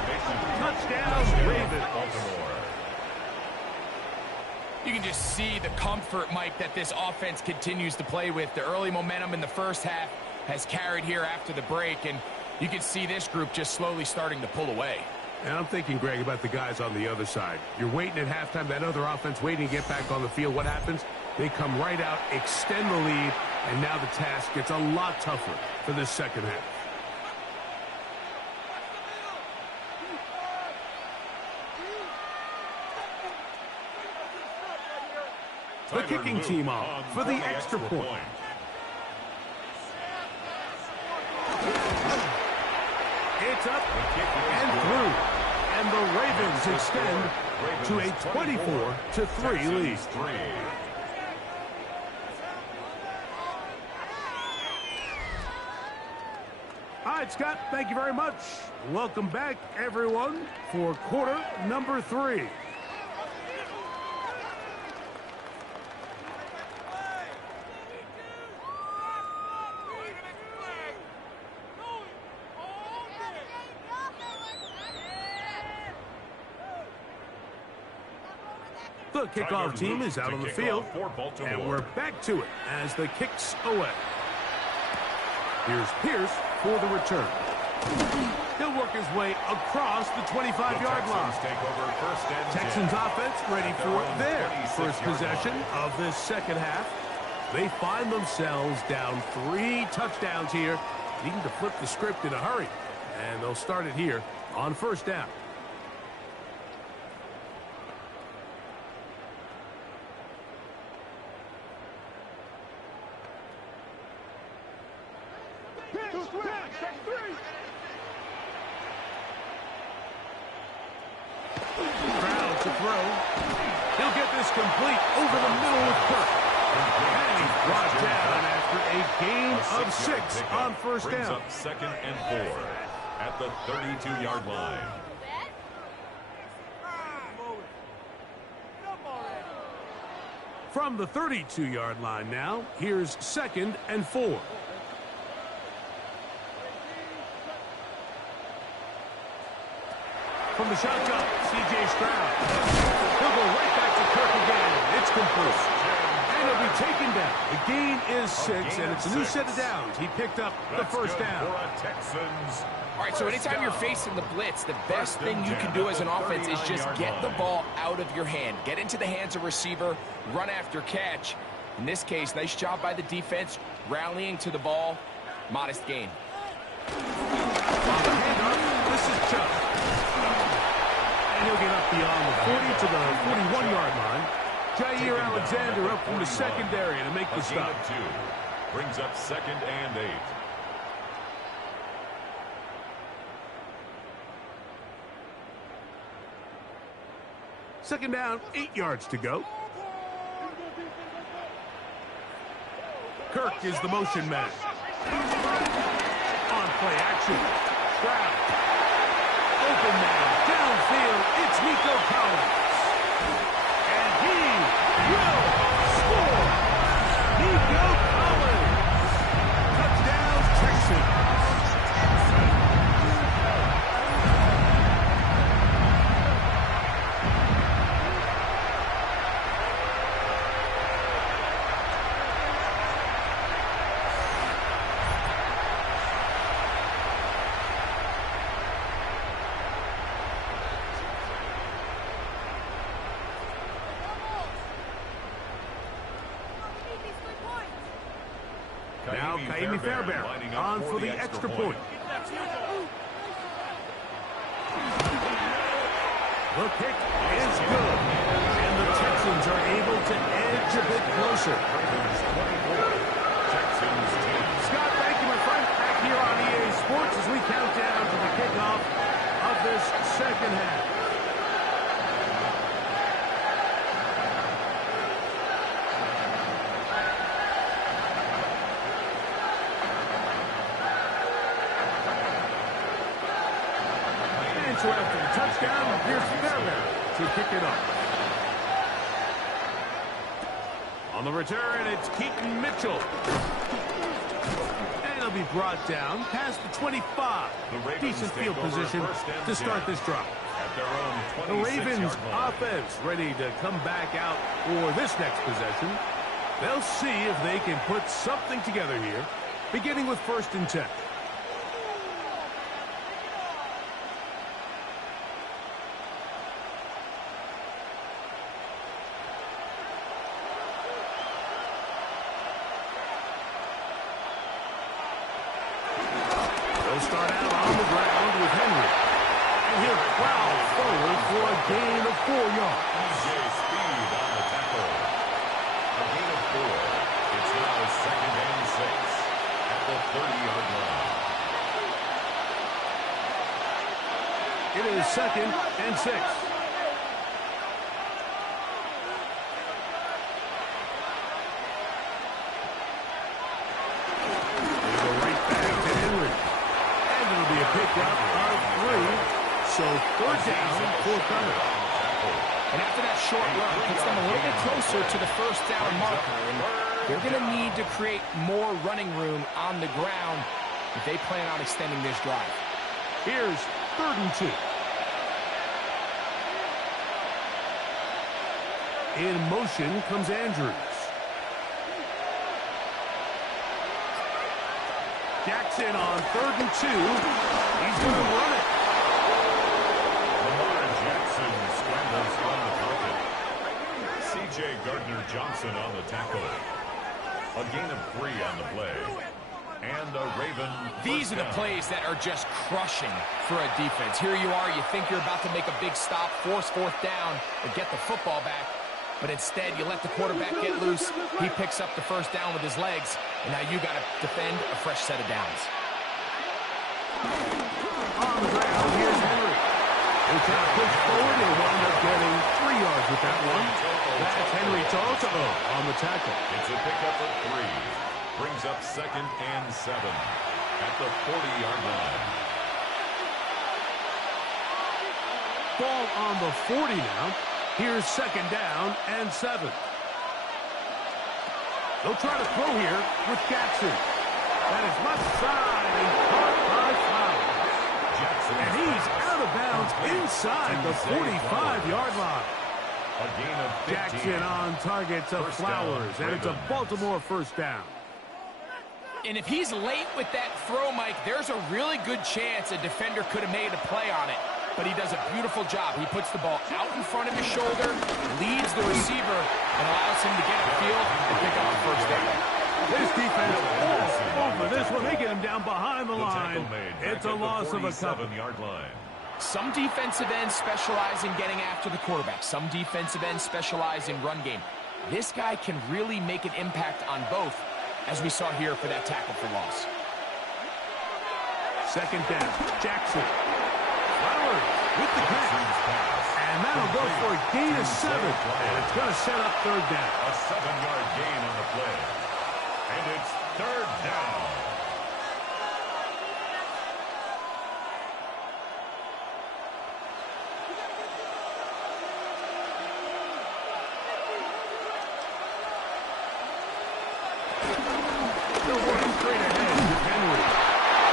Touchdown, Ravens. You can just see the comfort, Mike, that this offense continues to play with. The early momentum in the first half has carried here after the break, and you can see this group just slowly starting to pull away. And I'm thinking, Greg, about the guys on the other side. You're waiting at halftime, that other offense waiting to get back on the field. What happens? They come right out, extend the lead, and now the task gets a lot tougher for this second half. The kicking team off for the extra point. It's up and through. And the Ravens extend to a 24-3 lead. All right, Scott, thank you very much. Welcome back, everyone, for quarter number 3. The kickoff team is out on the field, and we're back to it as the kicks away. Here's Pierce for the return. He'll work his way across the 25-yard line. Texans offense ready for their first possession of this second half. They find themselves down 3 touchdowns here, needing to flip the script in a hurry. And they'll start it here on 1st down. Brown to throw. He'll get this complete over the middle with Kirk. And he's brought down after a gain of 6 on 1st down. Up 2nd and 4 at the 32-yard line. From the 32-yard line now, here's 2nd and 4. From the shotgun, C.J. Stroud. He'll go right back to Kirk again. It's complete. And he'll be taken down. The gain is 6, and it's a new set of downs. He picked up the 1st down. All right, so anytime you're facing the blitz, the best thing you can do as an offense is just get the ball out of your hand. Get into the hands of receiver, run after catch. In this case, nice job by the defense, rallying to the ball. Modest gain. On the handoff, this is Chubb. And he'll get up beyond the 40 to the 41-yard line. Jair Alexander up from the secondary to make the stop. Brings up 2nd and 8. Second down, 8 yards to go. Kirk is the motion man. On play action. Stroud. Open man. Downfield. It's Nico Collins. And he will score. Nico Collins. Touchdown, Texans. Now Kaimi Fairbairn on for the extra point. The kick is good. And the Texans are able to edge a bit closer. Scott, thank you, my friend. Back here on EA Sports as we count down to the kickoff of this second half. So after the touchdown, here's Fairbairn to kick it off. On the return, it's Keaton Mitchell. And he'll be brought down past the 25. Decent field position to start this drive. The Ravens offense ready to come back out for this next possession. They'll see if they can put something together here, beginning with 1st and 10. Start out on the ground with Henry. And he'll plow forward for a gain of 4 yards. Speed on the tackle. A gain of 4. It's now 2nd and 6 at the 30-yard line. It is 2nd and 6. Picked up of 3, so 3rd down forthcoming. And after that short run, puts them a little bit closer to the 1st down marker. And they're going to need to create more running room on the ground if they plan on extending this drive. Here's 3rd and 2. In motion comes Andrews. Jackson on 3rd and 2. He's going to run it. Lamar Jackson scrambles from the pocket. C.J. Gardner-Johnson on the tackle. A gain of 3 on the play. And a Raven. These are the plays that are just crushing for a defense. Here you are, you think you're about to make a big stop, force 4th down, or get the football back. But instead, you let the quarterback get loose. He picks up the 1st down with his legs. And now you got to defend a fresh set of downs. On the ground, here's Henry. They try to push forward. They wind up getting 3 yards with that one. That's Henry Toto on the tackle. It's a pickup of 3. Brings up 2nd and 7 at the 40-yard line. Ball on the 40 now. Here's 2nd down and 7. They'll try to throw here with Jackson. That is left side and caught by Flowers. And he's out of bounds inside the 45-yard line. A gain of 15. Jackson on target to Flowers, and it's a Baltimore 1st down. And if he's late with that throw, Mike, there's a really good chance a defender could have made a play on it. But he does a beautiful job. He puts the ball out in front of his shoulder, leads the receiver, and allows him to get upfield and pick up the 1st down. This defense all over this one. They get him down behind the line. It's a loss of a couple. 47-yard line. Some defensive ends specialize in getting after the quarterback. Some defensive ends specialize in run game. This guy can really make an impact on both, as we saw here for that tackle for loss. Second down, Jackson. Flowers with the catch. And that'll go for a gain of 7. And it's going to set up third down. A 7-yard gain on the play. And it's third down. They'll work straight ahead with Henry.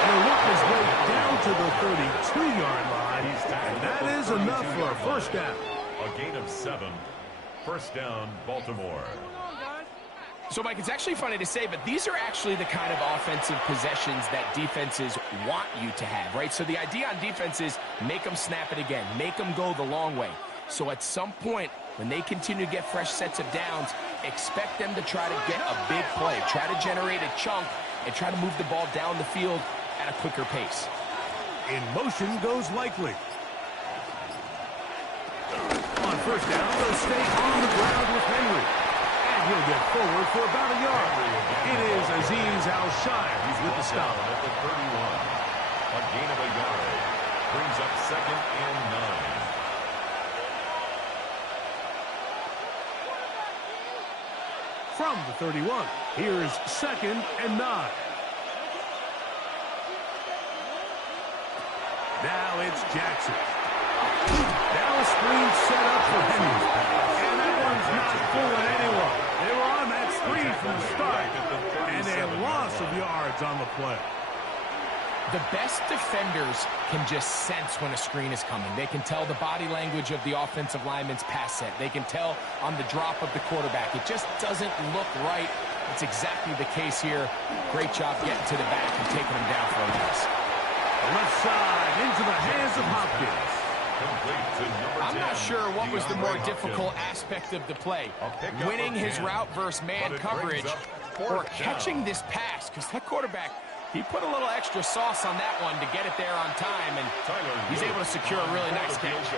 They'll work his way down to the 32-yard line. And that is enough for a first down. A gain of 7. First down, Baltimore. So, Mike, it's actually funny to say, but these are actually the kind of offensive possessions that defenses want you to have, right? So the idea on defense is make them snap it again, make them go the long way. So at some point, when they continue to get fresh sets of downs, expect them to try to get a big play, try to generate a chunk, and try to move the ball down the field at a quicker pace. In motion goes Likely. On first down, they'll stay on the ground with Henry. And he'll get forward for about a yard. It is Azeez Al-Shire with the stop. At the 31. A gain of a yard. Brings up 2nd and 9. From the 31, here's 2nd and 9. Now it's Jackson. Now a screen set up for Henry. And that one's not fooling anyone. They were on that screen from the start. And a loss of yards on the play. The best defenders can just sense when a screen is coming. They can tell the body language of the offensive lineman's pass set. They can tell on the drop of the quarterback. It just doesn't look right. It's exactly the case here. Great job getting to the back and taking him down for a loss. Left side into the hands of Hopkins. I'm not sure what was the more difficult aspect of the play. Winning his route versus man coverage or catching this pass, because that quarterback, he put a little extra sauce on that one to get it there on time, and he's able to secure a really nice catch.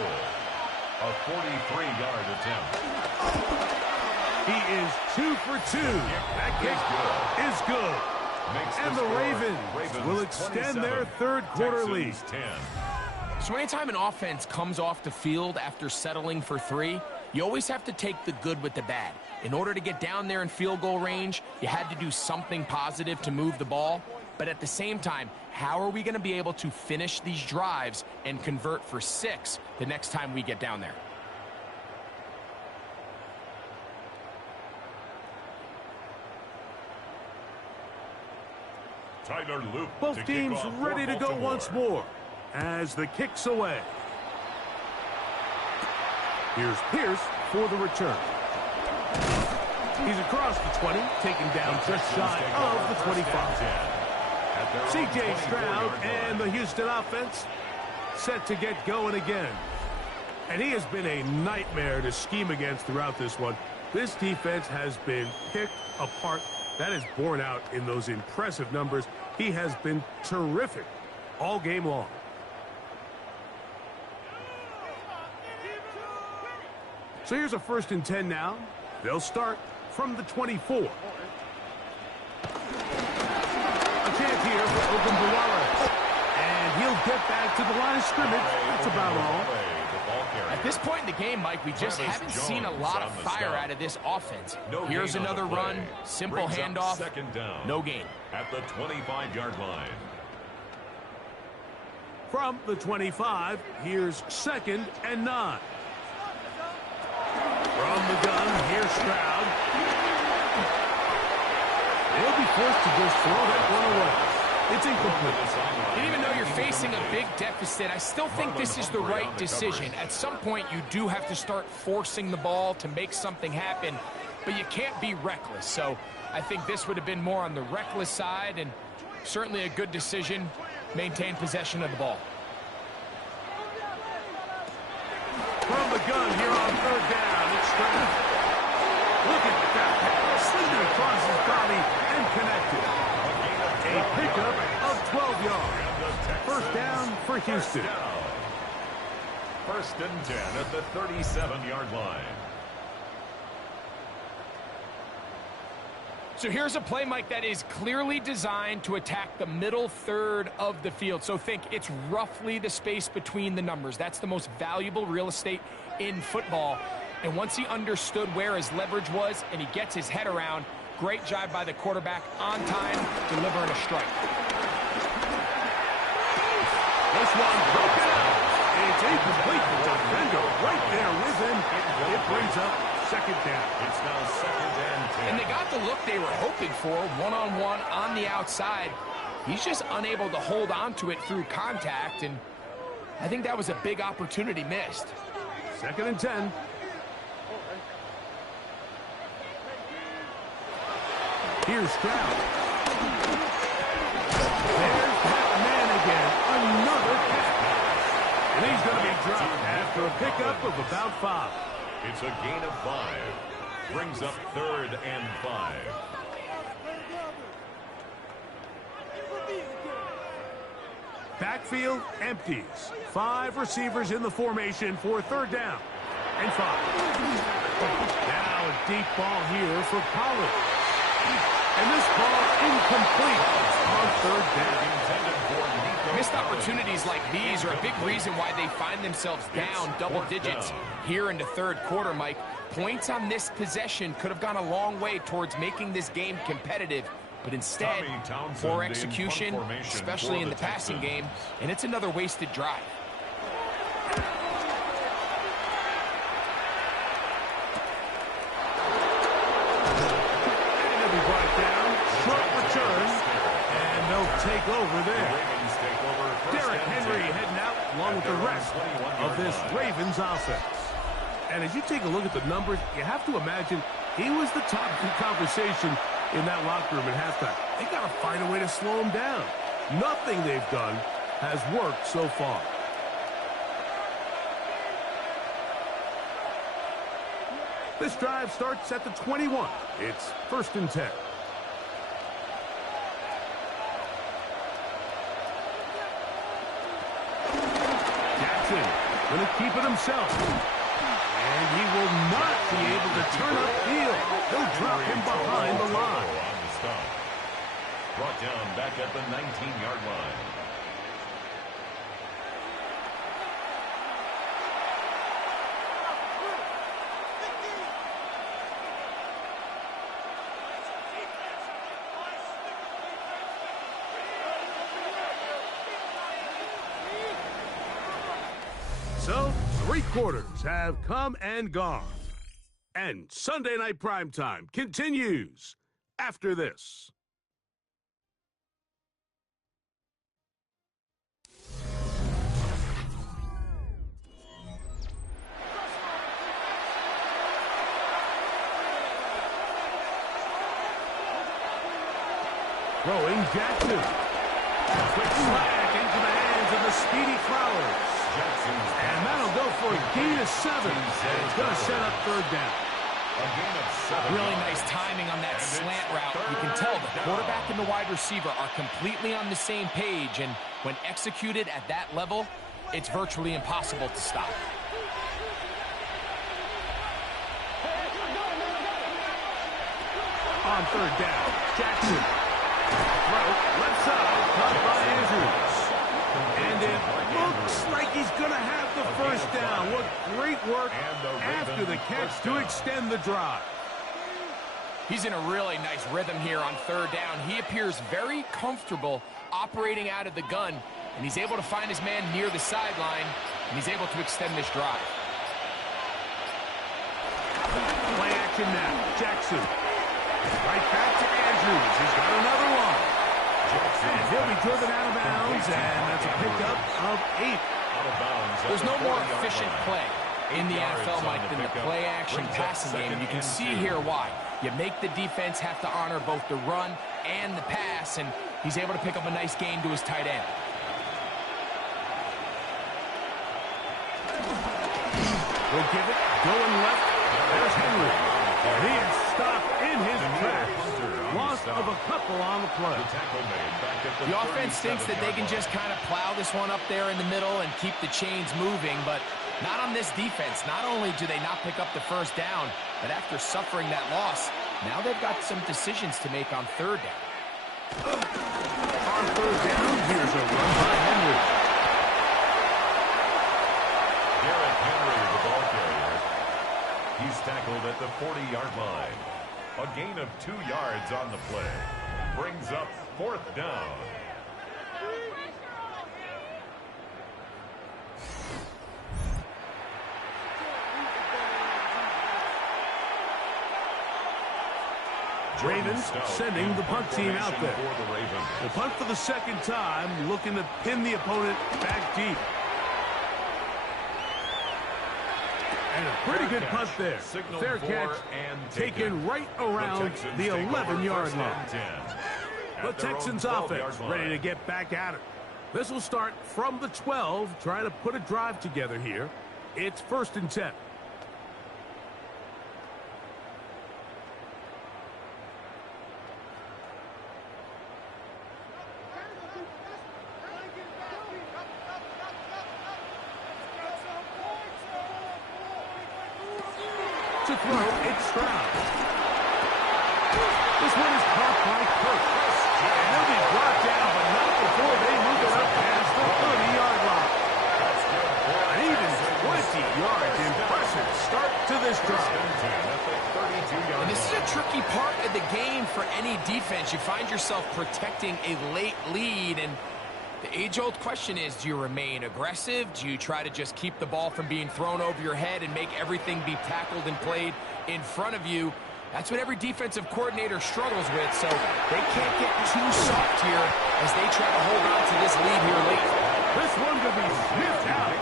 A 43-yard attempt. He is 2 for 2. That kick is good. And the Ravens will extend their third quarter lead. So anytime an offense comes off the field after settling for 3, you always have to take the good with the bad. In order to get down there in field goal range, you had to do something positive to move the ball. But at the same time, how are we going to be able to finish these drives and convert for 6 the next time we get down there? Tyler Luke. Both teams ready to go once more as the kick's away. Here's Pierce for the return. He's across the 20, taken down just shy of the 25. C.J. Stroud and the Houston offense set to get going again. And he has been a nightmare to scheme against throughout this one. This defense has been picked apart. That is borne out in those impressive numbers. He has been terrific all game long. So here's a 1st and 10 now. They'll start from the 24. A chance here for Ogunbowale. And he'll get back to the line of scrimmage. That's about all. At this point in the game, Mike, we just haven't seen a lot of fire out of this offense. Here's another run, simple handoff, no gain. At the 25-yard line. From the 25, here's 2nd and 9. From the gun, here's Stroud. They'll be forced to just throw that one away. It's incomplete. And even though you're facing a big deficit, I still think this is the right decision. At some point, you do have to start forcing the ball to make something happen, but you can't be reckless. So I think this would have been more on the reckless side, and certainly a good decision. Maintain possession of the ball. From the gun here on 3rd down, it's Stroud. Look at that pass, slid across his body and connected. A pickup of 12 yards. 1st down for Houston. First and 10 at the 37-yard line. So here's a play, Mike, that is clearly designed to attack the middle third of the field. So think it's roughly the space between the numbers. That's the most valuable real estate in football. And once he understood where his leverage was and he gets his head around, great job by the quarterback on time, delivering a strike. This one broken out. It's incomplete. The defender right there with him. It brings up second down. It's now second and 10. And they got the look they were hoping for, one-on-one on the outside. He's just unable to hold on to it through contact, and I think that was a big opportunity missed. Second and 10. Here's Stroud. There's that man again. Another catch. And he's going to be dropped after a pickup of about 5. It's a gain of 5. Brings up third and 5. Backfield empties. 5 receivers in the formation for third down and 5. Now a deep ball here for Pollard. And this ball incomplete on third down. Missed opportunities like these are a big reason why they find themselves down double digits here in the third quarter, Mike. Points on this possession could have gone a long way towards making this game competitive. But instead, poor execution, especially in the passing game, and it's another wasted drive. And they'll be brought down. Short return. And they'll take over there. Derrick Henry heading out along with the rest of this Ravens offense. And as you take a look at the numbers, you have to imagine he was the topic of conversation in that locker room at halftime. They got to find a way to slow him down. Nothing they've done has worked so far. This drive starts at the 21. It's first and 10. Jackson going to keep it himself. And he will not be able to turn upfield. They'll drop him behind the line. Brought down back at the 19-yard line. So, 3 quarters have come and gone. And Sunday Night Primetime continues after this. Throwing Jackson. Quick slant into the hands of the speedy Flowers. And that'll go for a gain of 7. And it's going to set up third down. Really nice timing on that slant route. You can tell the quarterback and the wide receiver are completely on the same page, and when executed at that level, it's virtually impossible to stop. On third down, Jackson. Throw, left side, caught by Andrews. And it looks like he's going to have the first down. What great work after the catch to extend the drive. He's in a really nice rhythm here on third down. He appears very comfortable operating out of the gun, and he's able to find his man near the sideline, and he's able to extend this drive. Play action now. Jackson. Right back to Andrews. He's got another one. And he'll be driven out of bounds, and that's a pickup of 8. There's no more efficient play in the NFL, Mike, than the play-action passing game. And you can see here why. You make the defense have to honor both the run and the pass, and he's able to pick up a nice gain to his tight end. We'll give it going left. There's Henry. He is stopped in his tracks. Loss of a couple on the play. The offense thinks that they can just kind of plow this one up there in the middle and keep the chains moving, but Not on this defense. Not only do they not pick up the first down, but after suffering that loss, now they've got some decisions to make on third down. On third down, here's a run by Henry. Garrett Henry, the ball carrier. He's tackled at the 40-yard line. A gain of 2 yards on the play. Brings up fourth down. Ravens sending the punt team out there. The punt for the second time, looking to pin the opponent back deep. And a pretty good punt there. Fair catch, taken right around the 11-yard line. The Texans offense ready to get back at it. This will start from the 12, trying to put a drive together here. It's 1st and 10. To throw, it's Stroud. This one is caught by Kirk. And they'll be brought down, but not before they move it up past the 30-yard line. An even 20 yards. Impressive start to this drive. And this is a tricky part of the game for any defense. You find yourself protecting a late lead, and the age-old question is, do you remain aggressive? Do you try to just keep the ball from being thrown over your head and make everything be tackled and played in front of you? That's what every defensive coordinator struggles with, so they can't get too soft here as they try to hold on to this lead here late. This one could be sniffed out,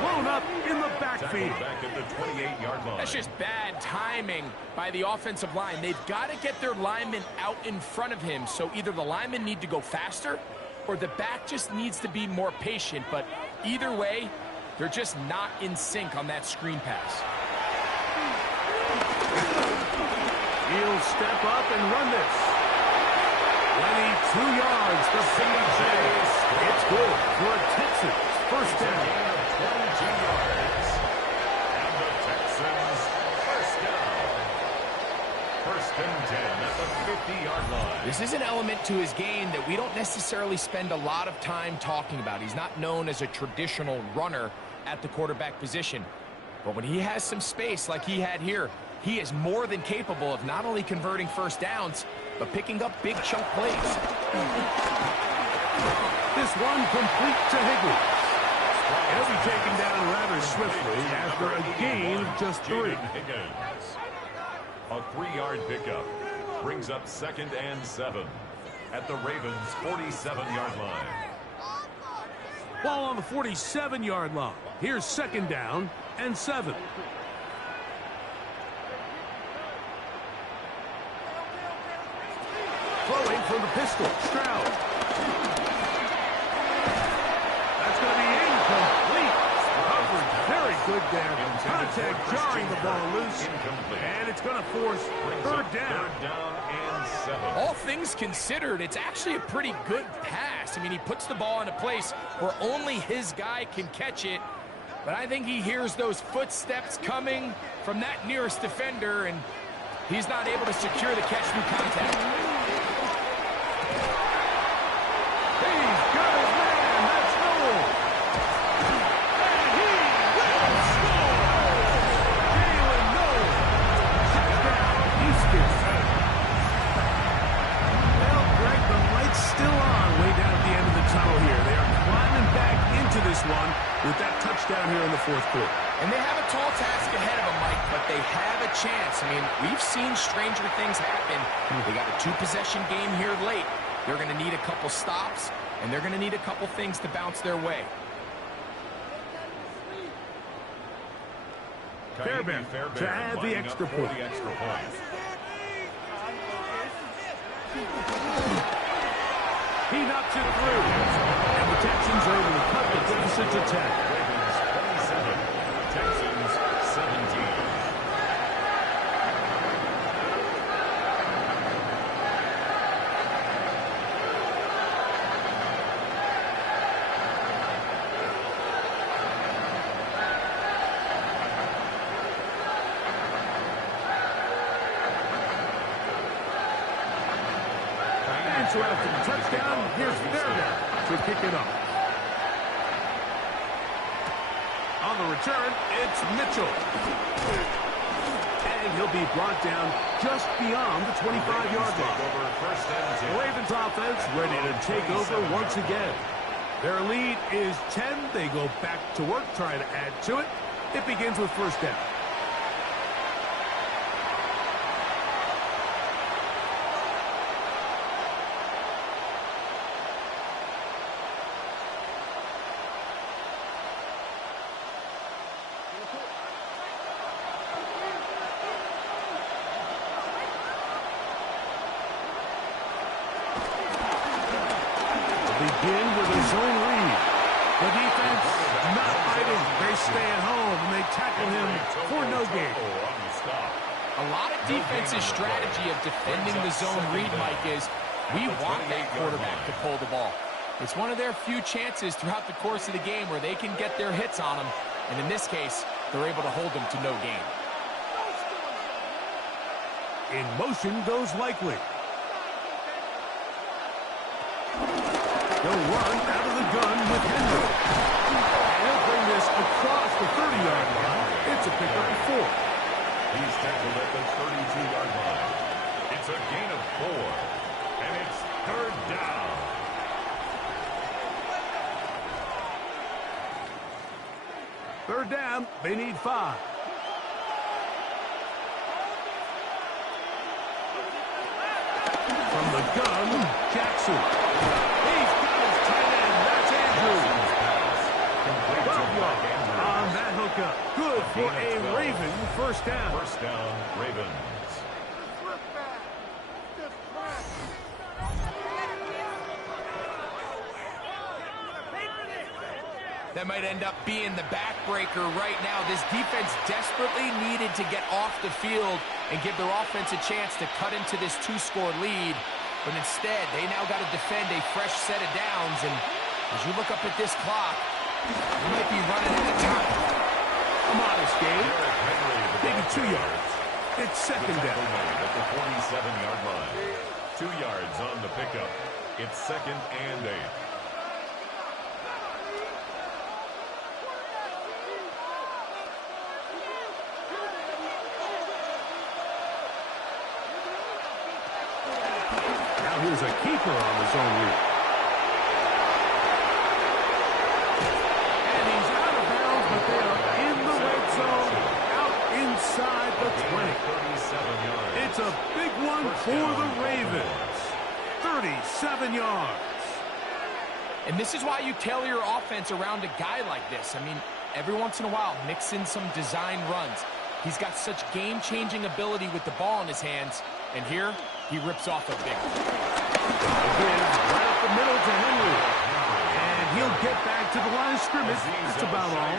blown up in the backfield. Back at the 28-yard line. That's just bad timing by the offensive line. They've got to get their linemen out in front of him, so either the linemen need to go faster or the back just needs to be more patient. But either way, they're just not in sync on that screen pass. He'll step up and run this. 22 yards for CJ. It's good for a Texans first down. 22 yards. And the Texans first down. 1st and 10 at the 50-yard line. This is an element to his game that we don't necessarily spend a lot of time talking about. He's not known as a traditional runner at the quarterback position. But when he has some space like he had here, he is more than capable of not only converting first downs, but picking up big chunk plays. This one complete to Higley. He'll be taken down rather swiftly after a gain of just 3. A 3-yard pickup brings up 2nd and 7 at the Ravens' 47-yard line. Ball on the 47-yard line. Here's 2nd down and 7. Throwing from the pistol, Stroud. That's going to be incomplete. Coverage very good there. Contact jarring the ball loose. And it's going to force 3rd down. 3rd down and 7. All things considered, it's actually a pretty good pass. I mean, he puts the ball in a place where only his guy can catch it. But I think he hears those footsteps coming from that nearest defender, and he's not able to secure the catch through contact. He's got his man. That's goal. And he will score. Jalen Noel. Touchdown, Houston. Well, Greg, the light's still on way down at the end of the tunnel here. They are climbing back into this one with that touchdown here in the 4th quarter. And they have a tall task ahead of them, Mike, but they have a chance. I mean, we've seen stranger things happen. They got a 2-possession game here late. They're going to need a couple stops, and they're going to need a couple things to bounce their way. Fairbairn to add the extra point. He knocks it through. And the Texans are able to cut the deficit to 10. Ravens 27, Texans 17. So after the touchdown, here's their down to kick it up. On the return, it's Mitchell. And he'll be brought down just beyond the 25-yard line. The Ravens offense ready to take over once again. Their lead is 10. They go back to work, trying to add to it. It begins with first down. Begin with a zone read. The defense not fighting. They stay at home, and they tackle him for no gain. A lot of defense's strategy of defending the zone read, Mike, is we want that quarterback to pull the ball. It's one of their few chances throughout the course of the game where they can get their hits on him, and in this case, they're able to hold him to no gain. In motion goes Likely. He'll run out of the gun with Henry. And he'll bring this across the 30-yard line. It's a pickup of 4. He's tackled at the 32-yard line. It's a gain of 4. And it's third down. Third down, they need 5. From the gun, Jackson. He's got his tight end. That's Andrews. 12 yards on that hookup. Good for a Raven first down. First down, Ravens. That might end up being the backbreaker right now. This defense desperately needed to get off the field and give their offense a chance to cut into this 2-score lead. But instead, they now got to defend a fresh set of downs. And as you look up at this clock, you might be running out of time. A modest gain. Maybe 2 yards. It's second down. At the 47-yard line. 2 yards on the pickup. It's second and 8. Here's a keeper on the zone read. And he's out of bounds, but they are in the red zone, out inside the 20. It's a big one for the Ravens. 37 yards. And this is why you tailor your offense around a guy like this. I mean, every once in a while, mix in some design runs. He's got such game-changing ability with the ball in his hands. And here, he rips off a big one. Again, right up the middle to Henry. And he'll get back to the line of scrimmage. That's about all.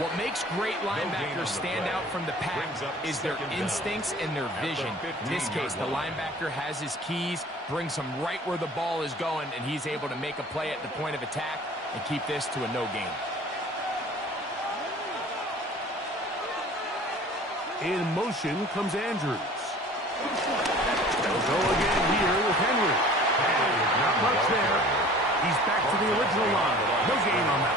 What makes great linebackers stand out from the pack is their instincts and their vision. In this case, the linebacker has his keys, brings him right where the ball is going, and he's able to make a play at the point of attack and keep this to a no gain. In motion comes Andrews. They'll go again here with Henry. Not much there. He's back to the original line. No gain on that.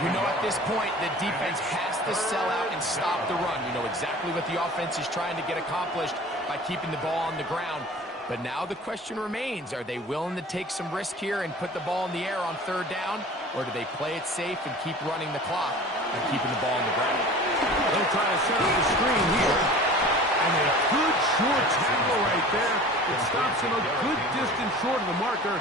You know, at this point, the defense has to sell out and stop the run. You know exactly what the offense is trying to get accomplished by keeping the ball on the ground. But now the question remains, are they willing to take some risk here and put the ball in the air on third down? Or do they play it safe and keep running the clock by keeping the ball on the ground? They'll try to set up the screen here. And a good short tackle right there. It stops him a good distance short of the marker.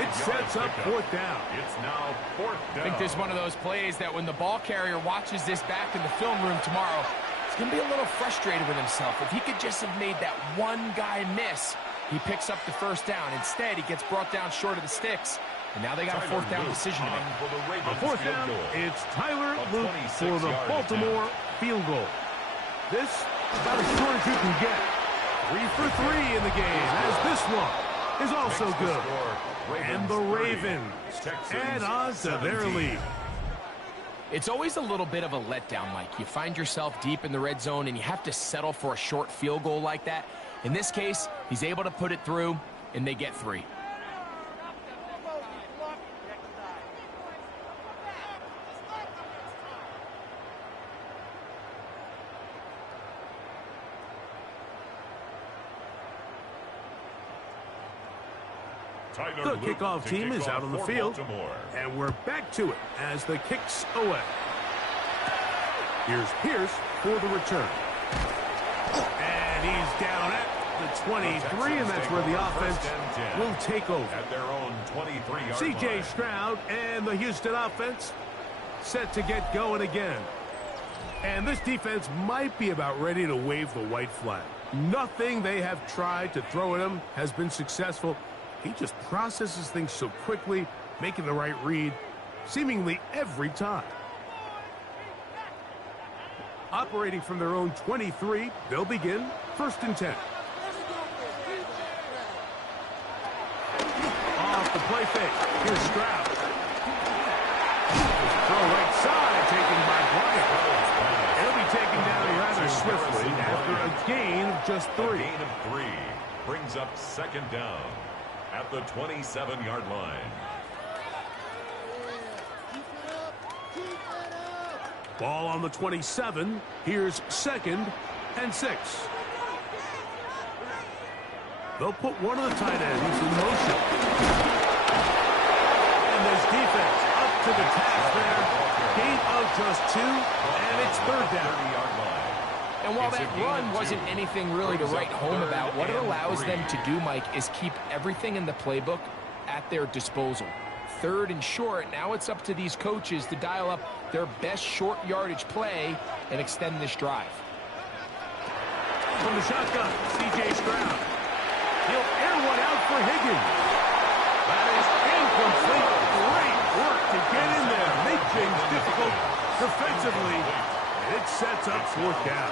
It sets up fourth down. It's now fourth down. I think this is one of those plays that when the ball carrier watches this back in the film room tomorrow, he's going to be a little frustrated with himself. If he could just have made that one guy miss, he picks up the first down. Instead, he gets brought down short of the sticks. And now they got a fourth down decision to make. On fourth down, it's Tyler Luke for the Baltimore field goal. This about as short as you can get. 3 for 3 in the game, as this one is also good. And the Ravens add on to their lead. It's always a little bit of a letdown, Mike. You find yourself deep in the red zone, and you have to settle for a short field goal like that. In this case, he's able to put it through. and they get 3. The kickoff team is out on the field, and we're back to it as the kick's away. Here's Pierce for the return. And he's down at the 23, and that's where the offense will take over. At their own 23-yard C.J. Stroud and the Houston offense set to get going again. And this defense might be about ready to wave the white flag. Nothing they have tried to throw at him has been successful. He just processes things so quickly, making the right read seemingly every time. Operating from their own 23, they'll begin 1st and 10. Off the play fake. Here's Stroud. Throw right side, taken by Bryant. He'll be taken down rather swiftly after a gain of just 3. A gain of 3 brings up 2nd down at the 27-yard line. Ball on the 27. Here's 2nd and 6. They'll put one of the tight ends in motion. And this defense up to the task there. Gain of just 2, and it's 3rd down. And while that run wasn't anything really to write home about, what it allows them to do, Mike, is keep everything in the playbook at their disposal. 3rd and short, now it's up to these coaches to dial up their best short yardage play and extend this drive. From the shotgun, C.J. Stroud. He'll air one out for Higgins. That is incomplete. Great work to get in there. Make things difficult defensively. It sets up 4th down.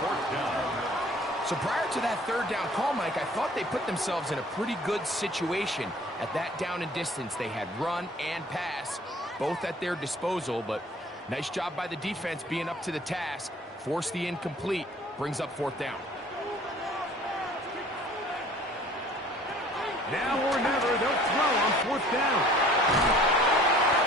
So prior to that 3rd down call, Mike, I thought they put themselves in a pretty good situation at that down and distance. They had run and pass, both at their disposal, but nice job by the defense being up to the task. Force the incomplete, brings up 4th down. Now or never, they'll throw on 4th down.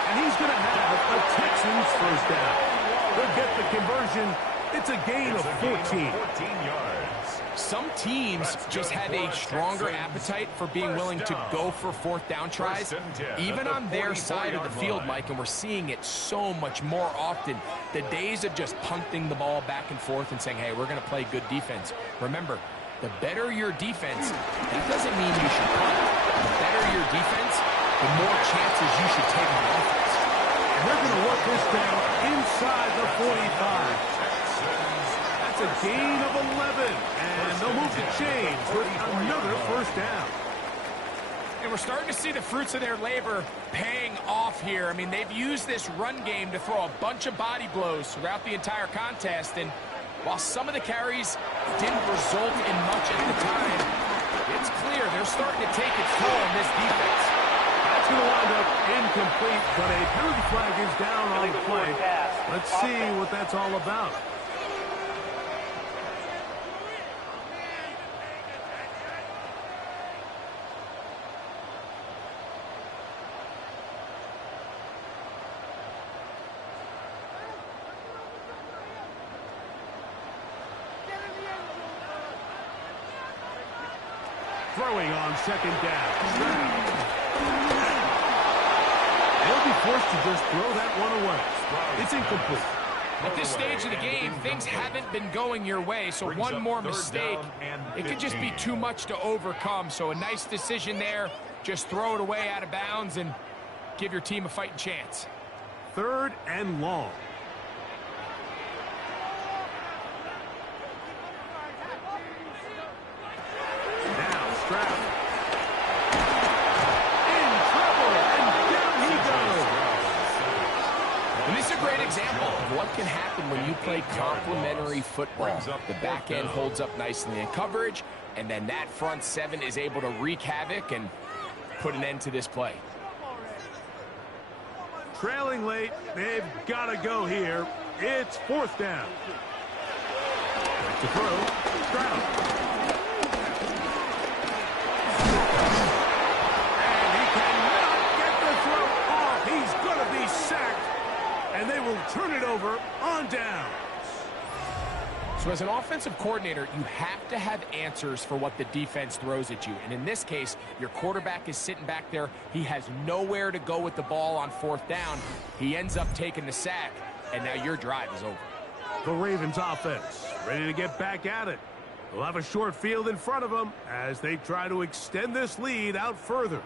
And he's going to have a Texans 1st down. They'll get the conversion. It's a gain of 14 yards. Some teams just have a stronger appetite for being willing to go for 4th down tries, even on their side of the field, Mike, and we're seeing it so much more often. The days of just punting the ball back and forth and saying, hey, we're going to play good defense. Remember, the better your defense, that doesn't mean you should punt. The better your defense, the more chances you should take on offense. They're going to work this down inside the 45. That's a gain of 11. And they'll move the chains with another 1st down. And we're starting to see the fruits of their labor paying off here. I mean, they've used this run game to throw a bunch of body blows throughout the entire contest. And while some of the carries didn't result in much at the time, it's clear they're starting to take its toll on this defense. That's going to wind up incomplete, but a penalty flag is down on the play. Let's see what that's all about. Throwing on 2nd down. They'll be forced to just throw that one away. It's incomplete. At this stage of the game, things haven't been going your way, so one more mistake, it could just be too much to overcome. So a nice decision there. Just throw it away out of bounds and give your team a fighting chance. 3rd and long. Now Stroud. In trouble, and down he goes. And this is a great example of what can happen when you play complementary football. The back end holds up nicely in coverage, and then that front 7 is able to wreak havoc and put an end to this play. Trailing late, they've got to go here. It's 4th down. To throw, Stroud. over on downs. So as an offensive coordinator, you have to have answers for what the defense throws at you. And in this case, your quarterback is sitting back there. He has nowhere to go with the ball on 4th down. He ends up taking the sack, and now your drive is over. The Ravens offense ready to get back at it. They'll have a short field in front of them as they try to extend this lead out further.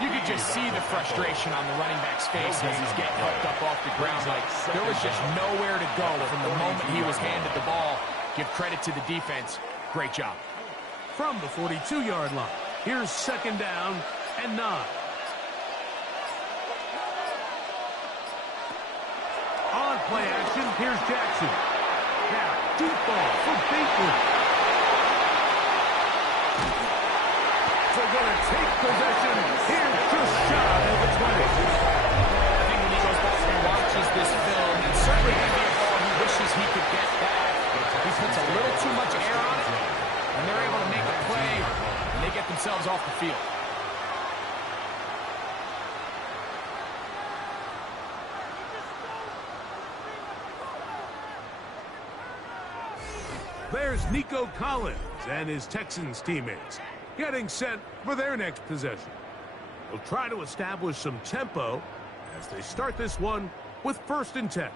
You could just see the frustration on the running back's face as he's getting helped up off the ground. Like, there was just nowhere to go from the moment he was handed the ball. Give credit to the defense. Great job. From the 42-yard line, here's 2nd down and 9. On play action, here's Jackson. Now, deep ball for Bateman. They're going to take possession here just shy of the 20. I think when he goes back and watches this film, it's certainly going to be a ball he wishes he could get back. He puts a little too much air on it, and they're able to make a play, and they get themselves off the field. There's Nico Collins and his Texans teammates getting set for their next possession. They'll try to establish some tempo as they start this one with 1st and 10.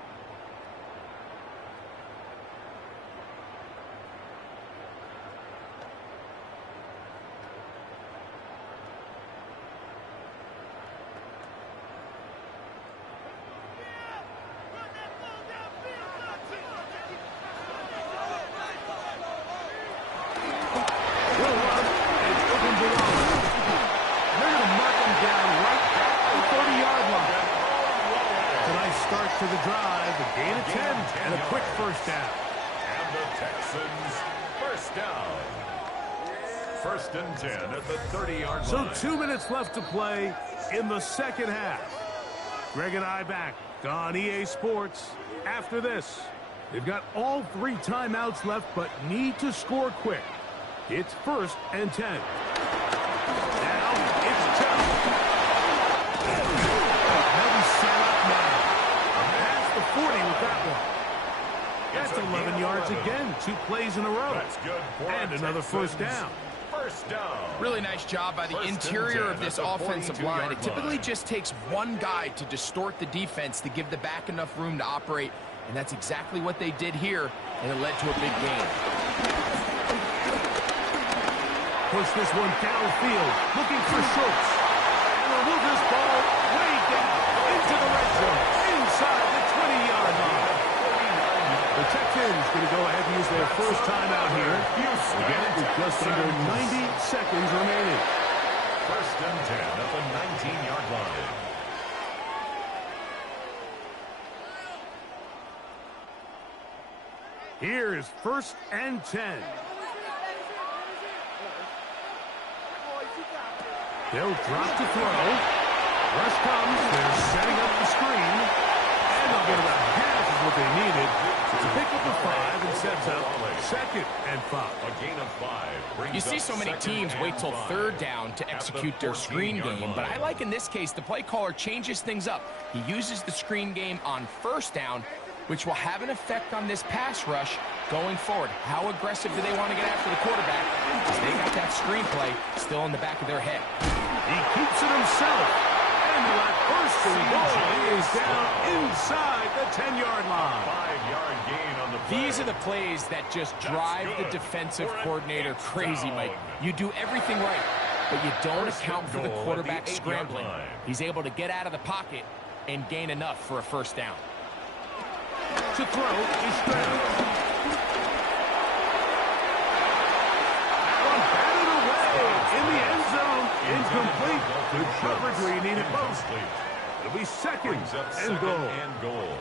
To the drive, a gain of 10, and a quick 1st down. And the Texans, 1st down. 1st and 10 at the 30-yard line. So 2 minutes left to play in the 2nd half. Greg and I back on EA Sports after this. They've got all 3 timeouts left, but need to score quick. It's 1st and 10. Now it's tough. They'll be set up now. 40 with that one. That's 11 yards again. 2 plays in a row. That's good for and another Texans. 1st down. 1st down. Really nice job by the interior of this offensive line. It typically just takes one guy to distort the defense to give the back enough room to operate, and that's exactly what they did here, and it led to a big gain. Push this one downfield, looking for Schultz. And they'll move this ball way down into the red zone, inside the 20-yard line. The Texans going to go ahead and use their 1st timeout here. Again, with just under 90 seconds remaining. 1st and 10 at the 19-yard line. Here's 1st and 10. They'll drop to throw. Rush comes. They're setting up the screen. And they'll get about half of what they needed. It's a pickup of 5 and sets up 2nd and 5. A gain of 5. You see so many teams wait till 3rd down to execute their screen game, but I like in this case the play caller changes things up. He uses the screen game on 1st down, which will have an effect on this pass rush going forward. How aggressive do they want to get after the quarterback? Because they got that screenplay still in the back of their head. He keeps it himself. And that 1st and goal is down inside the 10-yard line. 5-yard gain on the play. These are the plays that just drive the defensive coordinator crazy, Mike. You do everything right, but you don't account for the quarterback scrambling. He's able to get out of the pocket and gain enough for a 1st down. To throw is Stroud. Allen batted away in the end zone. Incomplete. Good coverage where you need it most. It'll be 2nd and goal.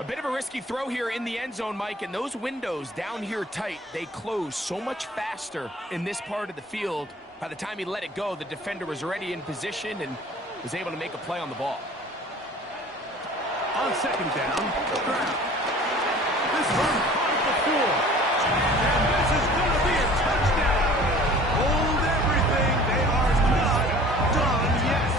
A bit of a risky throw here in the end zone, Mike, and those windows down here tight, they close so much faster in this part of the field. By the time he let it go, the defender was already in position and was able to make a play on the ball. On second down, Stroud. This one caught at the 4. And this is going to be a touchdown. Hold everything. They are not done yet.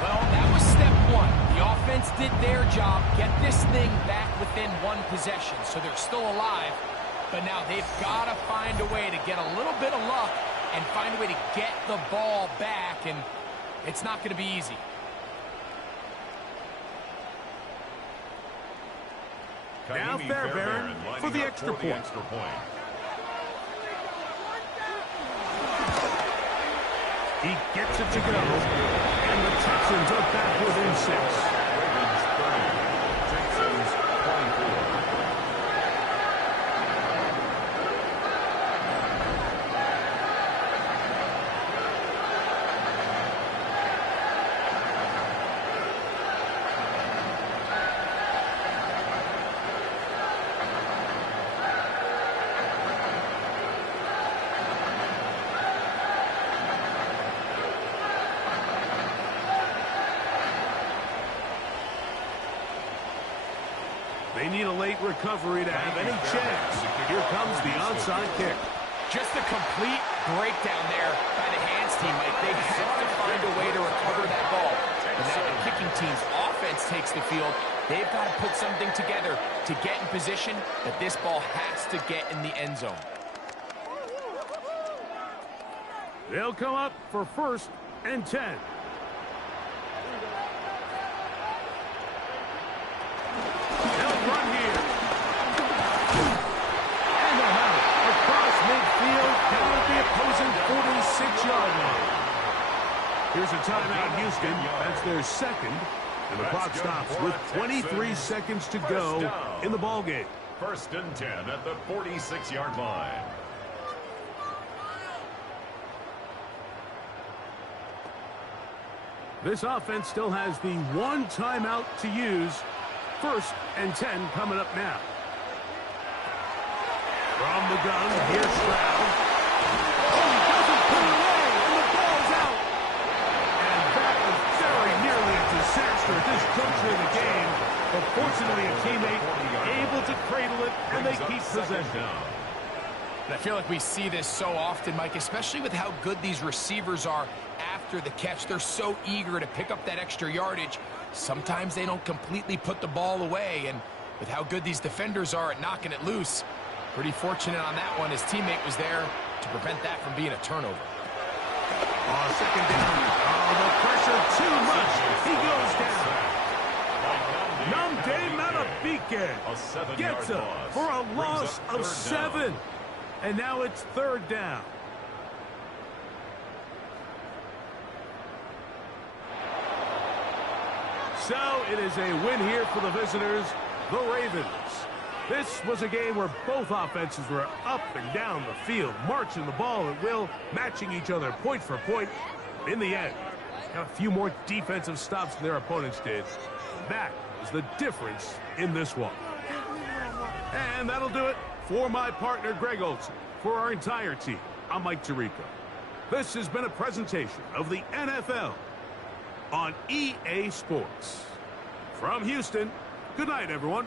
Well, that was step one. The offense did their job, get this thing back within one possession, so they're still alive. But now they've got to find a way to get a little bit of luck and find a way to get the ball back, and it's not going to be easy. Now Fairbairn for the extra point. He gets it to go. And the Texans are back within 6. Ravens 30. Texans 24. They need a late recovery to have any chance. Here comes the onside kick. Just a complete breakdown there by the hands team, Mike. They have to find a way to recover that ball. And now the kicking team's offense takes the field. They've got to put something together to get in position that this ball has to get in the end zone. They'll come up for 1st and 10. They'll run here. And they'll have it across midfield down at the opposing 46-yard line. Here's a timeout, Houston. That's their second. And the clock stops with 23 seconds to go in the ballgame. 1st and 10 at the 46-yard line. This offense still has the one timeout to use. 1st and 10 coming up now. From the gun, here's Stroud. Oh, he doesn't put it away, and the ball's out. And that was very nearly a disaster at this juncture of the game. But fortunately, a teammate able to cradle it, and they keep possession. I feel like we see this so often, Mike, especially with how good these receivers are after the catch. They're so eager to pick up that extra yardage. Sometimes they don't completely put the ball away, and with how good these defenders are at knocking it loose, pretty fortunate on that one. His teammate was there to prevent that from being a turnover. Second down. Oh, the pressure too much. He goes down. Namde Matabike gets him for a loss of 7. And now it's 3rd down. So it is a win here for the visitors, the Ravens. This was a game where both offenses were up and down the field, marching the ball at will, matching each other point for point. In the end, got a few more defensive stops than their opponents did. That is the difference in this one. And that'll do it for my partner, Greg Olson. For our entire team, I'm Mike Tirico. This has been a presentation of the NFL on EA Sports. From Houston, good night, everyone.